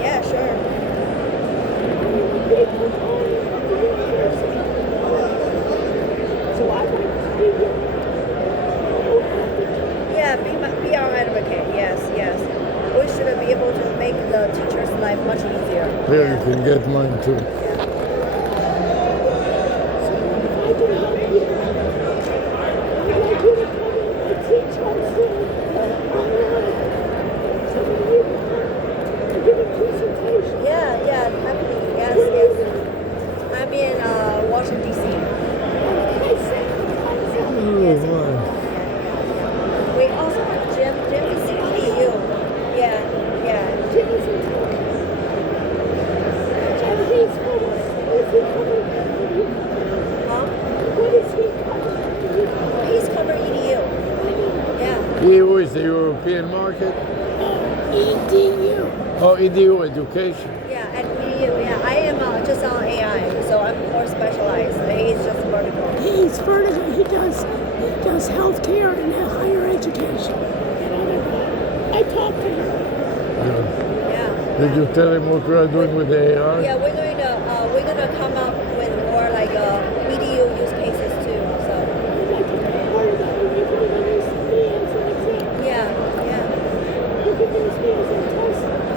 Yeah, sure. Yeah, be our advocate. Yes, yes. We should be able to make the teacher's life much easier. Here Yeah. you can get mine too. Yeah, yeah, definitely. Yes, yes. I'm in Washington, D.C. Yes. We also have Jim. Jim is EDU. Yeah, yeah. Jim is Huh? What is he covering? He's covering EDU. Yeah. EU is the European market. EDU. Oh, EDU, education. Yeah, and EDU. Yeah, I am just on AI, so I'm more specialized. He's just vertical. He's vertical. He does healthcare and higher education. I talked to him. Yeah. Did you tell him what we are doing with the AI? Yeah, we're gonna come up with more like EDU use cases too. So. Yeah, yeah.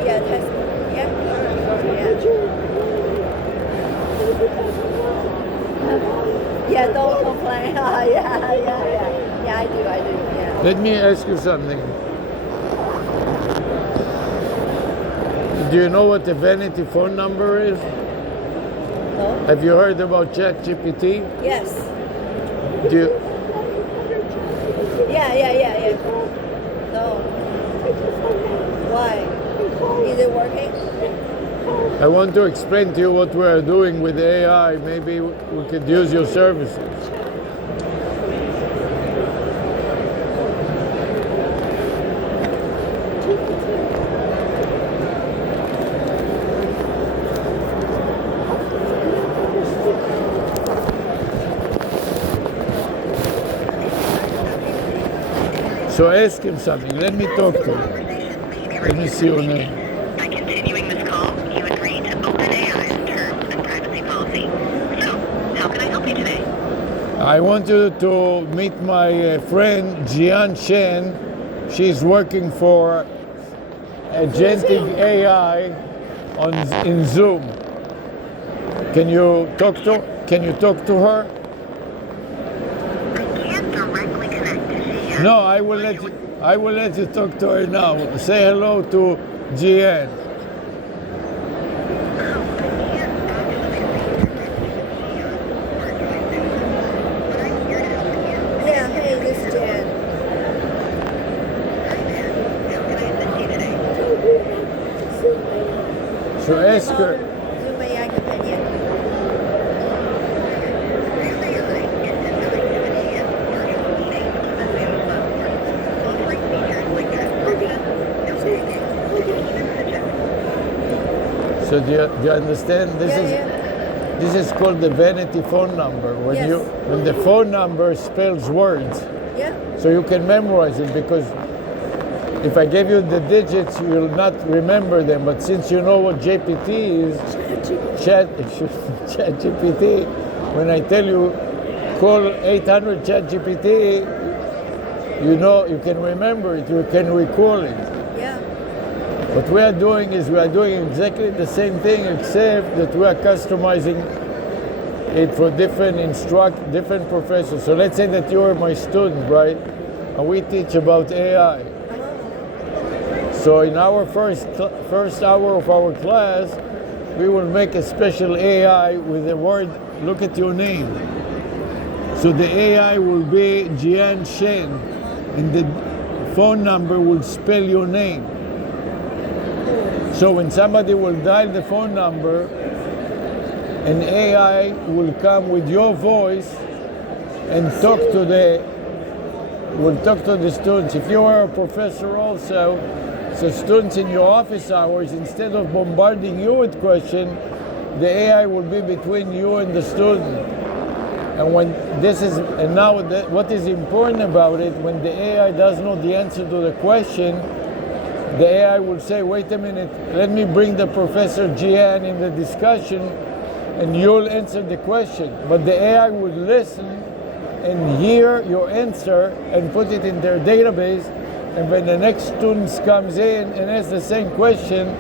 Yeah, test. Yeah, sure, yeah. Yeah, don't complain. Yeah, I do, yeah. Let me ask you something. Do you know what the vanity phone number is? No? Have you heard about ChatGPT? Yes. Do you, Yeah. No. Why? Is it working? I want to explain to you what we are doing with AI. Maybe we could use your services. So ask him something. Let me talk to him. Let me see your name. By continuing this call, you agree to OpenAI's terms and privacy policy. So, how can I help you today? I want you to meet my friend Jian Shen. She's working for agentic AI in Zoom. Can you talk to her? I can't directly connect to Gia. No, I will let you talk to her now. Say hello to Jian. Yeah, hey, this is Jan. So ask her. Zoom AI companion. So do you understand? This is called the vanity phone number. When the phone number spells words, Yeah. so you can memorize it, because if I gave you the digits, you will not remember them. But since you know what GPT is, ChatGPT, when I tell you call 800 ChatGPT, you know, you can remember it, you can recall it. Yeah. What we are doing is we are doing exactly the same thing, except that we are customizing it for different professors. So let's say that you are my student, right? And we teach about AI. So in our first hour of our class, we will make a special AI with the word, look at your name. So the AI will be Jian Shen, and the phone number will spell your name. So when somebody will dial the phone number, an AI will come with your voice and talk to the will talk to the students. If you are a professor also, so students in your office hours, instead of bombarding you with questions, the AI will be between you and the student. And when this is, and now what is important about it, when the AI doesn't know the answer to the question, the AI will say, wait a minute, let me bring the Professor Jian in the discussion and you'll answer the question. But the AI would listen and hear your answer and put it in their database, and when the next student comes in and asks the same question,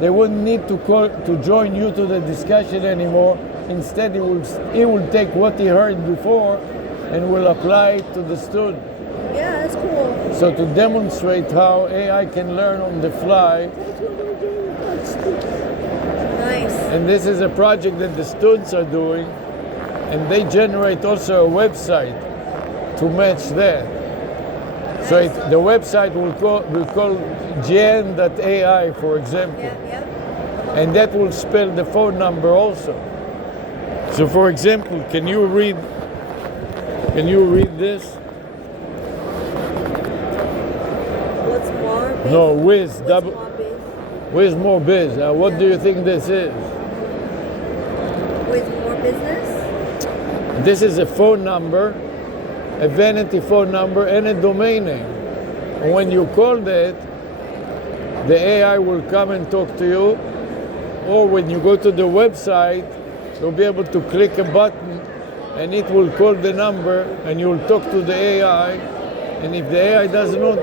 they wouldn't need to join you to the discussion anymore. Instead, he will take what he heard before and will apply it to the student. Yeah, that's cool. So to demonstrate how AI can learn on the fly, Nice. and this is a project that the students are doing, and they generate also a website to match that. So the website will call Jian.ai, for example, and that will spell the phone number also. So, for example, can you read this? What's more? Biz? No, Wiz. What's Double. more biz? Wiz more biz. What do you think this is? With more business? This is a phone number, a vanity phone number, and a domain name. And when you call that, the AI will come and talk to you, or when you go to the website, you'll be able to click a button and it will call the number and you'll talk to the AI. And if the AI doesn't know,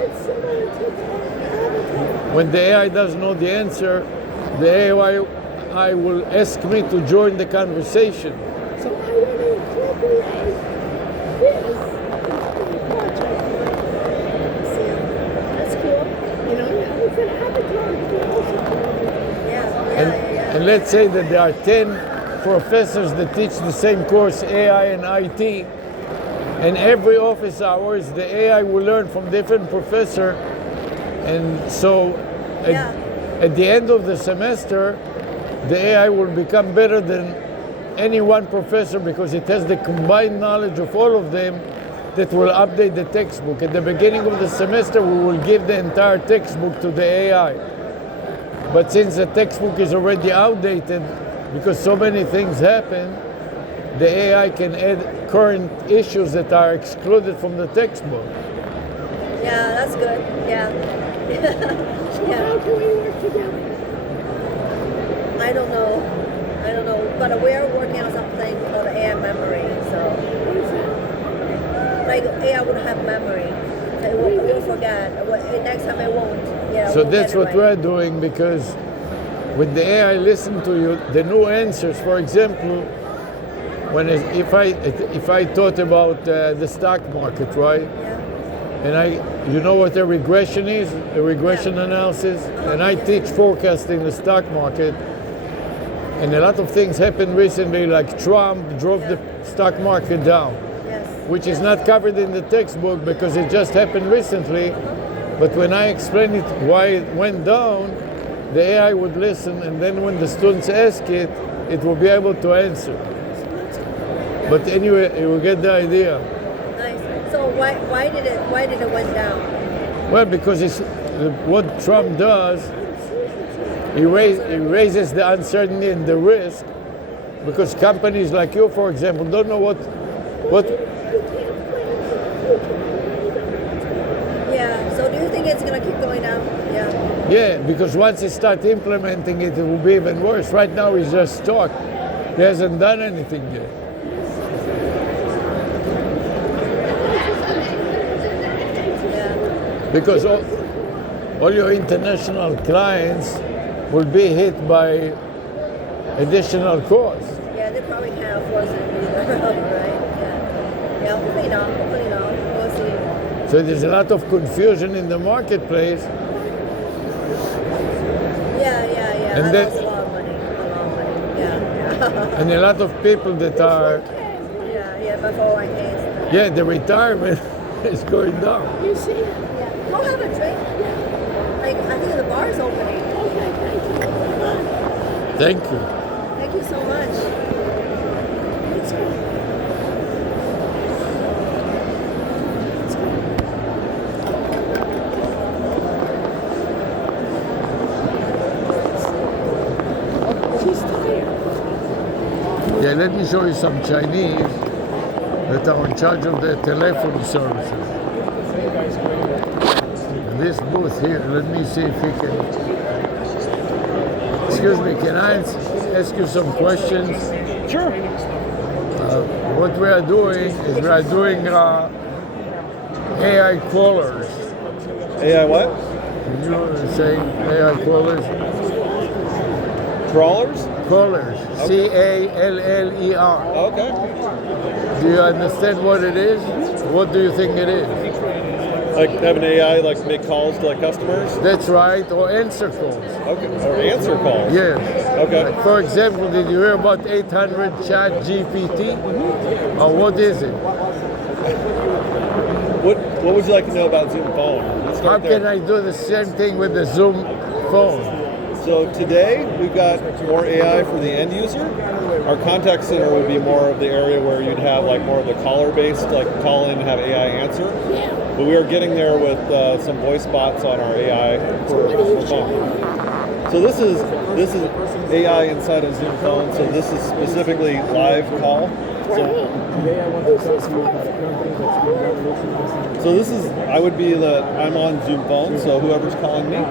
when the AI doesn't know the answer, the AI will ask me to join the conversation. So I want to incorporate this into the project. See, that's cool. You know, it's an avatar to also And let's say that there are 10 professors that teach the same course, AI and IT, and every office hours the AI will learn from different professor, and so at the end of the semester the AI will become better than any one professor because it has the combined knowledge of all of them that will update the textbook. At the beginning of the semester we will give the entire textbook to the AI, but since the textbook is already outdated because so many things happen, the AI can add current issues that are excluded from the textbook. Yeah, that's good. Yeah. So how can we work together? I don't know, but we're working on something called AI memory. So, like AI would have memory. So it will forget. Next time it won't. Yeah. So that's what we're doing, because when the AI listen to you, the new answers, for example, if I thought about the stock market, right? Yeah. And you know what a regression is? A regression analysis? And I teach forecasting the stock market. And a lot of things happened recently, like Trump drove the stock market down, which is not covered in the textbook because it just happened recently. But when I explain it why it went down, the AI would listen, and then when the students ask it, it will be able to answer. But anyway, you will get the idea. Nice. So why did it went down? Well, because what Trump does, he raises the uncertainty and the risk, because companies like you, for example, don't know what. Yeah. So do you think it's gonna keep going down? Yeah. Yeah, because once he starts implementing it, it will be even worse. Right now, he's just talk. He hasn't done anything yet. Because all your international clients will be hit by additional costs. Yeah, they probably can't afford it either, right? Yeah, hopefully not. We'll see. So there's a lot of confusion in the marketplace. Yeah. And That's a lot of money. Yeah. And a lot of people that are... Yeah, before I case. Yeah, the retirement is going down. You see? Yeah. Go have a drink. Like, I think the bar is opening. Okay, thank you. Thank you. Thank you so much. Let's go. let me show you some Chinese that are in charge of the telephone services. This booth here, let me see if he can. Excuse me, can I ask you some questions? Sure. What we are doing is we are doing AI callers. AI what? Can you say AI callers? Crawlers? Callers. C-A-L-L-E-R. Okay. Do you understand what it is? What do you think it is? Like have an AI like make calls to like customers? That's right, or answer calls. Okay. Or answer calls. Yes. Okay. Like for example, did you hear about 800 chat GPT? Or what is it? What would you like to know about Zoom phone? Let's How start there. can I do the same thing with the Zoom phone? So today we've got more AI for the end user. Our contact center would be more of the area where you'd have like more of the caller based, like call in and have AI answer. But we are getting there with some voice bots on our AI for phone. So this is AI inside of Zoom phone. So this is specifically live call. So this is I'm on Zoom phone. So whoever's calling me,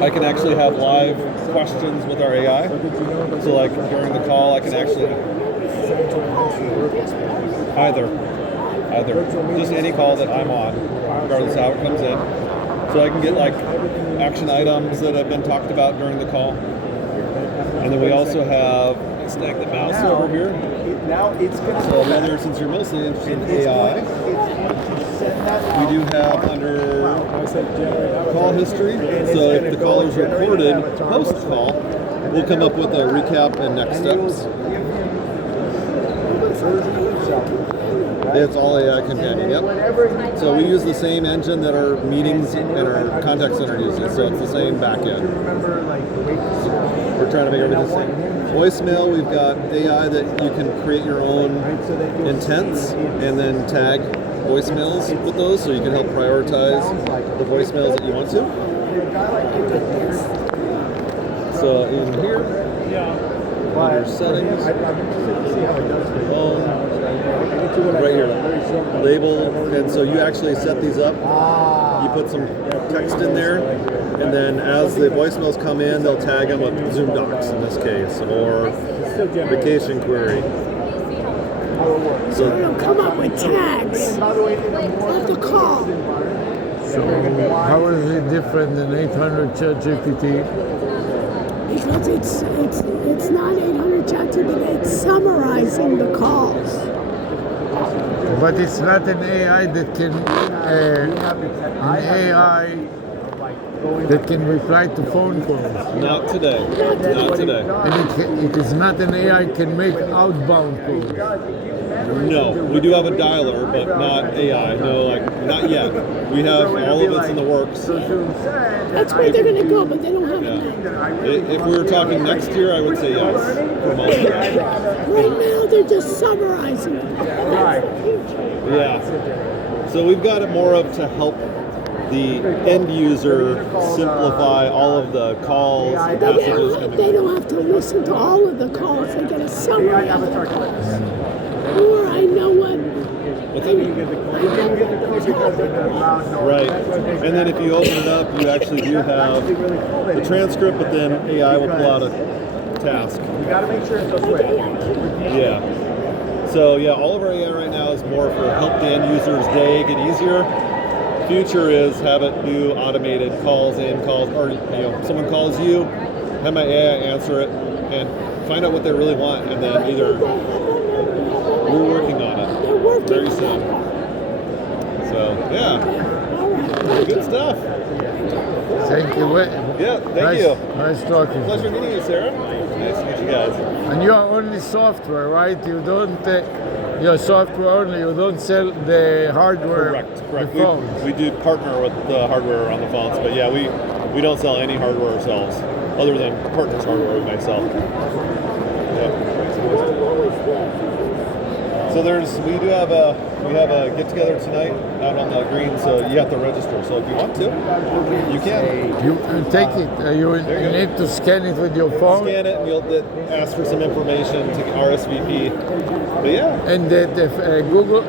I can actually have live questions with our AI. So like during the call, I can actually either just any call that I'm on, regardless of how it comes in. So I can get like action items that have been talked about during the call. And then we also have snag the mouse over here. So whether since you're mostly interested in AI, we do have under call history. So if the call is recorded post-call, we'll come up with a recap and next steps. It's all AI companion, yep. So we use the same engine that our meetings and our contact center uses, so it's the same back end. We're trying to make everything the same. Voicemail, we've got AI that you can create your own intents and then tag voicemails with those, so you can help prioritize the voicemails that you want to. So in here, under settings, phone, right here, label, and so you actually set these up. You put some text in there, and then as the voicemails come in, they'll tag them with Zoom Docs in this case, or vacation query. So it'll come up with tags of the call. So how is it different than 800 chat GPT? Because it's not 800 ChatGPT, it's summarizing the calls. But it's not an AI that can reply to phone calls. Not today. Not today. And it is not an AI can make outbound calls. No, we do have a dialer, but not AI. No, like not yet. We have all of it's in the works. That's where they're going to go, but they don't have it. If we were talking next year, I would say yes. For most of it. Right now, they're just summarizing it. Yeah. So we've got it more of to help the end user simplify all of the calls, messages. They don't have to listen to all of the calls. They get a summary of the calls. Or I know what. Right. And then if you open it up, you actually do have the transcript, but then AI will pull out a task. You got to make sure it's quick. Yeah. So yeah, all of our AI right now is more for help the end user's day get easier. Future is have it do automated calls in, calls, or someone calls you, have my AI answer it, and find out what they really want, and then either we're working on it very soon. So yeah, good stuff. Thank you. Yeah, thank you. Nice talking. Pleasure meeting you, Sarah. Nice to meet you guys. And you are only software, right? You don't. You're software only. You don't sell the hardware. Correct. The phones. We do partner with the hardware on the phones, but yeah, we don't sell any hardware ourselves, other than partners hardware we might sell. Yeah. So we do have a We have a get together tonight out on the green, so you have to register. So if you want to, you can. You take it. You need to scan it with your phone. Scan it, and you'll ask for some information to RSVP. But yeah. And Google,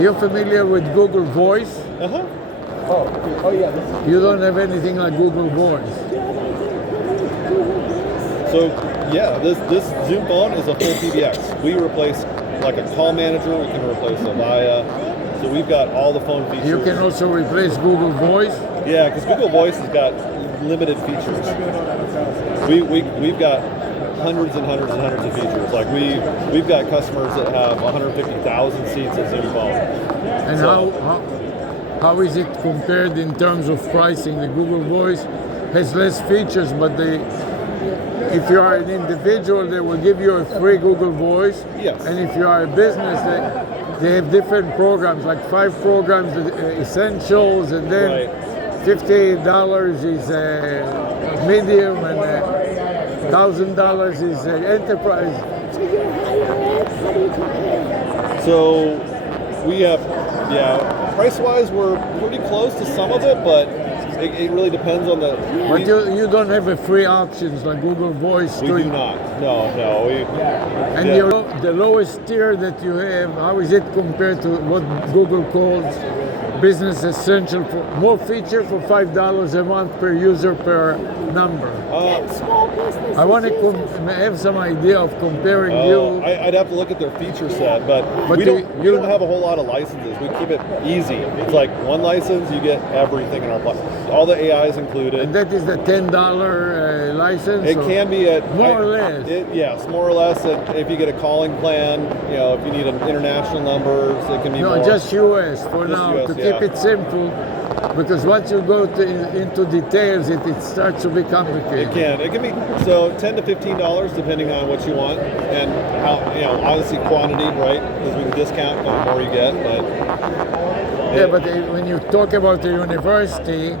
you're familiar with Google Voice? Uh-huh. Oh yeah. You don't have anything like Google Voice. So yeah, this Zoom phone is a full PBX. We replace like a call manager. We can replace Avaya. So we've got all the phone features. You can also replace Google Voice. Yeah, because Google Voice has got limited features. We've got hundreds and hundreds and hundreds of features. Like we've got customers that have 150,000 seats of Zoom phone. And so, how is it compared in terms of pricing? The Google Voice has less features, but if you are an individual, they will give you a free Google Voice. Yes. And if you are a business, they have different programs, like 5 programs, essentials, and then $50 is medium, and $1,000 is enterprise. So we have, price-wise, we're pretty close to some of it, but it really depends on the. But you don't have a free options like Google Voice. We do not. No. And the lowest tier that you have, how is it compared to what Google calls business essential? For more feature for $5 a month per user per number. I want to have some idea of comparing you. I'd have to look at their feature set, but we don't have a whole lot of licenses. We keep it easy. It's like one license, you get everything in our platform. All the AI is included. And that is the $10 license? It can be at more or less. Yes, more or less. If you get a calling plan, if you need international numbers, it can be more. No, just US for now, US, to keep it simple. Because once you go into details, it starts to be complicated. It can be so $10 to $15 depending on what you want, and how obviously quantity, right? Because we can discount the more you get. But when you talk about a university,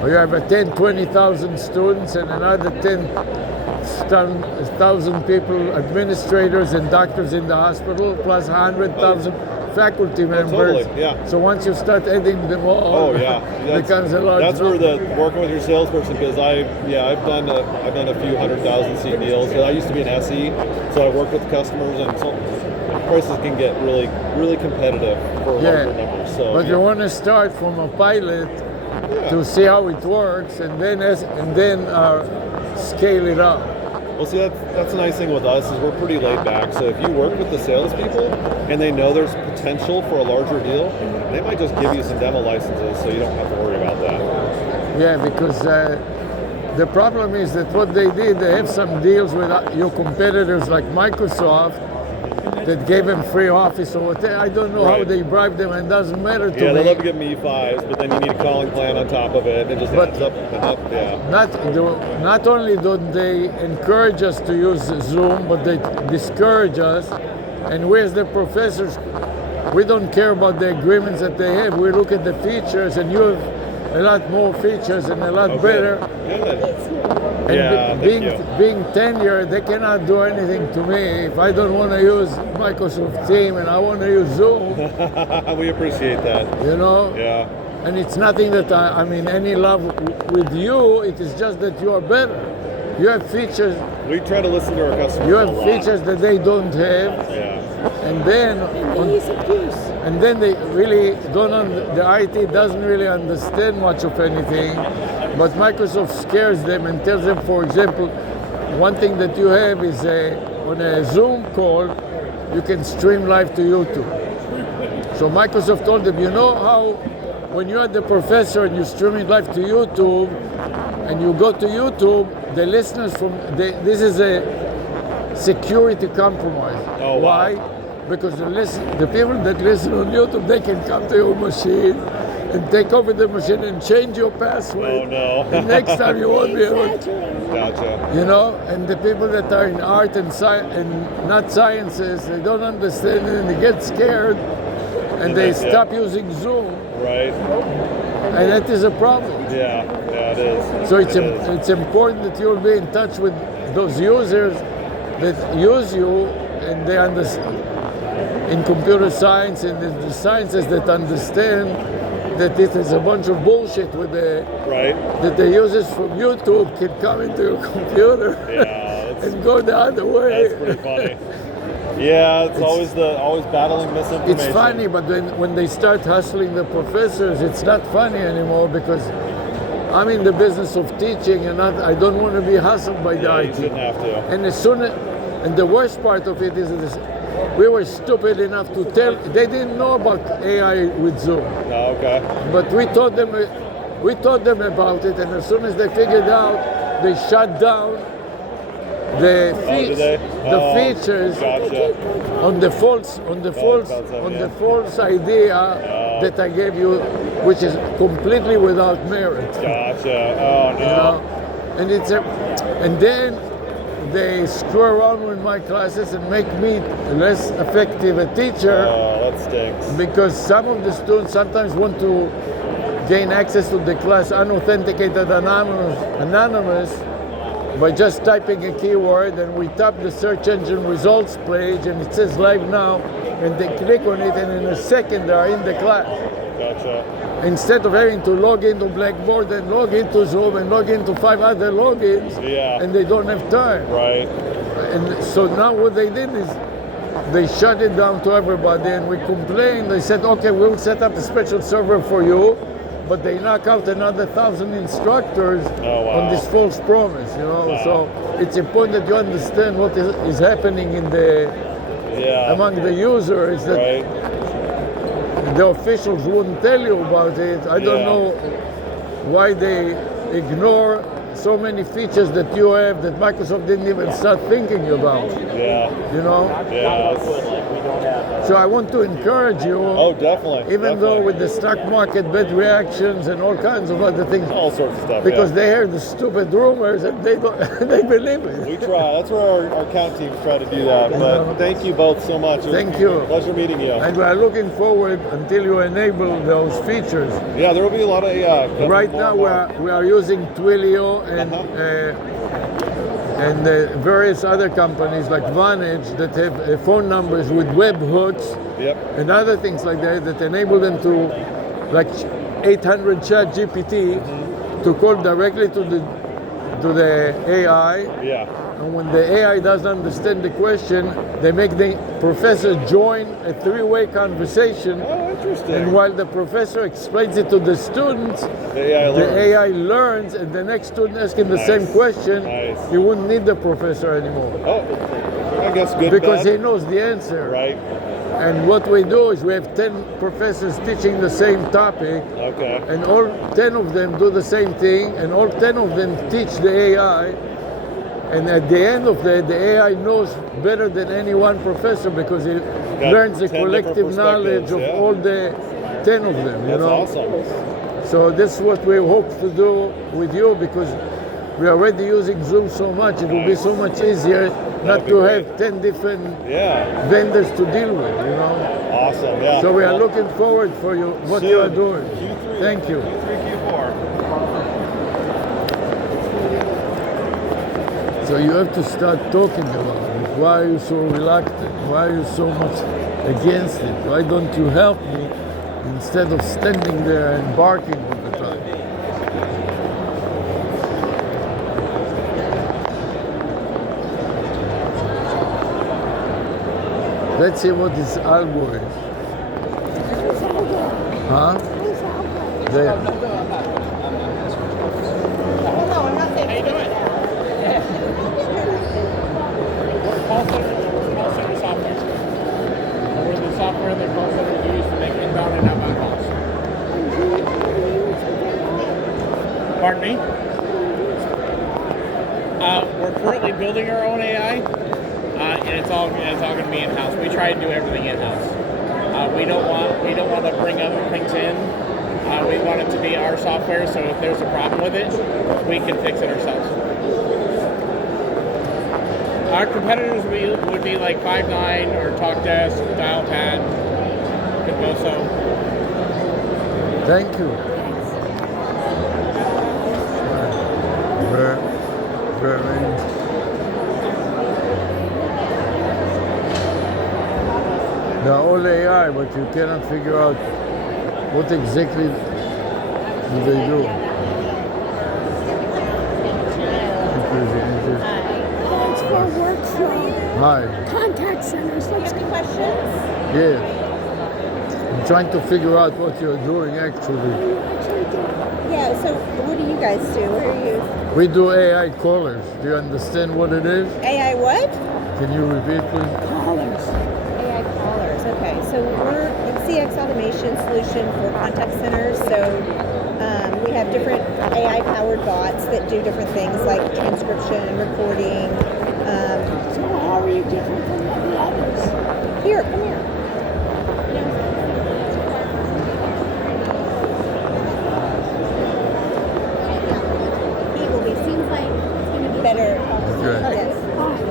where you have 20,000 students and another 10,000 people, administrators and doctors in the hospital, plus 100,000. Faculty members. Totally, yeah. So once you start adding them all, it becomes a large. That's where working with your salesperson, because I've done a few 100,000 seat deals. I used to be an SE, so I work with customers, and so prices can get really, really competitive for larger numbers. So, but you want to start from a pilot to see how it works, and then scale it up. Well, see, that's the nice thing with us is we're pretty laid back. So if you work with the salespeople and they know there's potential for a larger deal, they might just give you some demo licenses, so you don't have to worry about that. Yeah, because the problem is that what they did, they have some deals with your competitors like Microsoft that gave them free Office or whatever. I don't know how they bribe them, and it doesn't matter to me. Yeah, they love to give me E5s, but then you need a calling plan on top of it. It just adds up and up. Yeah. Not only don't they encourage us to use Zoom, but they discourage us. And we as the professors, we don't care about the agreements that they have. We look at the features, and you have a lot more features and a lot better. And being tenured, they cannot do anything to me. If I don't want to use Microsoft Teams and I want to use Zoom. We appreciate that. Yeah. And it's nothing that I mean any love with you. It is just that you are better. You have features. We try to listen to our customers. You have features that they don't have. Yeah. And then they really the IT doesn't really understand much of anything, but Microsoft scares them and tells them, for example, one thing that you have is on a Zoom call, you can stream live to YouTube. So Microsoft told them, you know how when you're the professor and you stream it live to YouTube, and you go to YouTube, the listeners this is a security compromise. Oh, wow. Why? Because the people that listen on YouTube, they can come to your machine and take over the machine and change your password. Oh no! And next time you won't be able. Gotcha. And the people that are in art and not sciences, they don't understand it and they get scared, and they stop using Zoom. Right. And that is a problem. Yeah, it is. So it's important that you'll be in touch with those users that use you, and they understand. in computer science and in the sciences that understand that it is a bunch of bullshit with the Right. that the users from YouTube can come into your computer and go the other way. That's pretty funny. Yeah, it's always battling misinformation. It's funny, but when they start hustling the professors, it's not funny anymore because I'm in the business of teaching and I don't want to be hustled by the Yeah, IT. you shouldn't have to. And the worst part of it is this, we were stupid enough to tell, they didn't know about AI with Zoom. Oh, okay. But we taught them about it, and as soon as they figured out, they shut down the features Gotcha. on the false idea that I gave you, which is completely without merit. Gotcha. Oh no. You know? And then they screw around with my classes and make me less effective a teacher. Oh, that stinks. Because some of the students sometimes want to gain access to the class unauthenticated anonymous by just typing a keyword, and we tap the search engine results page and it says live now, and they click on it and in a second they are in the class. Gotcha. Instead of having to log into Blackboard and log into Zoom and log into 5 other logins, and they don't have time. Right. And so now what they did is they shut it down to everybody, and we complained. They said, okay, we'll set up a special server for you, but they knock out another 1,000 instructors on this false promise, you know. So it's important that you understand what is happening in among the users, that the officials wouldn't tell you about it. I don't know why they ignore so many features that you have that Microsoft didn't even start thinking about. Yeah. You know? Yeah. So I want to encourage you. Oh, definitely. Even though with the stock market, bad reactions and all kinds of other things. All sorts of stuff. Because they hear the stupid rumors and they don't, they believe it. We try. That's where our account teams try to do that. But thank you both so much. Thank you. Pleasure meeting you. And we are looking forward until you enable those features. Yeah, there will be a lot of right now we are using Twilio and various other companies like Vonage that have phone numbers with webhooks and other things like that enable them to, like 800 chat GPT, to call directly to the AI. Yeah. And when the AI doesn't understand the question, they make the professor join a 3-way conversation. Oh, interesting. And while the professor explains it to the students, the AI learns, and the next student asks him the same question. You wouldn't need the professor anymore. Oh, I guess good. Because he knows the answer. Right. And what we do is we have 10 professors teaching the same topic. Okay. And all 10 of them do the same thing, and all 10 of them teach the AI. And at the end of the AI knows better than any one professor because he learns the collective knowledge of all the 10 of them. That's awesome. So this is what we hope to do with you, because we are already using Zoom so much. It will be so much easier not to have 10 different vendors to deal with, you know. Awesome, yeah. So we are looking forward for you, what you are doing. Thank you. Q3, Q4. So you have to start talking about it. Why are you so reluctant? Why are you so much against it? Why don't you help me instead of standing there and barking all the time? Let's see what this algo is. Huh? There. Software that call centers use to make inbound and outbound calls. Pardon me? We're currently building our own AI, and it's all going to be in-house. We try to do everything in-house. We don't want to bring other things in. We want it to be our software, so if there's a problem with it, we can fix it ourselves. Our competitors would be like Five9 or TalkDesk, Dialpad, Convoso. Thank you. Very. They're AI, but you cannot figure out what exactly do they do. It's for workflow. Hi. Contact centers. Let's go. Questions? Yeah. I'm trying to figure out what you're doing actually. Yeah, so what do you guys do? What are you? We do AI callers. Do you understand what it is? AI what? Can you repeat, please? Callers. AI callers. Okay, so we're a CX automation solution for contact centers. So we have different AI-powered bots that do different things like transcription, recording. So how are you different from the others? Here, come here. He will be. Seems like it's going to be better. Okay. Yes.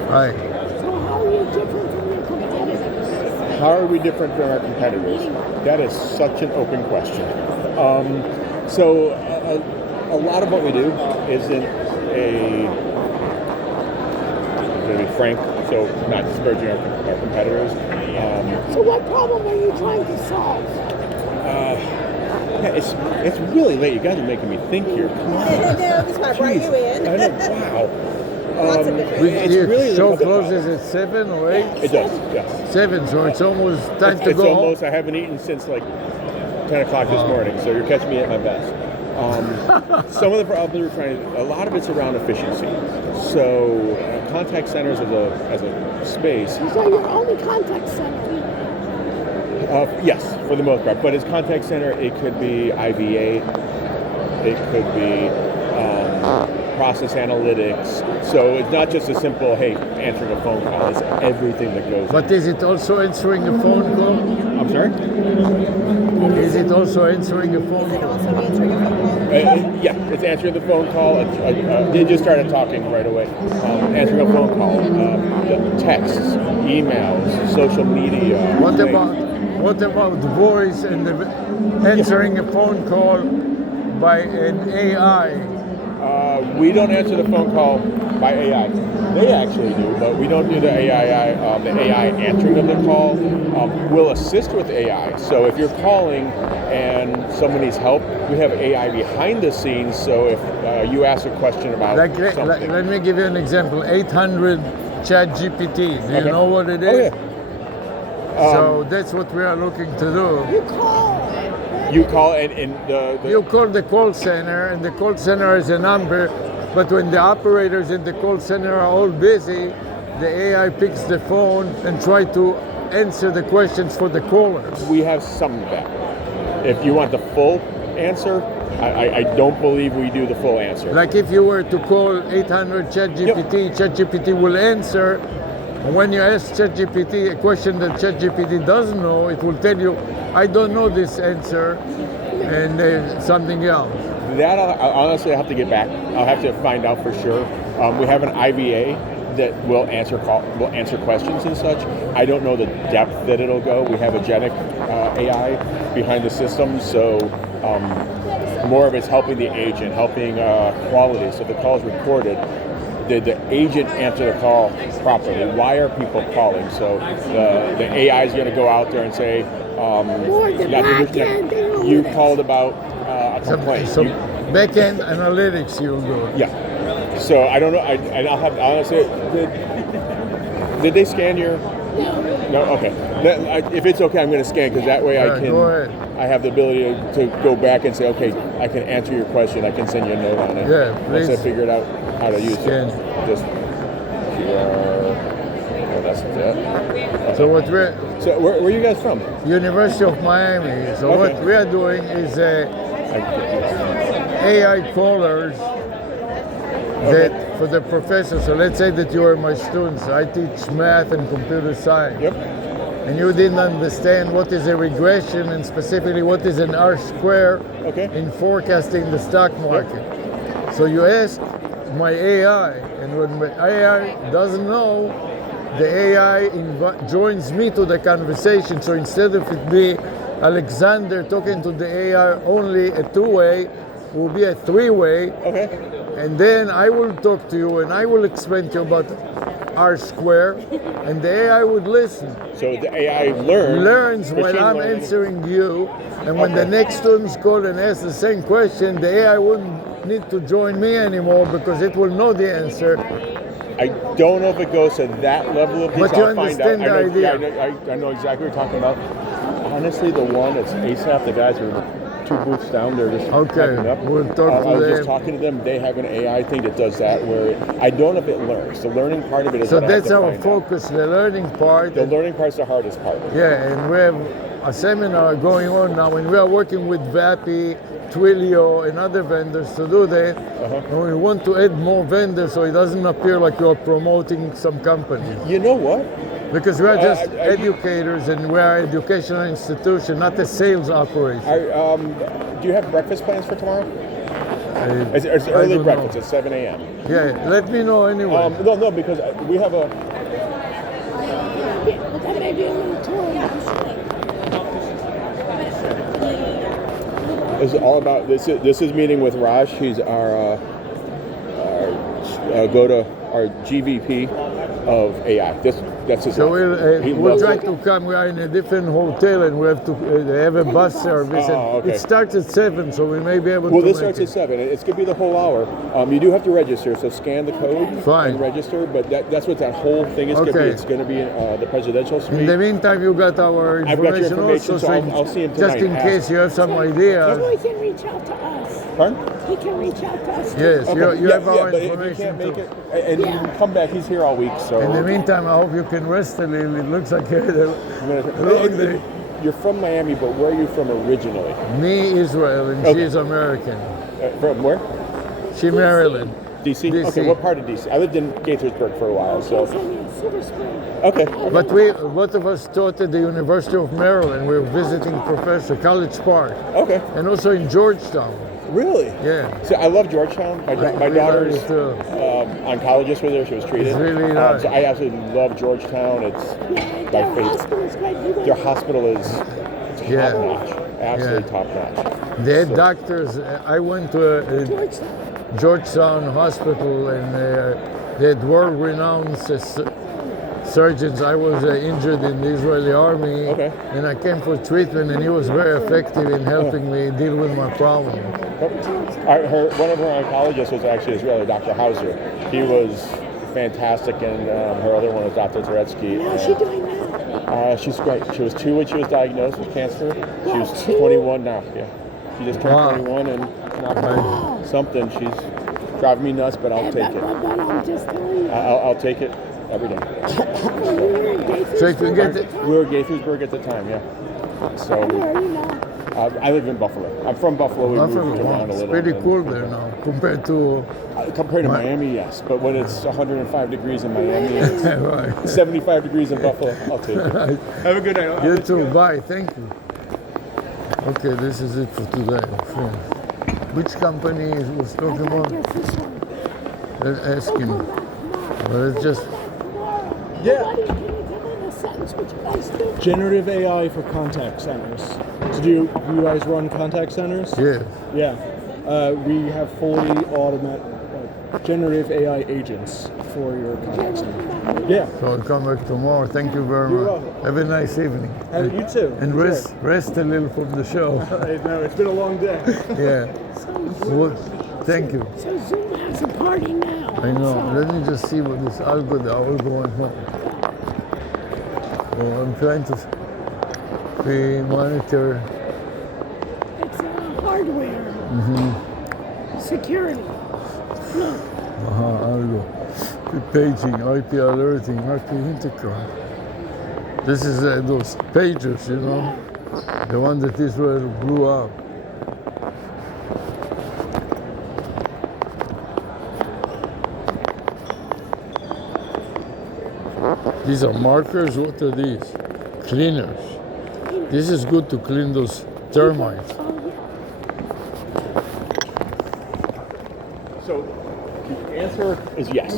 Hi. So how are you different from your competitors? How are we different from our competitors? That is such an open question. So a lot of what we do isn't to be frank, so not disparaging our competitors. So what problem are you trying to solve? Yeah, it's really late. You guys are making me think here. Come on. No, that's why I brought you in. I know, wow. Lots of different. It's Your really show late. closes at 7 or 8? It does, yes. 7, so it's almost time to It's go almost, home. I haven't eaten since like 10 o'clock this morning, so you're catching me at my best. Some of the problems we're trying to, a lot of it's around efficiency. So contact centers as a space, So your only contact center. yes, for the most part. But as contact center, it could be IVA, it could be process analytics. So it's not just a simple, hey, answering a phone call. It's everything that goes. But is it also answering a phone call? I'm sorry? Is it also answering a phone Is it call? also answering a phone call? Yeah, it's answering the phone call. They just started talking right away. Answering a phone call, texts, emails, social media. What about voice and answering a phone call by an AI? We don't answer the phone call by AI. They actually do, but we don't do the AI. The AI answering of the call. We'll assist with AI. So if you're calling and someone needs help, we have AI behind the scenes. So if you ask a question about something, Let me give you an example. 800 Chat GPT. Do you know what it is? Oh yeah. So that's what we are looking to do. You call and You call the call center, and the call center has a number, but when the operators in the call center are all busy, the AI picks the phone and try to answer the questions for the callers. we have some of that. If you want the full answer, I don't believe we do the full answer. Like if you were to call 800 ChatGPT, ChatGPT will answer. And when you ask ChatGPT a question that ChatGPT doesn't know, it will tell you, I don't know this answer, and something else. That I'll honestly have to get back. I'll have to find out for sure. We have an IVA that will answer questions and such. I don't know the depth that it'll go. We have a Genic AI behind the system, so more of it's helping the agent, helping quality. So if the call is recorded, did the agent answer the call properly? Why are people calling? So the AI is going to go out there and say, you called about a complaint. So back-end analytics you'll do. Yeah. So I don't know. I'll honestly, did they scan your? No. Okay. If it's okay, I'm going to scan because that way I can. Go ahead. I have the ability to go back and say, okay, I can answer your question. I can send you a note on it. Yeah, Once I please. figured out how to use Scan. it. Just QR. Oh, that's it. So what we're So where are you guys from? University of Miami. So Okay. what we are doing is AI callers that for the professors. So let's say that you are my students. I teach math and computer science. Yep. And you didn't understand what is a regression and specifically what is an R-square in forecasting the stock market. So you ask my AI, and when my AI doesn't know, the AI joins me to the conversation. So instead of it be Alexander talking to the AI only a two-way, it will be a three-way. Okay. And then I will talk to you and I will explain to you about R square, and the AI would listen. So the AI learns While machine I'm learning. answering you, and when the next students call and ask the same question, the AI wouldn't need to join me anymore because it will know the answer. I don't know if it goes to that level of detail. But you I'll find out. understand the idea. I know exactly what you're talking about. Honestly, the one that's ASAP, the guys are 2 booths down, they're just Okay, typing up. we'll talk to I was them. just talking to them. They have an AI thing that does that where I don't know if it learns. The learning part of it is So what I have that's to our find out. focus, the learning part. The learning part's the hardest part. Yeah, and we have a seminar going on now, and we are working with VAPI, Twilio, and other vendors to do that. And we want to add more vendors so it doesn't appear like you're promoting some company. You know what? Because we are just educators and we are an educational institution, not a sales operation. Do you have breakfast plans for tomorrow? It's I early don't breakfast. know. It's 7 a.m. Yeah, let me know anyway. No, because we have a. That may be a little tour. It's all about this. This is meeting with Raj. He's our GVP of AI. That's his. So life. He we'll loves try it. to come. We are in a different hotel and we have to have a bus service. And okay. it starts at 7, so we may be able Well, to this make starts it. at 7. It's going to be the whole hour. You do have to register, so scan the code Fine. and register. But that's what that whole thing is going to be. Okay. It's going to be the presidential suite. In the meantime, you got our I've got your information, information, also, so I'll see him just tonight. in case you have some idea. So he can reach out to us. Pardon? He can reach out to us. Yes, Okay. you have our but if you information can't make too. it, and you can come back. He's here all week, so. In the meantime, I hope you can rest a little. It looks like you had a long day. You're from Miami, but where are you from originally? Me, Israel, and Okay. she's American. From where? She Maryland. DC? DC. Okay, what part of DC? I lived in Gaithersburg for a while, so. Silver Spring. Okay. But both of us taught at the University of Maryland. We were visiting professor, College Park. Okay. And also in Georgetown. Really? Yeah. So I love Georgetown. My We daughter's love it too. oncologist with her. She was treated. It's really nice. So I absolutely love Georgetown. It's my favorite. Their hospital is top Yeah. notch. Absolutely top notch. They had doctors. I went to Georgetown Hospital and they had world-renowned surgeons. I was injured in the Israeli army, and I came for treatment, and he was very effective in helping me deal with my problem. One of her oncologists was actually Israeli, Dr. Hauser. He was fantastic, and her other one was Dr. Turetsky. How's she doing now? She's great. She was 2 when she was diagnosed with cancer. She was 21 now. Yeah, she just turned 21, and now something. She's driving me nuts, but I'll take it. I'm just telling you. I'll take it every day. So if you get we were Gaithersburg at the time, yeah. So Where are you now? I live in Buffalo. I'm from Buffalo. We moved around a it's little. pretty and- cool there now compared to. Compared to Miami, yes. But when it's 105 degrees in Miami and Right. 75 degrees in Buffalo, I'll take it. Have a good night. You too. Bye. Thank you. Okay, this is it for today. Which company was talking about? Let's ask him. Well, let's just. Yeah. Can you give me in a sentence what you guys do? Generative AI for contact centers. So do you guys run contact centers? Yeah. Yeah. We have fully automatic generative AI agents for your contact center. Yeah. So I'll come back tomorrow. Thank you very You're much. welcome. Have a nice evening. You too. And rest a little from the show. No, it's been a long day. Yeah. Well, thank you. So Zoom has a party now. I know. Let me just see what this algo going home. Well, I'm trying to monitor. It's hardware. Security. Look. Algo. Paging, IP alerting, IP intercom. This is those pagers, you know, the one that Israel blew up. These are markers. What are these? Cleaners. This is good to clean those termites. So the answer is yes.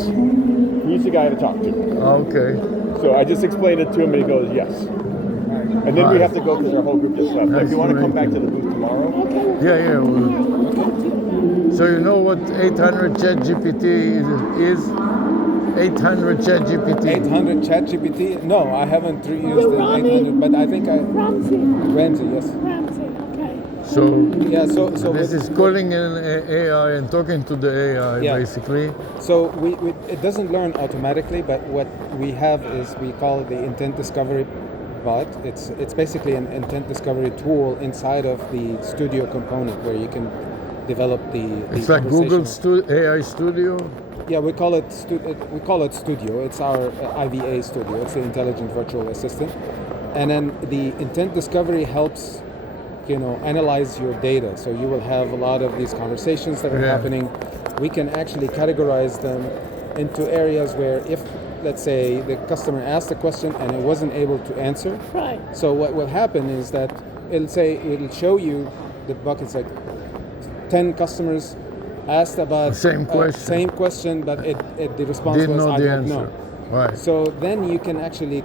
He's the guy to talk to. Okay. So I just explained it to him, and he goes yes. And then we have to go because our whole group just left. But if you want to come back to the booth tomorrow, Yeah. Well, so you know what 800 ChatGPT is? 800 ChatGPT. 800 ChatGPT? No, I haven't used the 800, but I think Ramsey, yes. Ramsey, okay. So Yeah, so this is calling an AI and talking to the AI Yeah. basically. So it doesn't learn automatically, but what we have is we call it the intent discovery bot. It's basically an intent discovery tool inside of the studio component where you can develop the It's like Google AI Studio. Yeah, we call it Studio. It's our IVA Studio. It's the Intelligent Virtual Assistant, and then the intent discovery helps, analyze your data. So you will have a lot of these conversations that are happening. We can actually categorize them into areas where, if let's say the customer asked a question and it wasn't able to answer, Right. so what will happen is that it'll show you the buckets like 10 customers asked about Same question, but the response Didn't was know I the don't answer. know. Right. So then you can actually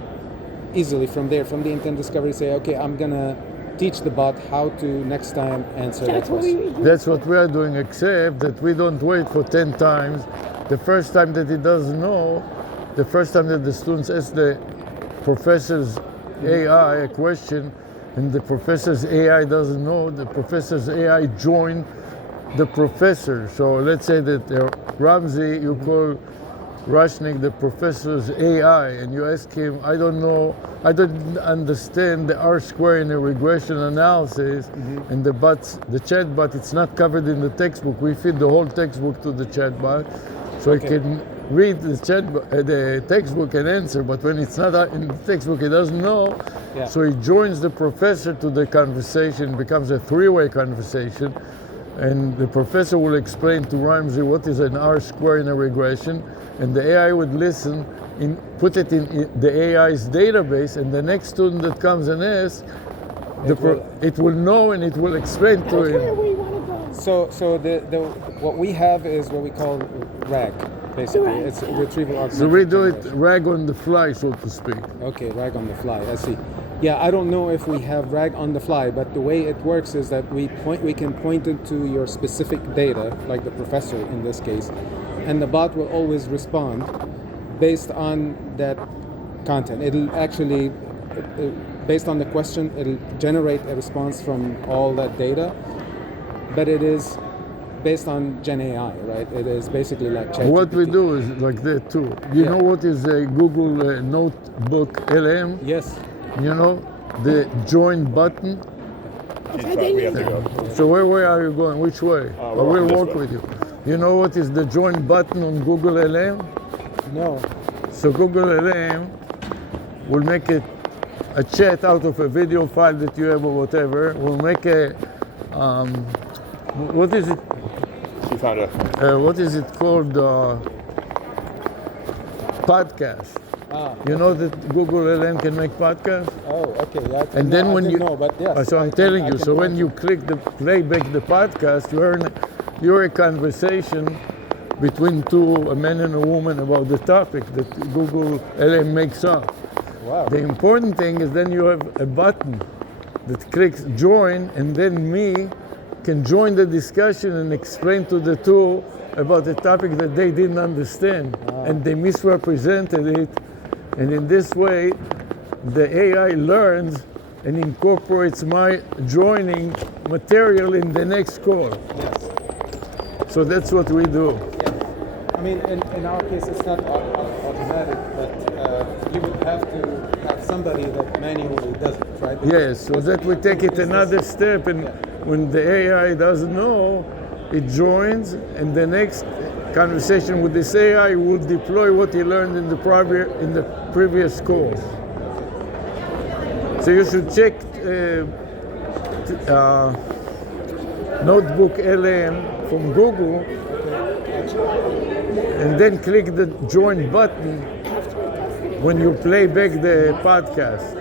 easily from the intent discovery say, okay, I'm gonna teach the bot how to next time answer that question. That's what we are doing, except that we don't wait for 10 times. The first time that he doesn't know, the first time that the students ask the professor's AI a question and the professor's AI doesn't know, the professor's AI join the professor. So let's say that Ramsey, you call Rushnik the professor's AI and you ask him, I don't know, I don't understand the R-square in a regression analysis, and the chatbot, it's not covered in the textbook. We feed the whole textbook to the chatbot, so it can read the textbook and answer, but when it's not in the textbook, he doesn't know. Yeah. So he joins the professor to the conversation, becomes a three-way conversation, and the professor will explain to Ramsey what is an R-square in a regression, and the AI would listen, put it in the AI's database, and the next student that comes and asks, it will know and it will explain to him. So what we have is what we call RAG, basically. It's retrieval augmented. So we do it RAG on the fly, so to speak. Okay, RAG on the fly. I see. Yeah, I don't know if we have RAG on the fly, but the way it works is that we can point it to your specific data, like the professor in this case, and the bot will always respond based on that content. It'll actually, based on the question, it'll generate a response from all that data, but it is based on Gen AI, right? It is basically like ChatGPT. What we do is like that too. You know what is a Google Notebook LM? Yes. You know, the join button? So where are you going? Which way? We'll walk with you. You know what is the join button on Google LM? No. So Google LM will make a chat out of a video file that you have or whatever. We'll make a, what is it? You found a... what is it called? Podcast. You know that Google LM can make podcasts? Oh, okay. Yeah, And then when you, know, but yes, so I'm telling you, so when you click the playback the podcast, you're a conversation between a man and a woman about the topic that Google LM makes up. Wow. The important thing is then you have a button that clicks join, and then me can join the discussion and explain to the two about the topic that they didn't understand, and they misrepresented it. And in this way, the AI learns and incorporates my joining material in the next call. Yes. So that's what we do. I mean, in our case, it's not automatic, but you would have to have somebody that manually does it, right? Yes, so that we take it another step, and when the AI doesn't know, it joins, and the next conversation with this AI will deploy what he learned in the previous call. So you should check Notebook LM from Google, and then click the join button when you play back the podcast.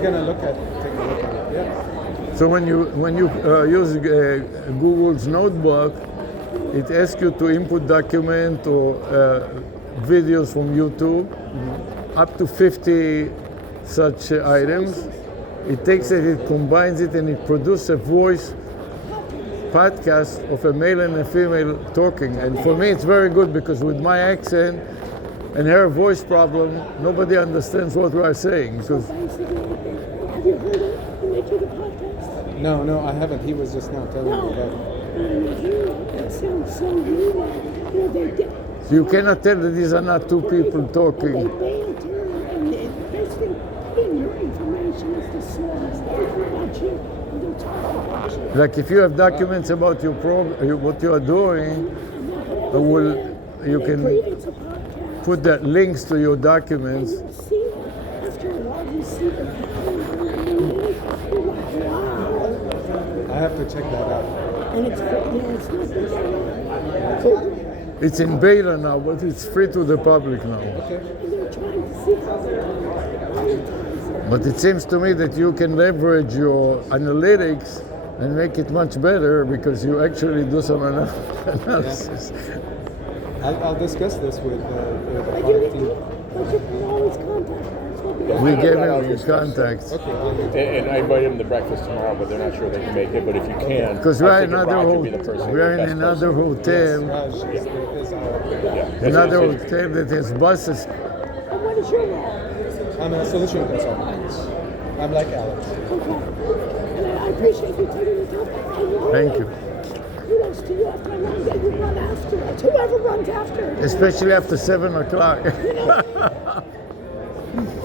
Take a look at it. Yeah. So when you use Google's Notebook, it asks you to input document or videos from YouTube, up to 50 such items. It takes it, it combines it, and it produces a voice podcast of a male and a female talking. And for me, it's very good because with my accent and her voice problem, nobody understands what we are saying. Because Have you heard it? Did they do the podcast? No, I haven't. He was just now telling me about it. It sounds so weird. You know, they did. you cannot tell that these are not two people They talking. banter, and they basically put in your information as the source, everything about you, and they'll talk about you. Like if you have documents about your what you are doing, you can Creates a podcast. put that links to your documents. You see it. After a while, you see the pattern. You're like, wow. I have to check that out. And it's not so It's in beta now, but it's free to the public now. and they're trying to see how they can monetize it. But it seems to me that you can leverage your analytics and make it much better because you actually do some analysis. I'll discuss this with the But product team. you can always contact us. We gave him your contacts. And I invited them to breakfast tomorrow, but they're not sure they can make it. But if you can, Because I we're think in another Raj would be the person, we're the in best another person. hotel, Raj is our another hotel that has buses. And what is your role? I'm a solution consultant. I'm like Alex. Okay. And I appreciate you taking the time. And you Thank you. Kudos to you after a long day. You run after it. Whoever runs after it. Especially after 7 o'clock.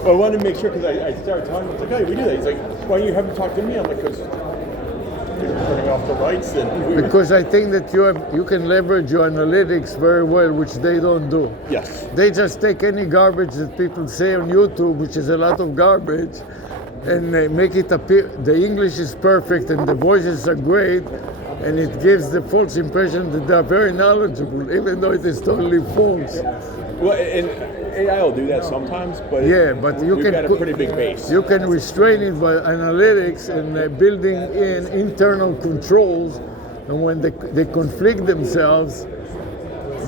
Well, I wanted to make sure because I started talking. It's like, hey, we do that. He's like, why don't you have him talk to me? I'm like, because you're turning off the lights and. Because I think that you can leverage your analytics very well, which they don't do. Yes. They just take any garbage that people say on YouTube, which is a lot of garbage, and they make it appear the English is perfect and the voices are great, and it gives the false impression that they are very knowledgeable, even though it is totally false. Well, and AI will do that sometimes, but Yeah, but you we've can got a put- pretty big base. You can restrain it by analytics and building in internal controls, and when they conflict themselves,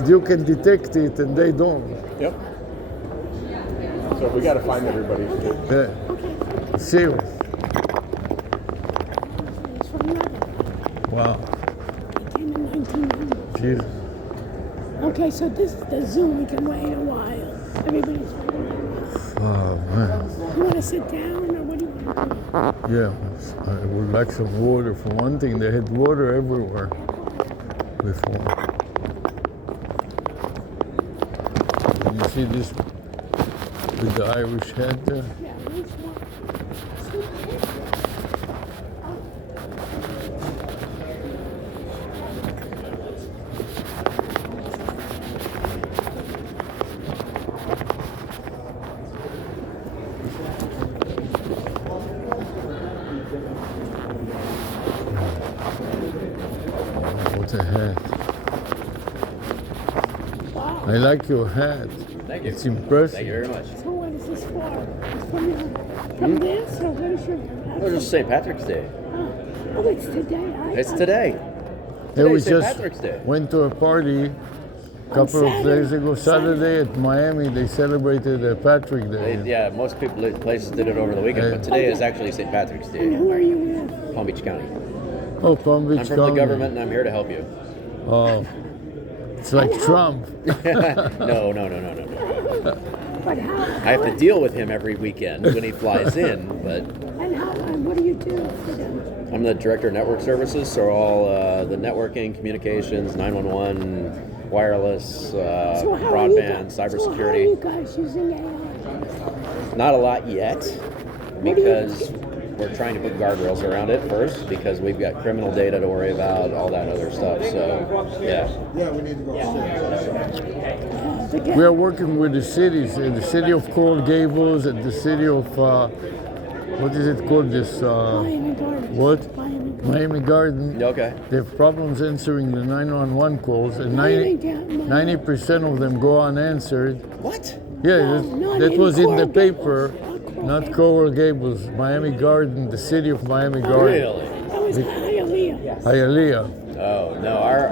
you can detect it and they don't. Yep. So we got to find everybody. Yeah. Serious. It's from Lebanon. Wow. It came in 1900. Jesus. Okay, so this is the Zoom. We can wait a while. Everybody's waiting. Oh man. You want to sit down, or what do you want to do? Yeah, I would like some water. For one thing, they had water everywhere before. And you see this with the Irish hat there? Yeah, which one? What a hat. I like your hat. Thank you. It's impressive. Thank you very much. So what is this for? It's from this, or what is your? It was just St. Patrick's Day. Oh, it's today. It's today. Yeah, we Today's St. just Patrick's Day. went to a party a couple of days ago. Saturday at Miami, they celebrated Patrick Day. Yeah, most people, places did it over the weekend, but today is actually St. Patrick's And Day. who are you with? Palm Beach County. Oh, Palm Beach I'm from County. the government, and I'm here to help you. Oh, it's like Trump. No. But how? I have to deal with him every weekend when he flies in, but And how? And what do you do for them? I'm the director of network services, so all the networking, communications, 911, wireless, So how are you broadband, guys- So how are cybersecurity. you guys using AI? Not a lot yet, because we're trying to put guardrails around it first, because we've got criminal data to worry about, all that other stuff. So, yeah. Yeah, we need to go. We are working with the cities, the city of Coral Gables and the city of, what is it called, this, Miami Gardens. what? Miami Garden. Okay. They have problems answering the 911 calls, and Miami 90% of them go unanswered. What? Yeah, not that in was in the Coral paper, not Coral Gables, Miami Garden, the city of Miami Garden. Really? That was Hialeah. Hialeah. Oh no, our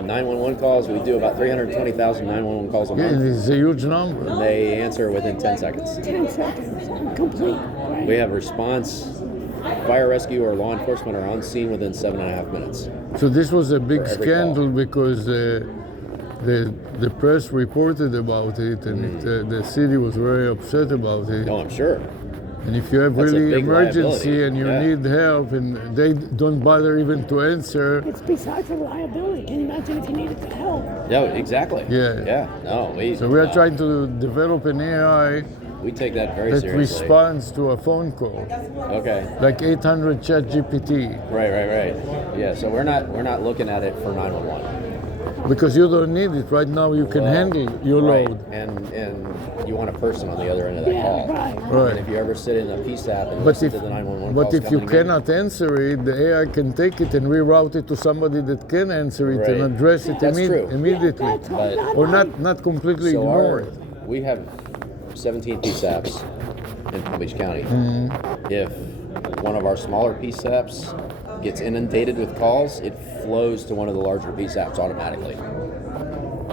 911 calls, we do about 320,000 911 calls a Yeah, month. it's a huge number. And they answer within 10 seconds. 10 seconds, complete. Right. We have response, fire rescue or law enforcement are on scene within 7.5 minutes. So this was a big For every scandal because the press reported about it, and the city was very upset about it. Oh, I'm sure. And if you have That's a really big emergency liability. and you Yeah. need help, and they don't bother even to answer. It's besides the liability. Can you imagine if you needed the help? No, exactly. Yeah. Yeah. No, we. So we are trying to develop an AI We take that very that seriously. responds to a phone call, Okay. like 800 Chat GPT, Right. Yeah. So we're not looking at it for 911. because you don't need it right now. You can handle your Right. load. And you want a person on the other end of that Yeah, call. Right. And if you ever sit in a PSAP and But listen if to the 911 but calls if you coming in, cannot answer it, the AI can take it and reroute it to somebody that can answer it and Right. address it That's true. immediately, But or not completely so ignore it. we have 17 PSAPs in Palm Beach County. Mm-hmm. If one of our smaller PSAPs gets inundated with calls, it flows to one of the larger PSAPs automatically.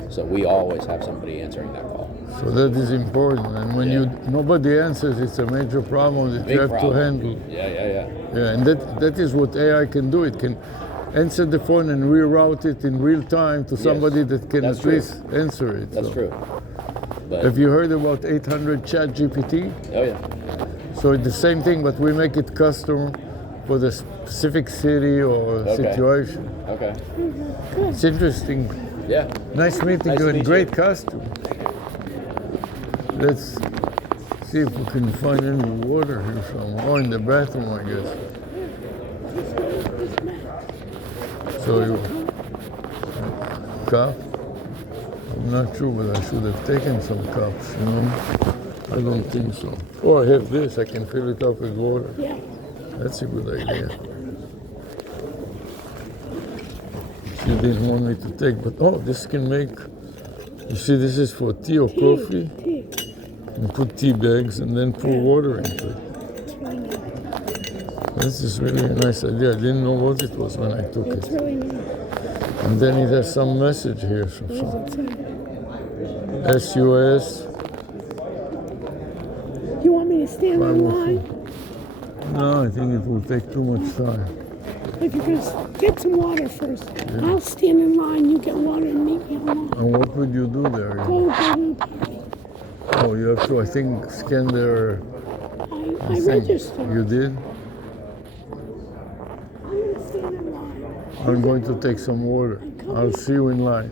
So we always have somebody answering that call. So that is important. And when nobody answers, it's a major problem that Big you have problem. to handle. Yeah. Yeah, and that is what AI can do. It can answer the phone and reroute it in real time to somebody that can That's at true. least answer it. That's So, true. But, have you heard about 800 Chat GPT? oh yeah. So it's the same thing, but we make it custom for the specific city or Okay. situation. Okay. It's interesting. Yeah. Nice meeting Nice you to in meet great you. costume. Let's see if we can find any water here somewhere. Oh, in the bathroom, I guess. So you cup? I'm not sure, but I should have taken some cups, you know? I don't think so. Oh, I have this. I can fill it up with water. Yeah. That's a good idea. She didn't want me to take, but oh, this can make, you see, this is for tea or coffee. Tea. And put tea bags and then pour water into it. It's really neat. This is really a nice idea. I didn't know what it was when I took It's it. really neat. And then it has some message here. What does it say? SUS. You want me to stand in line? No, I think it will take too much time. If you're going to get some water first, I'll stand in line, you get water and meet me along. And what would you do there? Go. Oh, you have to, I think, scan their I thing. registered. You did? I'm going to stand in line. I'm going to take some water. I'll see you in line.